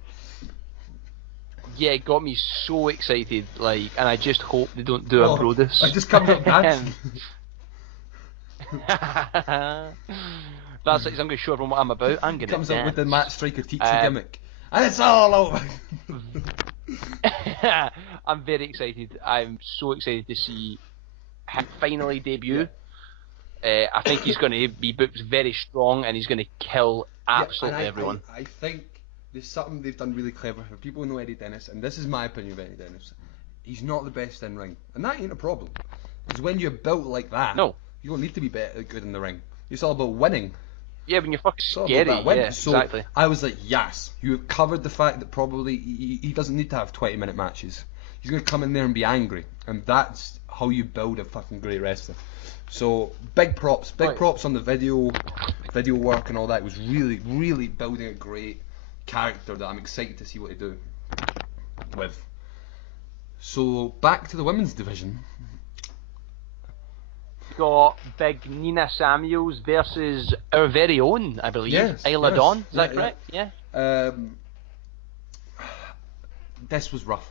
Yeah, it got me so excited, and I just hope they don't do a Brodus. I just comes up dancing. That's like, I'm going to show everyone what I'm about. I'm going to comes dance. up with the Matt Striker teacher gimmick. And it's all over. I'm very excited. I'm so excited to see him finally debut. I think he's going to be booked very strong, and he's going to kill absolutely everyone. I think there's something they've done really clever for people who know Eddie Dennis, and this is my opinion of Eddie Dennis. He's not the best in ring, and that ain't a problem. Because when you're built like that, you don't need to be good in the ring. It's all about winning. Yeah, when you're fucking scary. Yeah, so exactly. I was like, yes, you have covered the fact that probably he doesn't need to have 20-minute matches. He's going to come in there and be angry, and that's how you build a fucking great wrestler. So big props on the video work and all that. It was really, really building a great character that I'm excited to see what they do with. So back to the women's division. Got big Nina Samuels versus our very own, I believe, Isla Dawn. Is that correct? Yeah. This was rough.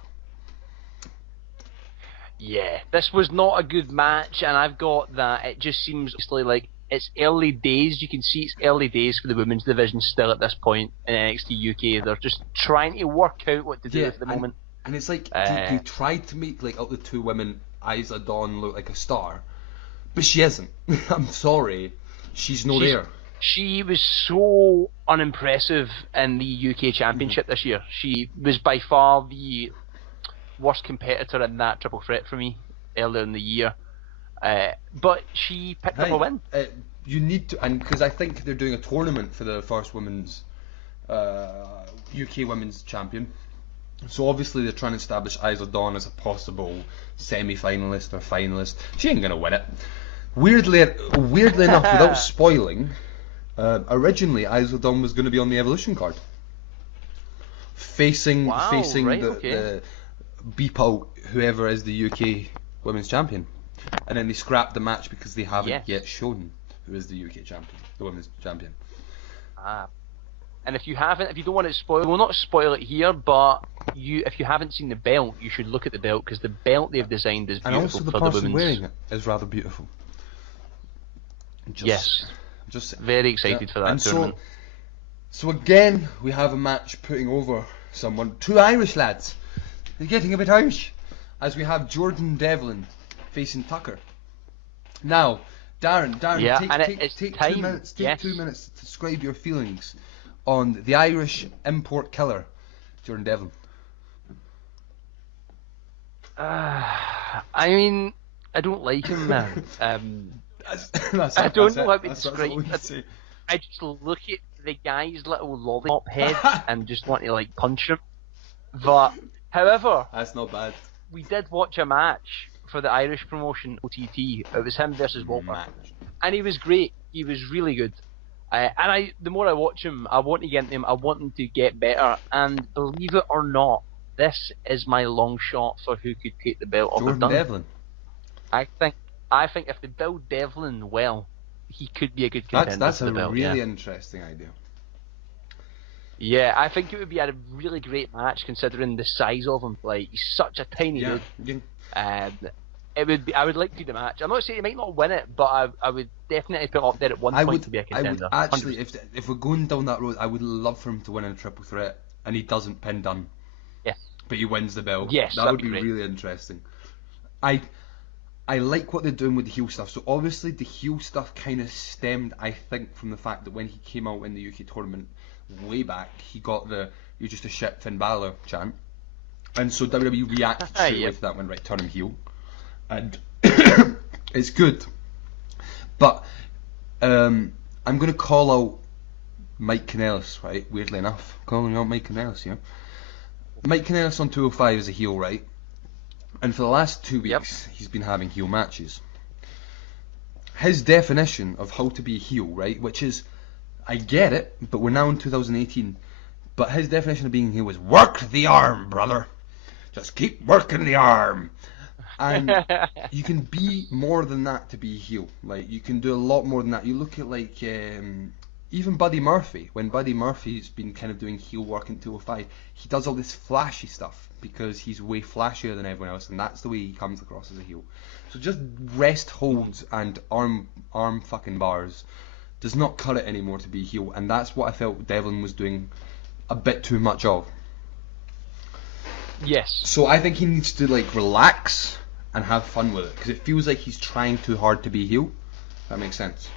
Yeah, this was not a good match, and I've got that. It just seems like it's early days. You can see it's early days for the women's division still at this point in NXT UK. They're just trying to work out what to do at the moment. And it's like they tried to make out the two women, Isla Dawn, look like a star, but she isn't. I'm sorry, she's there. She was so unimpressive in the UK Championship this year. She was by far the worst competitor in that triple threat for me earlier in the year. But she picked up a win. You need to, and because I think they're doing a tournament for the first women's UK women's champion. So obviously they're trying to establish Isla Dawn as a possible semi-finalist or finalist. She ain't gonna win it. Weirdly enough, without spoiling, originally Isla Dawn was going to be on the Evolution card, facing the beep out whoever is the UK women's champion, and then they scrapped the match because they haven't yet shown who is the UK champion, the women's champion. And if you don't want it spoiled, we'll not spoil it here, but if you haven't seen the belt, you should look at the belt, because the belt they've designed is beautiful. And also the person wearing it is rather beautiful. Just very excited for that tournament. So again, we have a match putting over someone. Two Irish lads. They're getting a bit Irish. As we have Jordan Devlin facing Tucker. Now, Darren, take 2 minutes. Take 2 minutes to describe your feelings on the Irish import killer, Jordan Devlin. I mean, I don't like him, man. I don't know how to describe it. I just look at the guy's little lollipop head and just want to punch him. But however, that's not bad. We did watch a match for the Irish promotion OTT. It was him versus Walter, and he was great. He was really good. The more I watch him, I want to get him. I want him to get better. And believe it or not, this is my long shot for who could take the belt off of Dunn. Devlin. I think if they build Devlin well, he could be a good contender. That's for the belt, a really interesting idea. Yeah, I think it would be a really great match considering the size of him. He's such a tiny dude. It would be. I would like to see the match. I'm not saying he might not win it, but I would definitely put up there at one point to be a contender. I would actually, if we're going down that road, I would love for him to win in a triple threat, and he doesn't pin Dunn. Yes. But he wins the belt. Yes, that would be great. Really interesting. I like what they're doing with the heel stuff. So obviously the heel stuff kind of stemmed, I think, from the fact that when he came out in the UK tournament way back, he got the "you're just a shit Finn Balor" chant, and so WWE reacted straight away to that one, right, turn him heel, and it's good. But I'm going to call out Mike Kanellis, right? Weirdly enough, calling out Mike Kanellis here. Mike Kanellis on 205 is a heel, right? And for the last 2 weeks, he's been having heel matches. His definition of how to be a heel, right, which is, I get it, but we're now in 2018, but his definition of being a heel is, work the arm, brother. Just keep working the arm. And you can be more than that to be a heel. Like, you can do a lot more than that. You look at, like, even Buddy Murphy. When Buddy Murphy's been kind of doing heel work in 205, he does all this flashy stuff because he's way flashier than everyone else, and that's the way he comes across as a heel. So just rest holds and arm fucking bars does not cut it anymore to be a heel, and that's what I felt Devlin was doing a bit too much of. Yes. So I think he needs to, like, relax and have fun with it, because it feels like he's trying too hard to be heel. That makes sense.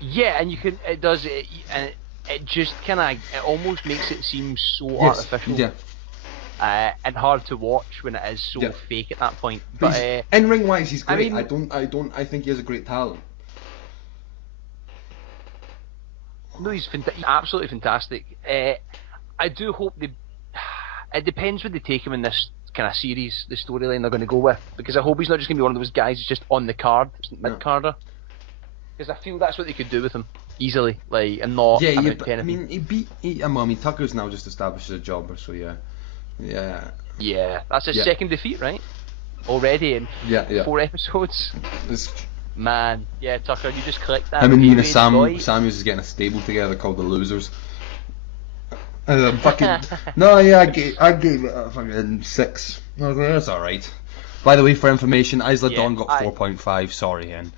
Yeah, and and it just kind of, it almost makes it seem so artificial. Yeah. And hard to watch when it is so fake at that point. But in ring wise, he's great. I mean, I think he has a great talent. No, he's absolutely fantastic. I do hope it depends when they take him in this kind of series, the storyline they're going to go with, because I hope he's not just going to be one of those guys who's just on the card, mid-carder. Because I feel that's what they could do with him easily, like, and not. Yeah, but, I mean, Tucker's now just established as a jobber, so yeah. Yeah, that's his second defeat, right? Already in 4 episodes. Man, yeah, Tucker, you just clicked that. Him and Nina Samuels is getting a stable together called the Losers. I gave it a fucking 6. I was like, that's alright. By the way, for information, Isla Dawn got 4.5. Sorry, Hen.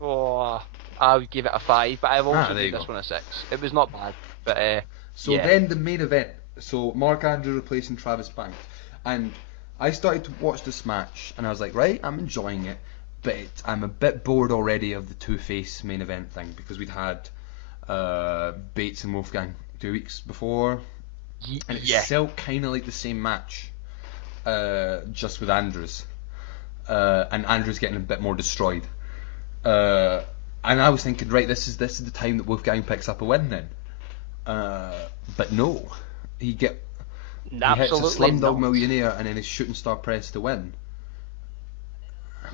Oh, I would give it a 5, but I've also given this one a 6. It was not bad, but then the main event. So Mark Andrews replacing Travis Banks, and I started to watch this match, and I was like, right, I'm enjoying it, but I'm a bit bored already of the two-face main event thing, because we'd had Bates and Wolfgang 2 weeks before, and it's still kind of like the same match, just with Andrews, and Andrews getting a bit more destroyed. And I was thinking, right, this is the time that Wolfgang picks up a win then, but no. He hits a Slumdog Millionaire and then his shooting star press to win.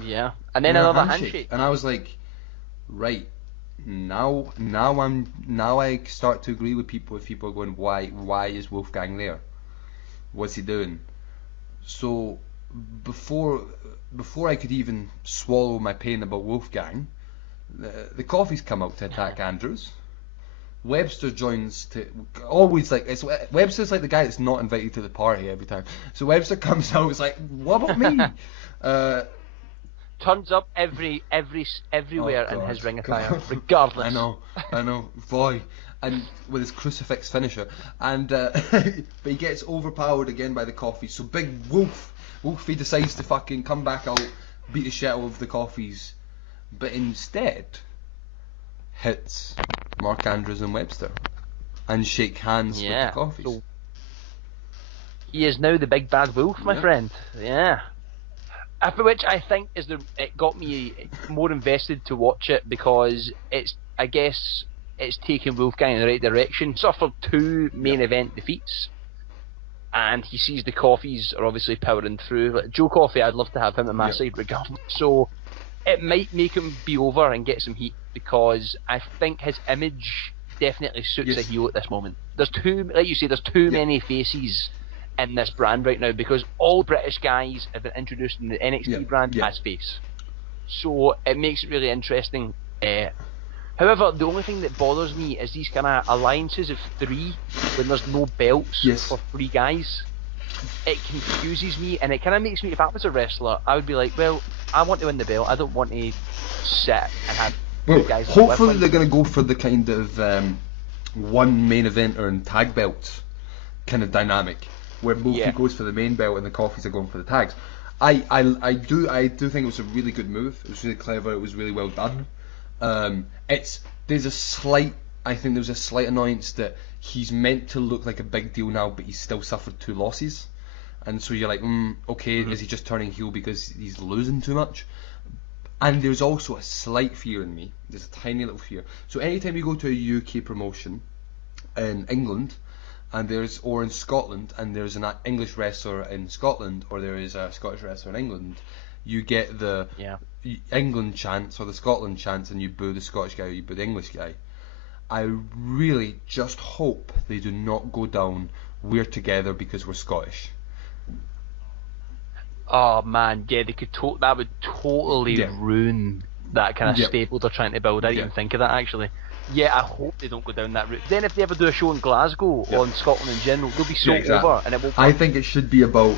Yeah, and then another handshake. And I was like, right, now I start to agree with people if people are going, why is Wolfgang there? What's he doing? So before I could even swallow my pain about Wolfgang, the Coffees come out to attack Andrews. Webster joins to Webster's like the guy that's not invited to the party every time. So Webster comes out, it's like, what about me? Turns up everywhere in his ring attire, regardless. I know, boy, and with his crucifix finisher, and but he gets overpowered again by the Coffees. So big Wolfie decides to fucking come back out, beat the shit out of the Coffees, but instead hits Mark Andrews and Webster and shake hands with the Coffees. So he is now the big bad wolf, my friend. Yeah. After which I think it got me more invested to watch it, because I guess it's taking Wolfgang in the right direction. Suffered 2 main event defeats, and he sees the Coffees are obviously powering through. Like Joe Coffey, I'd love to have him at my side regardless. So it might make him be over and get some heat, because I think his image definitely suits a heel at this moment. There's too many faces in this brand right now, because all British guys have been introduced in the NXT brand as face. So it makes it really interesting. However, the only thing that bothers me is these kind of alliances of 3 when there's no belts for 3 guys. It confuses me, and it kind of makes me, if I was a wrestler, I would be like, well, I want to win the belt. I don't want to sit and have 2 guys. Hopefully they're going to go for the kind of one main eventer and tag belts kind of dynamic, where Moki goes for the main belt and the Coffees are going for the tags. I do think it was a really good move. It was really clever. It was really well done. There's a slight annoyance that he's meant to look like a big deal now, but he's still suffered 2 losses, and so you're like, okay, is he just turning heel because he's losing too much? And there's also a slight fear in me. There's a tiny little fear. So anytime you go to a UK promotion in England, or in Scotland, and there's an English wrestler in Scotland, or there is a Scottish wrestler in England, you get the England chants or the Scotland chants, and you boo the Scottish guy or you boo the English guy. I really just hope they do not go down we're together because we're Scottish. Oh man, yeah, that would totally ruin that kind of stable they're trying to build. I didn't even think of that actually. Yeah, I hope they don't go down that route. Then if they ever do a show in Glasgow or in Scotland in general, they'll be so over, and it won't. I think it should be about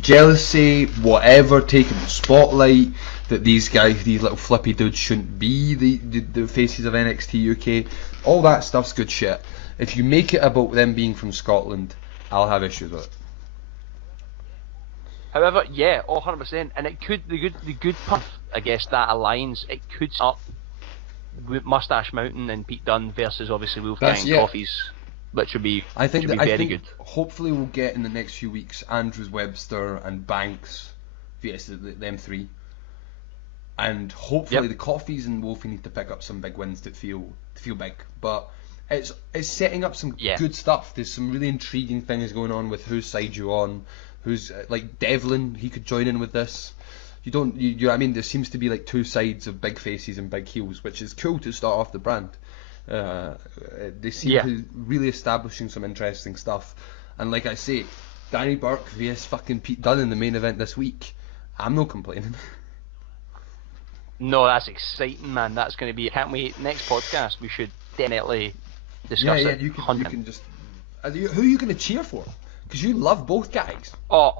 jealousy, whatever, taking the spotlight. That these guys, these little flippy dudes, shouldn't be the faces of NXT UK. All that stuff's good shit. If you make it about them being from Scotland, I'll have issues with it. However, yeah, 100%, and it could the good part, I guess, that alliance, it could up with Moustache Mountain and Pete Dunne versus obviously Wolfgang Coffees, which would be very good. Hopefully, we'll get in the next few weeks Andrews, Webster, and Banks versus them three, and hopefully the Coffees and Wolfie need to pick up some big wins that feel big, but. It's setting up some good stuff. There's some really intriguing things going on with whose side you're on. Who's like Devlin? He could join in with this. You know what I mean? There seems to be like two sides of big faces and big heels, which is cool to start off the brand. They seem to really establishing some interesting stuff. And like I say, Danny Burke vs fucking Pete Dunne in the main event this week. I'm not complaining. No, that's exciting, man. That's going to be. Can't wait. Next podcast, we should definitely discuss it. You can just. Who are you going to cheer for? Because you love both guys. Oh.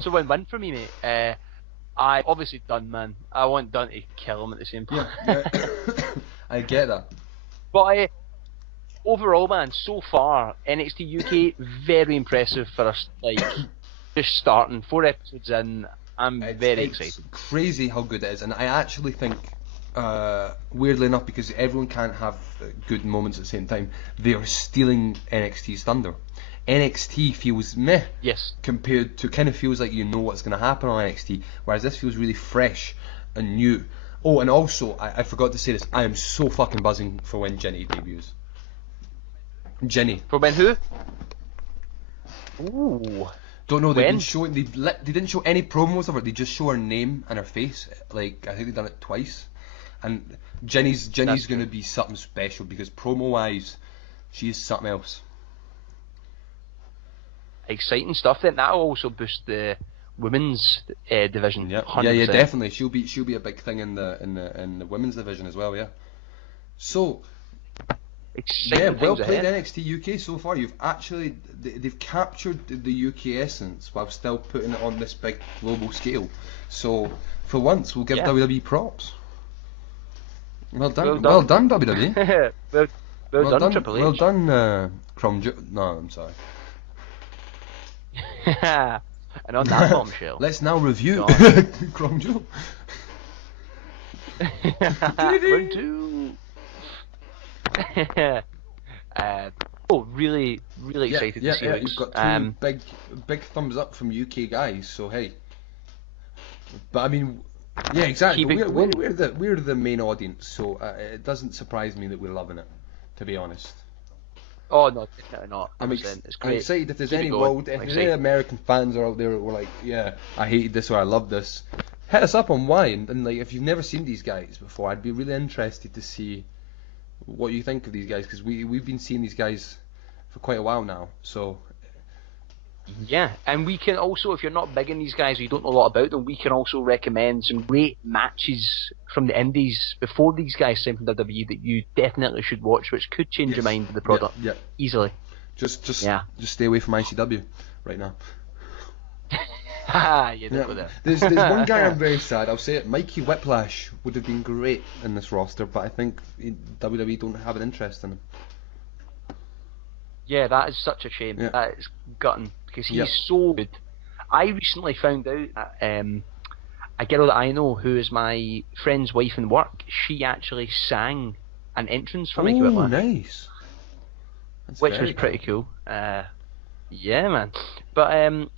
So win-win for me, mate. I obviously Dunne, man. I want Dunne to kill him at the same time. Yeah. I get that. But overall, man, so far NXT UK very impressive for us. Like just starting 4 episodes in, I'm very excited. It's crazy how good it is, and I actually think. Weirdly enough, because everyone can't have good moments at the same time, they are stealing NXT's thunder. NXT feels meh compared to, kind of feels like you know what's going to happen on NXT, whereas this feels really fresh and new. Oh, and also, I forgot to say this, I am so fucking buzzing for when Jenny debuts. Jenny. For when who? Ooh. Don't know, they didn't show any promos of her, they just show her name and her face. Like, I think they've done it twice. And Jenny's going to be something special because promo-wise, she is something else. Exciting stuff. Then that'll also boost the women's division. Yeah, 100%. Definitely. She'll be a big thing in the women's division as well. Yeah. So. Well played NXT UK so far. They've captured the UK essence while still putting it on this big global scale. So for once, we'll give WWE props. Well done, WWE. well done, Triple H. Well done, Crom. No, I'm sorry. And on that bombshell, let's now review Crom Joe. Round 2. Really excited to see how you've got two big thumbs up from UK guys. So hey, but I mean. Yeah, exactly. We're the main audience, so it doesn't surprise me that we're loving it, to be honest. Oh no, definitely not. It's great. I'm excited if there's any American fans are out there who are like, yeah, I hated this or I love this. Hit us up on why, and like if you've never seen these guys before, I'd be really interested to see what you think of these guys because we've been seeing these guys for quite a while now, so. Yeah, and we can also, if you're not big in these guys or you don't know a lot about them, we can also recommend some great matches from the indies before these guys signed from WWE that you definitely should watch, which could change your mind with the product easily. Just stay away from ICW right now. There's one guy I'm very sad. I'll say it. Mikey Whiplash would have been great in this roster, but I think WWE don't have an interest in him. Yeah, that is such a shame. Yeah. That is gutting because he's so good. I recently found out that a girl that I know who is my friend's wife in work, she actually sang an entrance for Mikey Whiplash. Oh, nice. Which was pretty cool. Yeah, man. But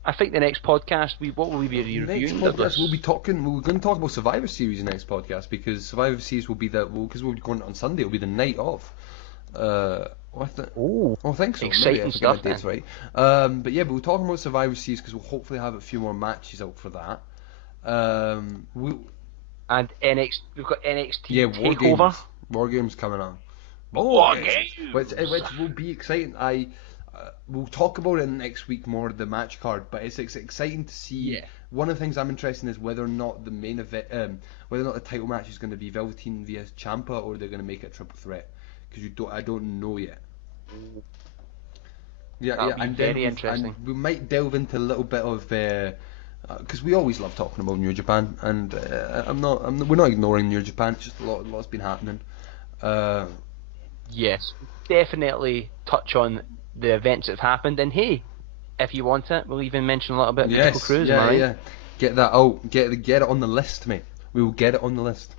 I think the next podcast, what will we be reviewing? We're going to talk about Survivor Series in the next podcast because Survivor Series will be because we'll be going on Sunday. It'll be the night of. I think so. Exciting stuff, then. Right. But we're talking about Survivor Series because we'll hopefully have a few more matches out for that. And NXT, we've got NXT Takeover. War Games coming on. War Games! Which will be exciting. we'll talk about it next week more, the match card, but it's exciting to see. Yeah. One of the things I'm interested in is whether or not the main event, whether or not the title match is going to be Velveteen via Ciampa, or they're going to make it a triple threat, because I don't know yet. That'll be very interesting. And we might delve into a little bit of because we always love talking about New Japan, and we're not ignoring New Japan. It's just a lot's been happening. Yes, definitely touch on the events that have happened, and hey, if you want it, we'll even mention a little bit of Mythical Cruise. Yeah, right? yeah. Get that out. Get it on the list, mate. We will get it on the list.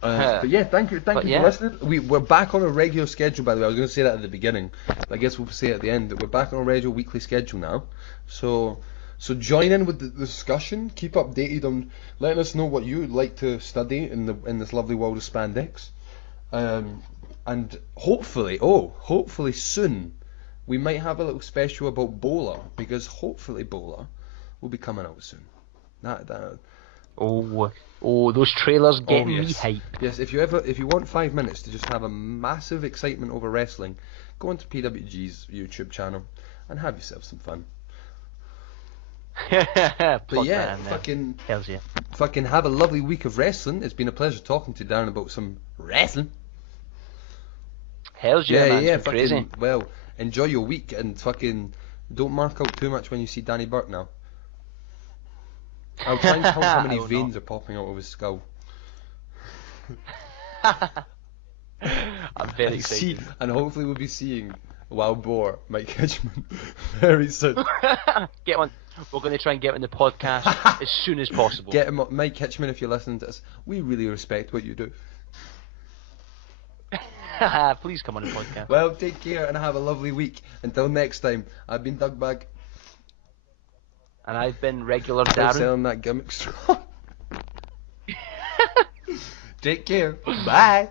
But yeah, thank you for listening. We're back on a regular schedule, by the way. I was going to say that at the beginning, but I guess we'll say it at the end that we're back on a regular weekly schedule now. So join in with the discussion. Keep updated on letting us know what you would like to study in this lovely world of spandex. And hopefully soon we might have a little special about Bola, because hopefully Bola will be coming out soon. Oh, those trailers get me hyped. Yes, if you want 5 minutes to just have a massive excitement over wrestling, go onto PWG's YouTube channel and have yourself some fun. But yeah, fucking have a lovely week of wrestling. It's been a pleasure talking to Darren about some wrestling. Hells yeah, man. It's been crazy. Well, enjoy your week, and fucking don't mark out too much when you see Danny Burke now. I'll try and count how many veins are popping out of his skull. I'm very excited. And hopefully we'll be seeing Wild Boar, Mike Hitchman, very soon. Get on. We're going to try and get him in the podcast as soon as possible. Get him, Mike Hitchman, if you're listening to us. We really respect what you do. Please come on the podcast. Well, take care and have a lovely week. Until next time, I've been Dugbag. And I've been regular Darren. Selling that gimmick strong. Take care. Bye.